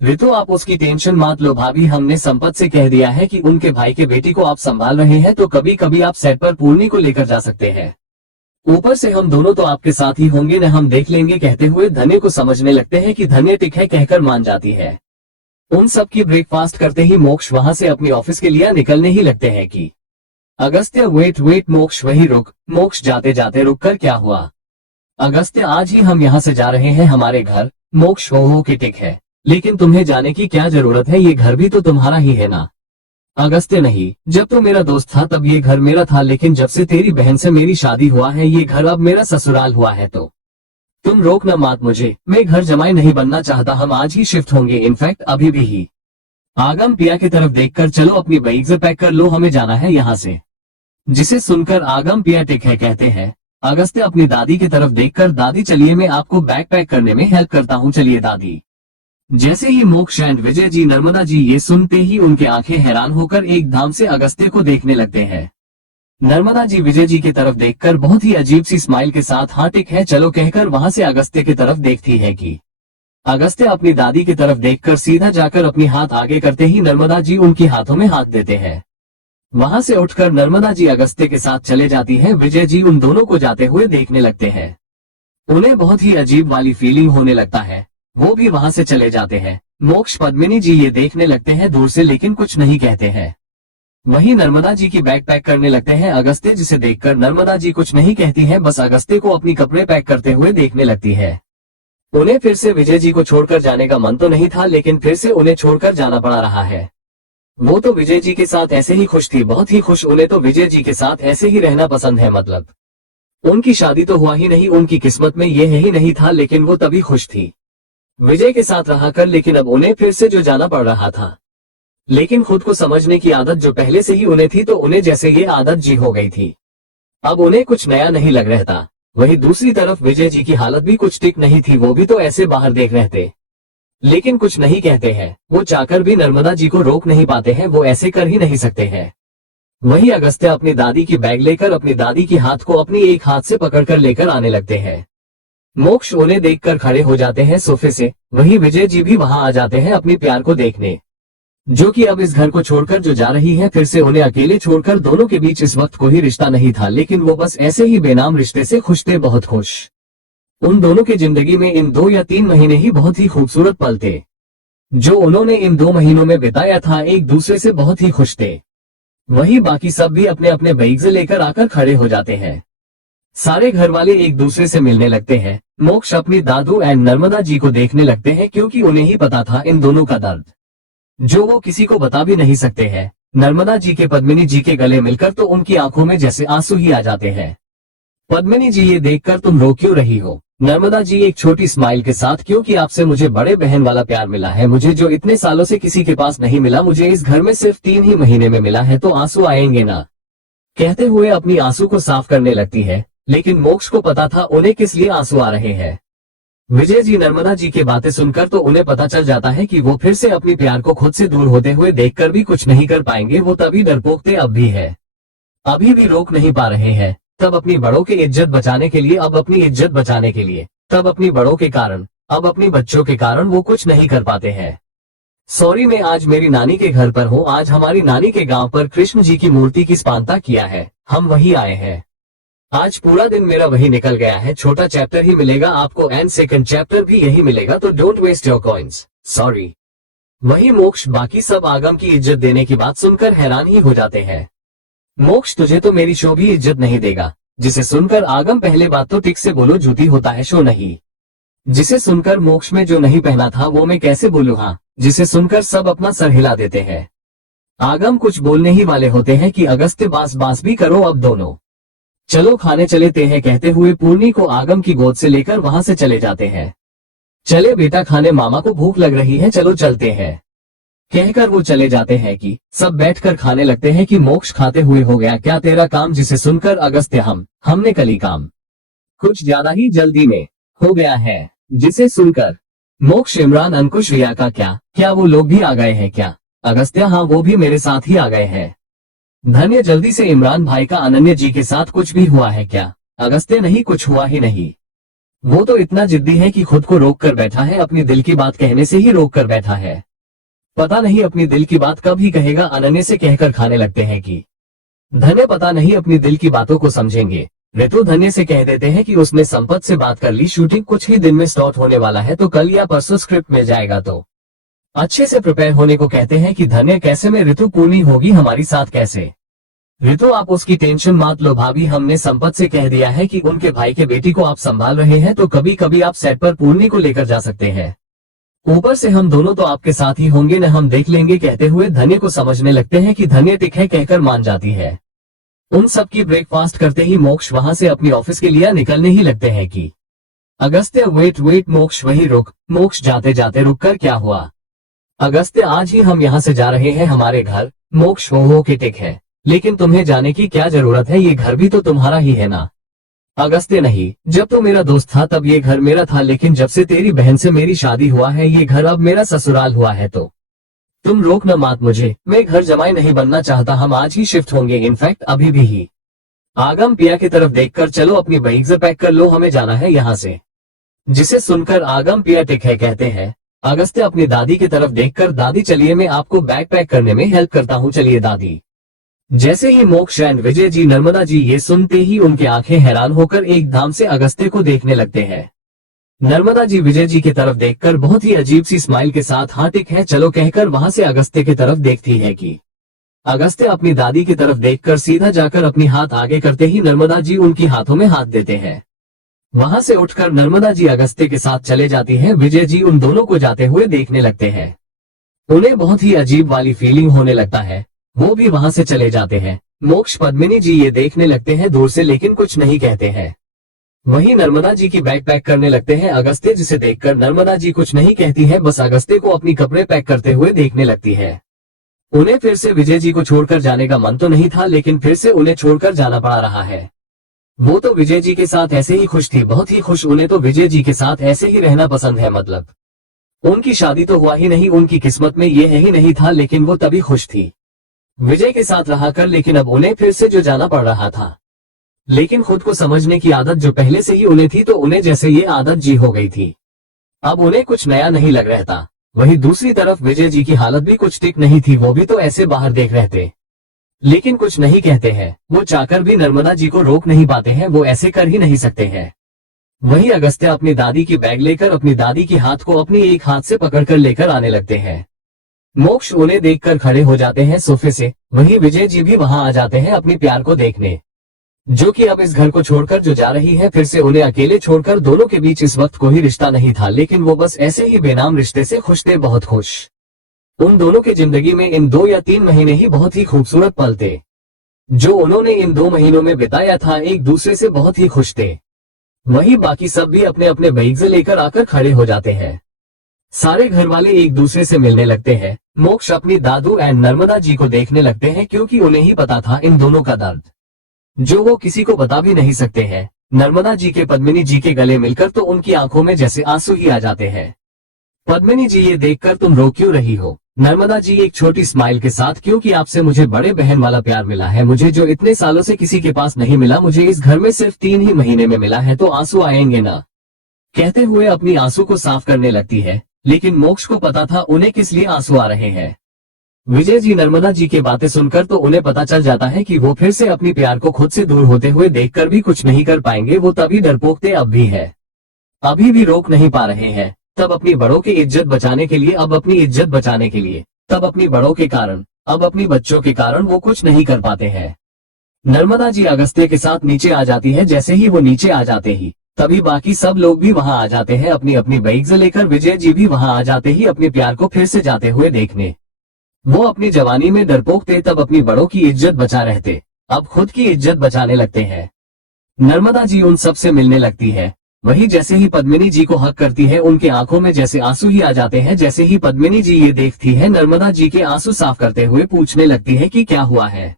ऋतु आप उसकी टेंशन मत लो भाभी, हमने संपत से कह दिया है कि उनके भाई के बेटी को आप संभाल रहे हैं, तो कभी कभी आप सेट पर पूर्णी को लेकर जा सकते हैं। ऊपर से हम दोनों तो आपके साथ ही होंगे न, हम देख लेंगे। कहते हुए धन्य को समझने लगते हैं कि धन्य टिक है, कहकर मान जाती है। उन सब की ब्रेकफास्ट करते ही मोक्ष वहां से अपनी ऑफिस के लिए निकलने ही लगते हैं कि अगस्त्य वेट मोक्ष वही रुक। मोक्ष जाते जाते रुक कर क्या हुआ? अगस्त्य आज ही हम यहाँ से जा रहे हैं हमारे घर। मोक्ष हो कि टिक है, लेकिन तुम्हें जाने की क्या जरूरत है, ये घर भी तो तुम्हारा ही है ना। अगस्त्य नहीं, जब तो मेरा दोस्त था तब ये घर मेरा था, लेकिन जब से तेरी बहन से मेरी शादी हुआ है ये घर अब मेरा ससुराल हुआ है, तो तुम रोकना मत मुझे, मैं घर जमाई नहीं बनना चाहता, हम आज ही शिफ्ट होंगे, इनफैक्ट अभी भी ही। आगम पिया की तरफ देखकर चलो अपनी बैग से पैक कर लो, हमें जाना है यहाँ से। जिसे सुनकर आगम पिया टिक है कहते हैं। अगस्त्य अपनी दादी की तरफ देखकर दादी चलिए मैं आपको बैग पैक करने में हेल्प करता हूँ, चलिए दादी। जैसे ही मोक्ष एंड विजय जी नर्मदा जी ये सुनते ही उनके आंखें हैरान होकर एकदम से अगस्त्य को देखने लगते हैं। नर्मदा जी विजय जी की तरफ देखकर बहुत ही अजीब सी स्माइल के साथ हाँ टिक है चलो कहकर वहां से अगस्त्य की तरफ देखती है कि अगस्त्य अपनी दादी की तरफ देखकर सीधा जाकर अपनी हाथ आगे करते ही नर्मदा जी उनके हाथों में हाथ देते हैं। वहां से उठकर नर्मदा जी अगस्त्य के साथ चले जाती हैं। विजय जी उन दोनों को जाते हुए देखने लगते हैं। उन्हें बहुत ही अजीब वाली फीलिंग होने लगता है, वो भी वहां से चले जाते हैं। मोक्ष पद्मिनी जी ये देखने लगते हैं दूर से, लेकिन कुछ नहीं कहते हैं। वहीं नर्मदा जी की बैग पैक करने लगते हैं अगस्त्य, जिसे देखकर नर्मदा जी कुछ नहीं कहती हैं, बस अगस्त्य को अपनी कपड़े पैक करते हुए देखने लगती है। उन्हें फिर से विजय जी को छोड़कर जाने का मन तो नहीं था, लेकिन फिर से उन्हें छोड़कर जाना पड़ रहा है। वो तो विजय जी के साथ ऐसे ही खुश थी, बहुत ही खुश। उन्हें तो विजय जी के साथ ऐसे ही रहना पसंद है, मतलब उनकी शादी तो हुआ ही नहीं, उनकी किस्मत में ये ही नहीं था, लेकिन वो तभी खुश थी विजय के साथ रहा कर। लेकिन अब उन्हें फिर से जो जाना पड़ रहा था, लेकिन खुद को समझने की आदत जो पहले से ही उन्हें थी, तो उन्हें जैसे ये आदत जी हो गई थी, अब उन्हें कुछ नया नहीं लग रहा था। वहीं दूसरी तरफ विजय जी की हालत भी कुछ ठीक नहीं थी, वो भी तो ऐसे बाहर देख रहे थे, लेकिन कुछ नहीं कहते हैं। वो चाहकर भी नर्मदा जी को रोक नहीं पाते हैं, वो ऐसे कर ही नहीं सकते हैं। वहीं अगस्त्य अपनी दादी की बैग लेकर अपनी दादी की हाथ को अपनी एक हाथ से पकड़कर लेकर आने लगते हैं। मोक्ष उन्हें देखकर खड़े हो जाते हैं सोफे से। वहीं विजय जी भी वहां आ जाते हैं अपनी प्यार को देखने, जो कि अब इस घर को छोड़कर जो जा रही है, फिर से उन्हें अकेले छोड़कर। दोनों के बीच इस वक्त कोई रिश्ता नहीं था, लेकिन वो बस ऐसे ही बेनाम रिश्ते से खुश थे, बहुत खुश। उन दोनों की जिंदगी में इन 2 या 3 महीने ही बहुत ही खूबसूरत पल थे, जो उन्होंने इन 2 महीनों में बिताया था, एक दूसरे से बहुत ही खुश थे। वहीं बाकी सब भी अपने अपने बैग लेकर आकर खड़े हो जाते हैं। सारे घर वाले एक दूसरे से मिलने लगते हैं। मोक्ष अपनी दादू एंड नर्मदा जी को देखने लगते हैं, क्योंकि उन्हें ही पता था इन दोनों का दर्द, जो वो किसी को बता भी नहीं सकते हैं। नर्मदा जी के पद्मिनी जी के गले मिलकर तो उनकी आंखों में जैसे आंसू ही आ जाते हैं। पद्मिनी जी, ये देखकर तुम रो क्यों रही हो? नर्मदा जी एक छोटी स्माइल के साथ, क्योंकि आपसे मुझे बड़े बहन वाला प्यार मिला है, मुझे जो इतने सालों से किसी के पास नहीं मिला, मुझे इस घर में सिर्फ 3 ही महीने में मिला है, तो आंसू आएंगे ना, कहते हुए अपनी आंसू को साफ करने लगती है। लेकिन मोक्ष को पता था उन्हें किस लिए आंसू आ रहे हैं। विजय जी नर्मदा जी की बातें सुनकर तो उन्हें पता चल जाता है कि वो फिर से अपनी प्यार को खुद से दूर होते हुए देखकर भी कुछ नहीं कर पाएंगे। वो तभी डरपोक थे, अब भी है, अभी भी रोक नहीं पा रहे हैं। तब अपनी बड़ों की इज्जत बचाने के लिए, अब अपनी इज्जत बचाने के लिए, तब अपनी बड़ों के कारण, अब अपनी बच्चों के कारण वो कुछ नहीं कर पाते हैं। सॉरी, मैं आज मेरी नानी के घर पर हूँ। आज हमारी नानी के गांव पर कृष्ण जी की मूर्ति की स्थापना किया है, हम वही आए हैं। आज पूरा दिन मेरा वही निकल गया है। छोटा चैप्टर ही मिलेगा आपको एंड सेकंड चैप्टर भी यही मिलेगा, तो don't waste your coins, sorry. वही मोक्ष बाकी सब आगम की इज्जत देने की बात सुनकर हैरान ही हो जाते हैं। मोक्ष, तुझे तो मेरी शो भी इज्जत नहीं देगा। जिसे सुनकर आगम, पहले बात तो ठीक से बोलो, जूती होता है शो नहीं। जिसे सुनकर मोक्ष में जो नहीं पहना था वो मैं कैसे बोलूं? हाँ, जिसे सुनकर सब अपना सर हिला देते हैं। आगम कुछ बोलने ही वाले होते हैं कि अगस्त्य बास बास भी करो अब दोनों, चलो खाने चलेते हैं, कहते हुए पूर्णी को आगम की गोद से लेकर वहां से चले जाते हैं। चले बेटा खाने, मामा को भूख लग रही है, चलो चलते हैं, कहकर वो चले जाते हैं। कि सब बैठकर खाने लगते हैं। कि मोक्ष खाते हुए, हो गया क्या तेरा काम? जिसे सुनकर अगस्त्य, हमने कल ही काम कुछ ज्यादा ही जल्दी में हो गया है। जिसे सुनकर मोक्ष, इमरान, अंकुश, रिया का क्या वो लोग भी आ गए हैं क्या? अगस्त्य, हाँ वो भी मेरे साथ ही आ गए हैं। धन्य, जल्दी से इमरान भाई का अनन्या जी के साथ कुछ भी हुआ है क्या? अगस्त्य, नहीं कुछ हुआ ही नहीं, वो तो इतना जिद्दी है कि खुद को रोक कर बैठा है, अपनी दिल की बात कहने से ही रोक कर बैठा है। पता नहीं अपनी दिल की बात कब ही कहेगा, अनन्या से कहकर खाने लगते हैं। कि धन्य, पता नहीं अपनी दिल की बातों को समझेंगे। ऋतु धन्य से कह देते हैं कि उसने संपत से बात कर ली, शूटिंग कुछ ही दिन में स्टार्ट होने वाला है, तो कल या परसों स्क्रिप्ट मिल जाएगा, तो अच्छे से प्रिपेयर होने को कहते हैं। कि धन्य, कैसे में ऋतु पूर्णी होगी हमारी साथ कैसे? ऋतु, आप उसकी टेंशन मत लो भाभी, हमने संपत से कह दिया है कि उनके भाई के बेटी को आप संभाल रहे हैं, तो कभी कभी आप सेट पर पूर्णी को लेकर जा सकते हैं। ऊपर से हम दोनों तो आपके साथ ही होंगे न, हम देख लेंगे, कहते हुए धन्य को समझने लगते हैं। कि धन्य टिक है कहकर मान जाती है। उन सब की ब्रेकफास्ट करते ही मोक्ष वहां से अपनी ऑफिस के लिए निकलने ही लगते हैं। कि अगस्त्य, वेट, मोक्ष वही रुक। मोक्ष जाते जाते रुक कर, क्या हुआ? अगस्त्य, आज ही हम यहाँ से जा रहे हैं हमारे घर। मोक्ष, हो के टिक है, लेकिन तुम्हें जाने की क्या जरूरत है, ये घर भी तो तुम्हारा ही है ना। अगस्त्य, नहीं, जब तो मेरा दोस्त था तब ये घर मेरा था, लेकिन जब से तेरी बहन से मेरी शादी हुआ है, ये घर अब मेरा ससुराल हुआ है, तो तुम रोक न मत मुझे, मैं घर जमाई नहीं बनना चाहता, हम आज ही शिफ्ट होंगे, इनफैक्ट अभी भी ही। आगम पिया की तरफ देखकर, चलो अपनी बैग से पैक कर लो, हमें जाना है यहाँ से। जिसे सुनकर आगम पिया टिक है कहते हैं। अगस्त्य अपनी दादी की तरफ देखकर, दादी चलिए मैं आपको बैग पैक करने में हेल्प करता हूँ, चलिए दादी। जैसे ही मोक्ष एंड विजय जी, नर्मदा जी ये सुनते ही उनकी आंखें हैरान होकर एकदम से अगस्त्य को देखने लगते हैं। नर्मदा जी विजय जी की तरफ देखकर बहुत ही अजीब सी स्माइल के साथ, हाँ ठीक है चलो कहकर वहां से अगस्त्य की तरफ देखती है। कि अगस्त्य अपनी दादी की तरफ देखकर सीधा जाकर अपनी हाथ आगे करते ही नर्मदा जी उनकी हाथों में हाथ देते हैं। वहां से उठकर नर्मदा जी अगस्त्य के साथ चले जाती हैं। विजय जी उन दोनों को जाते हुए देखने लगते हैं। उन्हें बहुत ही अजीब वाली फीलिंग होने लगता है। वो भी वहां से चले जाते हैं। मोक्ष पद्मिनी जी ये देखने लगते हैं दूर से, लेकिन कुछ नहीं कहते हैं। वहीं नर्मदा जी की बैग पैक करने लगते हैं अगस्त्य, जिसे देखकर नर्मदा जी कुछ नहीं कहती है, बस अगस्त्य को अपनी कपड़े पैक करते हुए देखने लगती है। उन्हें फिर से विजय जी को छोड़कर जाने का मन तो नहीं था, लेकिन फिर से उन्हें छोड़कर जाना पड़ रहा है। वो तो विजय जी के साथ ऐसे ही खुश थी, बहुत ही खुश। उन्हें तो विजय जी के साथ ऐसे ही रहना पसंद है। मतलब उनकी शादी तो हुआ ही नहीं, उनकी किस्मत में ये है ही नहीं था, लेकिन वो तभी खुश थी विजय के साथ रहा कर। लेकिन अब उन्हें फिर से जो जाना पड़ रहा था, लेकिन खुद को समझने की आदत जो पहले से ही उन्हें थी, तो उन्हें जैसे ये आदत जी हो गई थी। अब उन्हें कुछ नया नहीं लग रहा था। वहीं दूसरी तरफ विजय जी की हालत भी कुछ ठीक नहीं थी। वो भी तो ऐसे बाहर देख रहे थे, लेकिन कुछ नहीं कहते हैं। वो चाहकर भी नर्मदा जी को रोक नहीं पाते हैं, वो ऐसे कर ही नहीं सकते हैं। वहीं अगस्त्य अपनी दादी की बैग लेकर अपनी दादी के हाथ को अपनी एक हाथ से पकड़कर लेकर आने लगते हैं। मोक्ष उन्हें देखकर खड़े हो जाते हैं सोफे से। वहीं विजय जी भी वहां आ जाते हैं अपनी प्यार को देखने, जो कि अब इस घर को छोड़कर जो जा रही है। फिर से उन्हें अकेले छोड़कर दोनों के बीच इस वक्त कोई रिश्ता नहीं था, लेकिन वो बस ऐसे ही बेनाम रिश्ते से खुश थे, बहुत खुश। उन दोनों की जिंदगी में इन 2 या 3 महीने ही बहुत ही खूबसूरत पल थे, जो उन्होंने इन 2 महीनों में बिताया था। एक दूसरे से बहुत ही खुश थे। वहीं बाकी सब भी अपने अपने बैग लेकर आकर खड़े हो जाते हैं। सारे घर वाले एक दूसरे से मिलने लगते हैं। मोक्ष अपनी दादू एंड नर्मदा जी को देखने लगते हैं, क्योंकि उन्हें ही पता था इन दोनों का दर्द, जो वो किसी को बता भी नहीं सकते हैं। नर्मदा जी के पद्मिनी जी के गले मिलकर तो उनकी आंखों में जैसे आंसू ही आ जाते हैं। पद्मिनी जी ये देखकर तुम रो क्यों रही हो? नर्मदा जी एक छोटी स्माइल के साथ, क्योंकि आपसे मुझे बड़े बहन वाला प्यार मिला है, मुझे जो इतने सालों से किसी के पास नहीं मिला, मुझे इस घर में सिर्फ 3 ही महीने में मिला है, तो आंसू आएंगे ना, कहते हुए अपनी आंसू को साफ करने लगती है। लेकिन मोक्ष को पता था उन्हें किस लिए आंसू आ रहे हैं। विजय जी नर्मदा जी की बातें सुनकर तो उन्हें पता चल जाता है कि वो फिर से अपनी प्यार को खुद से दूर होते हुए देखकर भी कुछ नहीं कर पाएंगे। वो तभी डरपोक थे, अब भी है, अभी भी रोक नहीं पा रहे हैं। तब अपनी बड़ों की इज्जत बचाने के लिए, अब अपनी इज्जत बचाने के लिए, तब अपनी बड़ों के कारण, अब अपनी बच्चों के कारण वो कुछ नहीं कर पाते हैं। नर्मदा जी अगस्त्य के साथ नीचे आ जाती है। जैसे ही वो नीचे आ जाते ही तभी बाकी सब लोग भी वहां आ जाते हैं अपनी अपनी बैग्स लेकर। विजय जी भी वहां आ जाते ही अपने प्यार को फिर से जाते हुए देखने। वो अपनी जवानी में डरपोक थे, तब अपनी बड़ों की इज्जत बचा रहते, अब खुद की इज्जत बचाने लगते हैं। नर्मदा जी उन सब से मिलने लगती है। वही जैसे ही पद्मिनी जी को हक करती है, उनके आंखों में जैसे आंसू ही आ जाते हैं। जैसे ही पद्मिनी जी ये देखती है, नर्मदा जी के आंसू साफ करते हुए पूछने लगती है कि क्या हुआ है।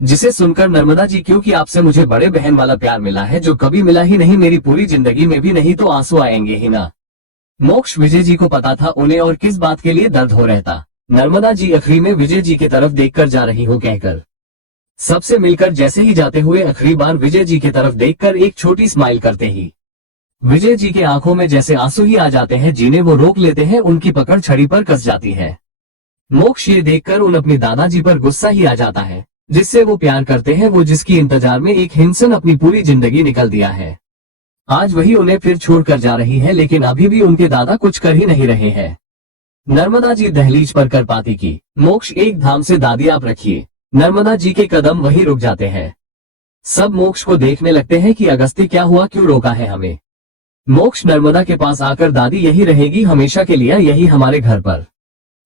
जिसे सुनकर नर्मदा जी, क्योंकि आपसे मुझे बड़े बहन वाला प्यार मिला है, जो कभी मिला ही नहीं, मेरी पूरी जिंदगी में भी नहीं, तो आंसू आएंगे ही ना। मोक्ष विजय जी को पता था उन्हें और किस बात के लिए दर्द हो रहता। नर्मदा जी आखिरी में विजय जी की तरफ देखकर जा रही हो कहकर सबसे मिलकर जैसे ही जाते हुए आखिरी बार विजय जी की तरफ देखकर एक छोटी स्माइल करते ही विजय जी के आंखों में जैसे आंसू ही आ जाते हैं, जिन्हें वो रोक लेते हैं। उनकी पकड़ छड़ी पर कस जाती है। मोक्ष ये देखकर उन अपनी दादाजी पर गुस्सा ही आ जाता है, जिससे वो प्यार करते हैं, वो जिसकी इंतजार में एक हिंसन अपनी पूरी जिंदगी निकल दिया है। आज वही उन्हें फिर छोड़कर जा रही है, लेकिन अभी भी उनके दादा कुछ कर ही नहीं रहे हैं। नर्मदा जी दहलीज पर कर पाती की मोक्ष एक धाम से दादी आप रखिए। नर्मदा जी के कदम वहीं रुक जाते हैं। सब मोक्ष को देखने लगते हैं कि अगस्त्य क्या हुआ, क्यों रोका है हमें। मोक्ष नर्मदा के पास आकर, दादी यही रहेगी हमेशा के लिए, यही हमारे घर पर।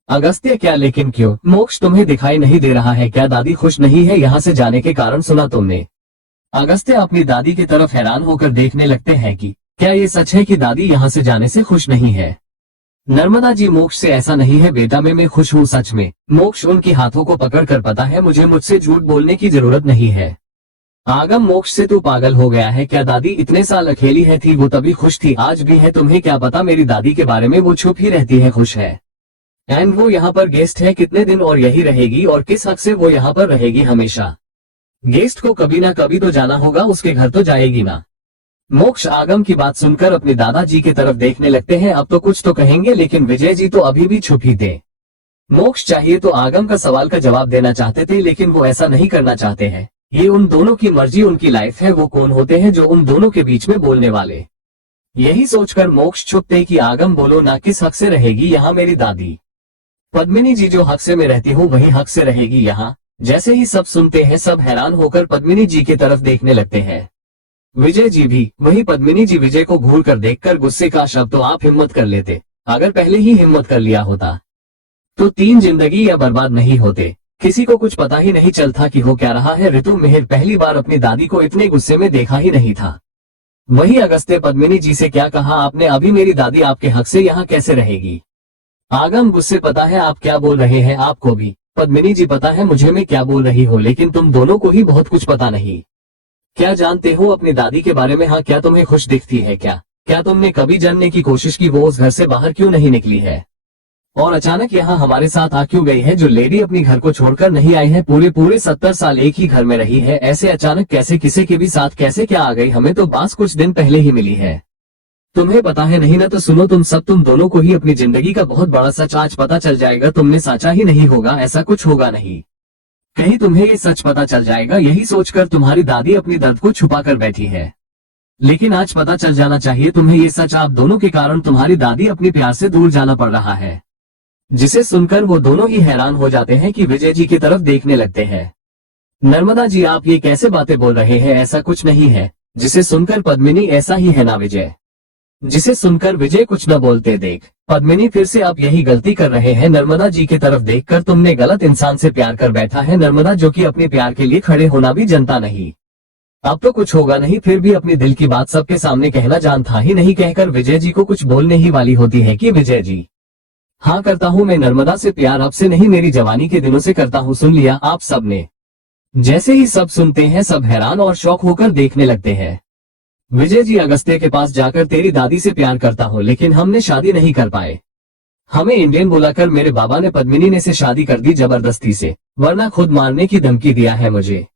अगस्त्य क्या, लेकिन क्यों? मोक्ष तुम्हें दिखाई नहीं दे रहा है क्या दादी खुश नहीं है यहाँ से जाने के कारण, सुना तुमने? अगस्त्य अपनी दादी की तरफ हैरान होकर देखने लगते हैं कि क्या ये सच है कि दादी यहाँ से जाने से खुश नहीं है। नर्मदा जी मोक्ष से ऐसा नहीं है बेटा, मैं खुश हूँ सच में। मोक्ष उनकी हाथों को पकड़कर पता है मुझसे झूठ बोलने की जरूरत नहीं है। आगम मोक्ष से तू पागल हो गया है क्या? दादी इतने साल अकेली है थी, वो तभी खुश थी, आज भी है। तुम्हें क्या पता मेरी दादी के बारे में, वो चुप ही रहती है, खुश है। एंड वो यहाँ पर गेस्ट है कितने दिन और यही रहेगी, और किस हक से वो यहाँ पर रहेगी हमेशा? गेस्ट को कभी ना कभी तो जाना होगा, उसके घर तो जाएगी ना। मोक्ष आगम की बात सुनकर अपने दादाजी की तरफ देखने लगते हैं। अब तो कुछ तो कहेंगे, लेकिन विजय जी तो अभी भी चुप ही थे। मोक्ष चाहिए तो आगम का सवाल का जवाब देना चाहते थे, लेकिन वो ऐसा नहीं करना चाहते हैं। ये उन दोनों की मर्जी, उनकी लाइफ है, वो कौन होते हैं जो उन दोनों के बीच में बोलने वाले। यही सोचकर मोक्ष चुप थे कि आगम बोलो ना, किस हक से रहेगी यहाँ मेरी दादी? पद्मिनी जी जो हक से मैं रहती हूँ वही हक से रहेगी यहाँ। जैसे ही सब सुनते हैं सब हैरान होकर पद्मिनी जी की तरफ देखने लगते हैं। विजय जी भी वही पद्मिनी जी विजय को घूर कर देखकर गुस्से का शब्द तो आप हिम्मत कर लेते, अगर पहले ही हिम्मत कर लिया होता तो 3 जिंदगी या बर्बाद नहीं होते। किसी को कुछ पता ही नहीं चलता कि हो क्या रहा है। ऋतु मिहिर पहली बार अपनी दादी को इतने गुस्से में देखा ही नहीं था। वही अगस्त्य पद्मिनी जी से क्या कहा आपने, अभी मेरी दादी आपके हक से यहाँ कैसे रहेगी। आगम गुस्से, पता है आप क्या बोल रहे हैं, आपको भी पद्मिनी जी पता है मुझे मैं क्या बोल रही हो, लेकिन तुम दोनों को ही बहुत कुछ पता नहीं। क्या जानते हो अपनी दादी के बारे में। हाँ, क्या तुम्हें खुश दिखती है क्या? क्या तुमने कभी जानने की कोशिश की वो उस घर से बाहर क्यों नहीं निकली है और अचानक यहाँ हमारे साथ आ क्यों गई है। जो लेडी अपनी घर को छोड़कर नहीं आई है, पूरे 70 साल एक ही घर में रही है, ऐसे अचानक कैसे किसी के भी साथ कैसे क्या आ गई। हमें तो बस कुछ दिन पहले ही मिली है। तुम्हें पता है नहीं ना, तो सुनो तुम दोनों को ही अपनी जिंदगी का बहुत बड़ा सच आज पता चल जाएगा। तुमने सोचा ही नहीं होगा ऐसा कुछ होगा, नहीं कहीं तुम्हें ये सच पता चल जाएगा। यही सोचकर तुम्हारी दादी अपनी दर्द को छुपा कर बैठी है, लेकिन आज पता चल जाना चाहिए तुम्हें ये सच। आप दोनों के कारण तुम्हारी दादी अपनी प्यार से दूर जाना पड़ रहा है। जिसे सुनकर वो दोनों ही हैरान हो जाते हैं कि विजय जी की तरफ देखने लगते हैं। नर्मदा जी आप ये कैसे बातें बोल रहे हैं, ऐसा कुछ नहीं है। जिसे सुनकर पद्मिनी, ऐसा ही है ना विजय। जिसे सुनकर विजय कुछ न बोलते देख पद्मिनी फिर से आप यही गलती कर रहे हैं। नर्मदा जी की तरफ देखकर तुमने गलत इंसान से प्यार कर बैठा है। नर्मदा जो कि अपने प्यार के लिए खड़े होना भी जानता नहीं। अब तो कुछ होगा नहीं, फिर भी अपनी दिल की बात सबके सामने कहना जानता ही नहीं, कहकर विजय जी को कुछ बोलने ही वाली होती है कि विजय जी हाँ करता हूँ मैं नर्मदा से प्यार, अब से नहीं मेरी जवानी के दिनों से करता हूँ। सुन लिया आप सबने। जैसे ही सब सुनते हैं सब हैरान और शौक होकर देखने लगते हैं। विजय जी अगस्त्य के पास जाकर तेरी दादी से प्यार करता हूँ, लेकिन हमने शादी नहीं कर पाए। हमें इंडियन बुलाकर मेरे बाबा ने पद्मिनी ने से शादी कर दी जबरदस्ती से, वरना खुद मारने की धमकी दिया है मुझे।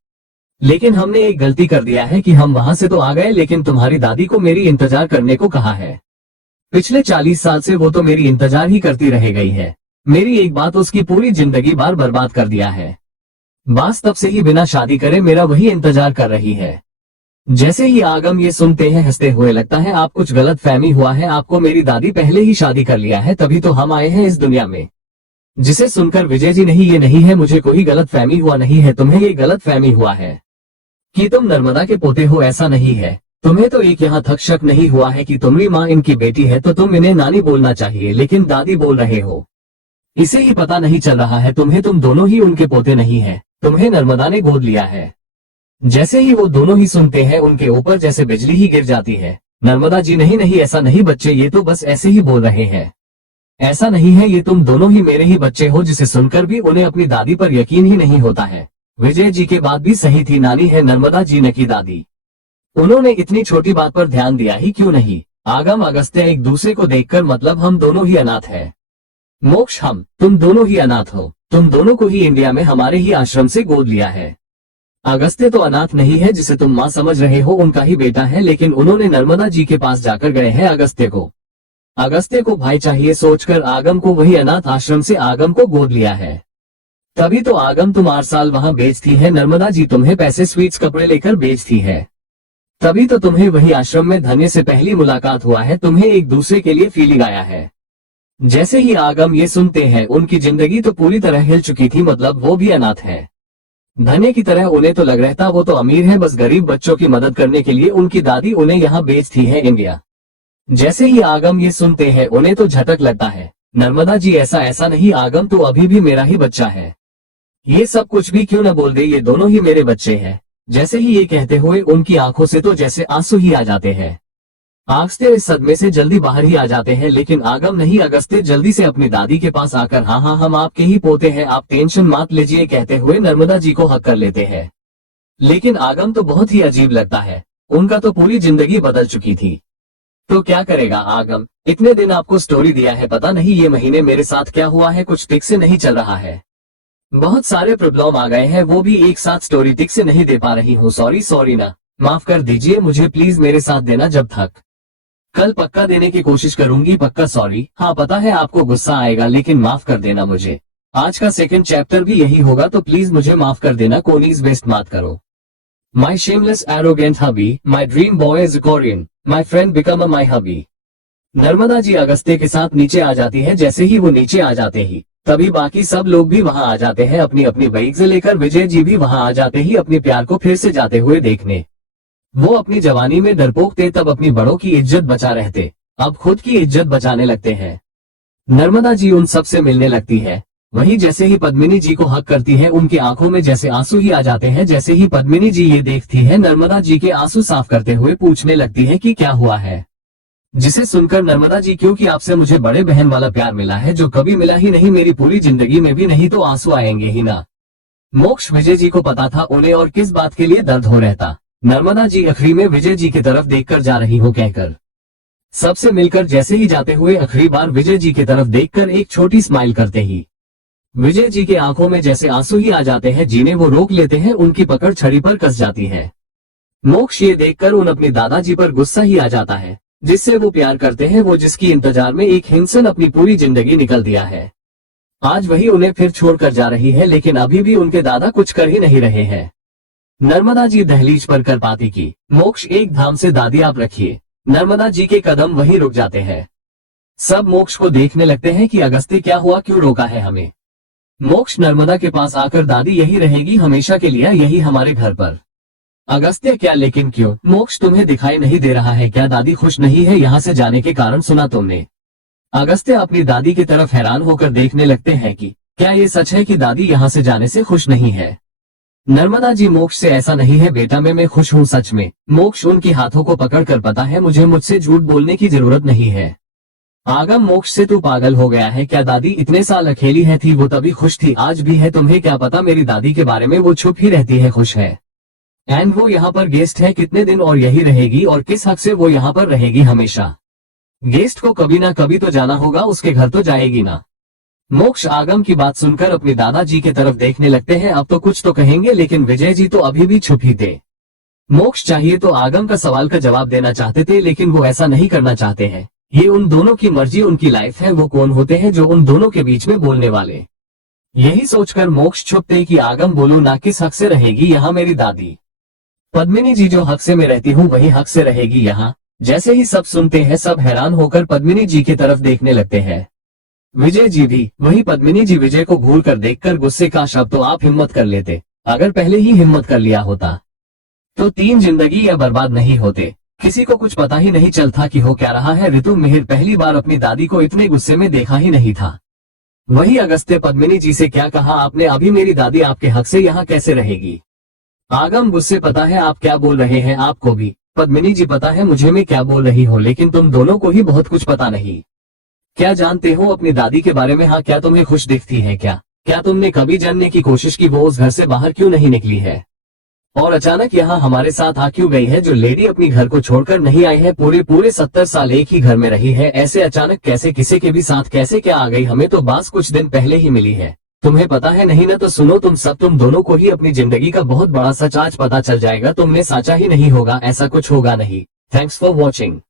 लेकिन हमने एक गलती कर दिया है कि हम वहां से तो आ गए, लेकिन तुम्हारी दादी को मेरी इंतजार करने को कहा है। पिछले 40 साल से वो तो मेरी इंतजार ही करती रह गई है। मेरी एक बात उसकी पूरी जिंदगी बार बर्बाद कर दिया है। बस तब से ही बिना शादी करे मेरा वही इंतजार कर रही है। जैसे ही आगम ये सुनते हैं हंसते हुए, लगता है आप कुछ गलत फहमी हुआ है, आपको मेरी दादी पहले ही शादी कर लिया है, तभी तो हम आए हैं इस दुनिया में। जिसे सुनकर विजय जी नहीं ये नहीं है, मुझे कोई गलत फहमी हुआ नहीं है, तुम्हें ये गलत फहमी हुआ है कि तुम नर्मदा के पोते हो, ऐसा नहीं है। तुम्हें तो एक यहाँ तक शक नहीं हुआ है कि तुम्हारी माँ इनकी बेटी है, तो तुम इन्हें नानी बोलना चाहिए, लेकिन दादी बोल रहे हो। इसे ही पता नहीं चल रहा है तुम्हें, तुम दोनों ही उनके पोते नहीं है, तुम्हें नर्मदा ने गोद लिया है। जैसे ही वो दोनों ही सुनते हैं उनके ऊपर जैसे बिजली ही गिर जाती है। नर्मदा जी नहीं नहीं ऐसा नहीं बच्चे, ये तो बस ऐसे ही बोल रहे हैं, ऐसा नहीं है, ये तुम दोनों ही मेरे ही बच्चे हो। जिसे सुनकर भी उन्हें अपनी दादी पर यकीन ही नहीं होता है। विजय जी के बात भी सही थी, नानी है नर्मदा जी न की दादी। उन्होंने इतनी छोटी बात पर ध्यान दिया ही क्यों नहीं। आगम अगस्त्य एक दूसरे को देखकर, मतलब हम दोनों ही अनाथ है। मोक्ष तुम दोनों ही अनाथ हो, तुम दोनों को ही इंडिया में हमारे ही आश्रम से गोद लिया है। अगस्त्य तो अनाथ नहीं है, जिसे तुम माँ समझ रहे हो, उनका ही बेटा है, लेकिन उन्होंने नर्मदा जी के पास जाकर गए हैं अगस्त्य को भाई चाहिए सोचकर आगम को वही अनाथ आश्रम से आगम को गोद लिया है। तभी तो आगम तुम 8 साल वहां बेचती है, नर्मदा जी तुम्हें पैसे स्वीट्स कपड़े लेकर बेचती है। तभी तो तुम्हें वही आश्रम में धन्य से पहली मुलाकात हुआ है, तुम्हें एक दूसरे के लिए फीलिंग आया है। जैसे ही आगम ये सुनते हैं उनकी जिंदगी तो पूरी तरह हिल चुकी थी, मतलब वो भी अनाथ है। धन्य की तरह उन्हें तो लग रहता वो तो अमीर है, बस गरीब बच्चों की मदद करने के लिए उनकी दादी उन्हें यहाँ बेचती है इंडिया। जैसे ही आगम ये सुनते हैं उन्हें तो झटक लगता है, नर्मदा जी ऐसा नहीं, आगम तो अभी भी मेरा ही बच्चा है। ये सब कुछ भी क्यों न बोल दे, ये दोनों ही मेरे बच्चे हैं। जैसे ही ये कहते हुए उनकी आंखों से तो जैसे आंसू ही आ जाते हैं। अगस्त्य इस सदमे से जल्दी बाहर ही आ जाते हैं, लेकिन आगम नहीं। अगस्त्य जल्दी से अपनी दादी के पास आकर हाँ हम आपके ही पोते हैं, आप टेंशन मत लीजिए कहते हुए नर्मदा जी को हक कर लेते हैं। लेकिन आगम तो बहुत ही अजीब लगता है, उनका तो पूरी जिंदगी बदल चुकी थी। तो क्या करेगा आगम, इतने दिन आपको स्टोरी दिया है, पता नहीं ये महीने मेरे साथ क्या हुआ है, कुछ ठीक से नहीं चल रहा है। बहुत सारे प्रॉब्लम आ गए हैं, वो भी एक साथ स्टोरी ठीक से नहीं दे पा रही हूँ। सॉरी ना, माफ कर दीजिए मुझे, प्लीज मेरे साथ देना जब तक। कल पक्का देने की कोशिश करूंगी, पक्का। सॉरी, हाँ पता है आपको गुस्सा आएगा, लेकिन माफ कर देना मुझे। आज का 2nd चैप्टर भी यही होगा, तो प्लीज मुझे माफ कर देना, कोनीज वेस्ट मत करो। My shameless arrogant hubby, my dream boy is Korean, my friend become a my hubby. Narmada ji Agastya के साथ नीचे आ जाती है। जैसे ही वो नीचे आ जाते ही तभी बाकी सब लोग भी वहां आ जाते हैं अपनी अपनी बाइक से लेकर। विजय जी भी वहां आ जाते ही अपने प्यार को फिर से जाते हुए देखने। वो अपनी जवानी में डरपोक थे, तब अपनी बड़ों की इज्जत बचा रहते, अब खुद की इज्जत बचाने लगते हैं। नर्मदा जी उन सब से मिलने लगती है। वही जैसे ही पद्मिनी जी को हक करती है, उनकी आंखों में जैसे आंसू ही आ जाते हैं। जैसे ही पद्मिनी जी ये देखती है, नर्मदा जी के आंसू साफ करते हुए पूछने लगती है कि क्या हुआ है। जिसे सुनकर नर्मदा जी, क्योंकि आपसे मुझे बड़े बहन वाला प्यार मिला है जो कभी मिला ही नहीं मेरी पूरी जिंदगी में भी नहीं, तो आंसू आएंगे ही ना। मोक्ष विजय जी को पता था उन्हें और किस बात के लिए दर्द हो रहता। नर्मदा जी आखिरी में विजय जी की तरफ देखकर जा रही हो कहकर सबसे मिलकर जैसे ही जाते हुए आखिरी बार विजय जी की तरफ देखकर एक छोटी स्माइल करते ही विजय जी के आंखों में जैसे आंसू ही आ जाते हैं, जिन्हें वो रोक लेते हैं। उनकी पकड़ छड़ी पर कस जाती है। मोक्ष ये देखकर उन अपने दादाजी पर गुस्सा ही आ जाता है, जिससे वो प्यार करते हैं, वो जिसकी इंतजार में एक हिंसन अपनी पूरी जिंदगी निकल दिया है। आज वही उन्हें फिर छोड़कर जा रही है, लेकिन अभी भी उनके दादा कुछ कर ही नहीं रहे हैं। नर्मदा जी दहलीज पर कर पाती की मोक्ष एक धाम से दादी आप रखिए। नर्मदा जी के कदम वहीं रुक जाते हैं। सब मोक्ष को देखने लगते हैं कि अगस्त्य क्या हुआ, क्यों रोका है हमें। मोक्ष नर्मदा के पास आकर दादी यही रहेगी हमेशा के लिए, यही हमारे घर पर। अगस्त्य क्या, लेकिन क्यों? मोक्ष तुम्हें दिखाई नहीं दे रहा है क्या दादी खुश नहीं है यहाँ से जाने के कारण? सुना तुमने? अगस्त्य अपनी दादी की तरफ हैरान होकर देखने लगते हैं कि क्या ये सच है कि दादी यहाँ से जाने से खुश नहीं है। नर्मदा जी मोक्ष से ऐसा नहीं है बेटा, मैं खुश हूँ सच में। मोक्ष उनकी हाथों को पकड़कर पता है मुझसे झूठ बोलने की जरूरत नहीं है। आगम मोक्ष से तू पागल हो गया है क्या? दादी इतने साल अकेली है थी, वो तभी खुश थी, आज भी है। तुम्हें क्या पता मेरी दादी के बारे में? वो चुप ही रहती है, खुश है। एंड वो यहाँ पर गेस्ट है कितने दिन और यही रहेगी, और किस हक से वो यहाँ पर रहेगी हमेशा? गेस्ट को कभी ना कभी तो जाना होगा, उसके घर तो जाएगी ना। मोक्ष आगम की बात सुनकर अपने दादाजी की तरफ देखने लगते हैं। अब तो कुछ तो कहेंगे, लेकिन विजय जी तो अभी भी चुप ही थे। मोक्ष चाहिए तो आगम का सवाल का जवाब देना चाहते थे, लेकिन वो ऐसा नहीं करना चाहते हैं। ये उन दोनों की मर्जी, उनकी लाइफ है, वो कौन होते हैं जो उन दोनों के बीच में बोलने वाले। यही सोचकर मोक्ष चुप थे कि आगम बोलो ना, किस हक से रहेगी यहाँ मेरी दादी? पद्मिनी जी जो हक से मैं रहती हूँ वही हक से रहेगी यहाँ। जैसे ही सब सुनते हैं, सब हैरान होकर पद्मिनी जी की तरफ देखने लगते हैं। विजय जी भी वही। पद्मिनी जी विजय को घूर कर देखकर गुस्से का शब्द, तो आप हिम्मत कर लेते, अगर पहले ही हिम्मत कर लिया होता तो 3 जिंदगी या बर्बाद नहीं होते। किसी को कुछ पता ही नहीं चलता कि हो क्या रहा है। ऋतु मिहिर पहली बार अपनी दादी को इतने गुस्से में देखा ही नहीं था। वही अगस्त्य पद्मिनी जी से क्या कहा आपने? अभी मेरी दादी आपके हक से यहाँ कैसे रहेगी? आगम गुस्से, पता है आप क्या बोल रहे हैं? आपको भी? पद्मिनी जी पता है मुझे मैं क्या बोल रही हूँ, लेकिन तुम दोनों को ही बहुत कुछ पता नहीं। क्या जानते हो अपनी दादी के बारे में? हाँ, क्या तुम्हें खुश दिखती है क्या? क्या तुमने कभी जानने की कोशिश की वो उस घर से बाहर क्यों नहीं निकली है, और अचानक यहाँ हमारे साथ आ क्यों गई है? जो लेडी अपनी घर को छोड़कर नहीं आई है, पूरे 70 साल एक ही घर में रही है, ऐसे अचानक कैसे किसी के भी साथ कैसे क्या आ गई? हमें तो बस कुछ दिन पहले ही मिली है। तुम्हें पता है नहीं ना? तो सुनो तुम दोनों को ही अपनी जिंदगी का बहुत बड़ा सच आज पता चल जाएगा। तुमने सोचा ही नहीं होगा ऐसा कुछ होगा नहीं। Thanks for watching.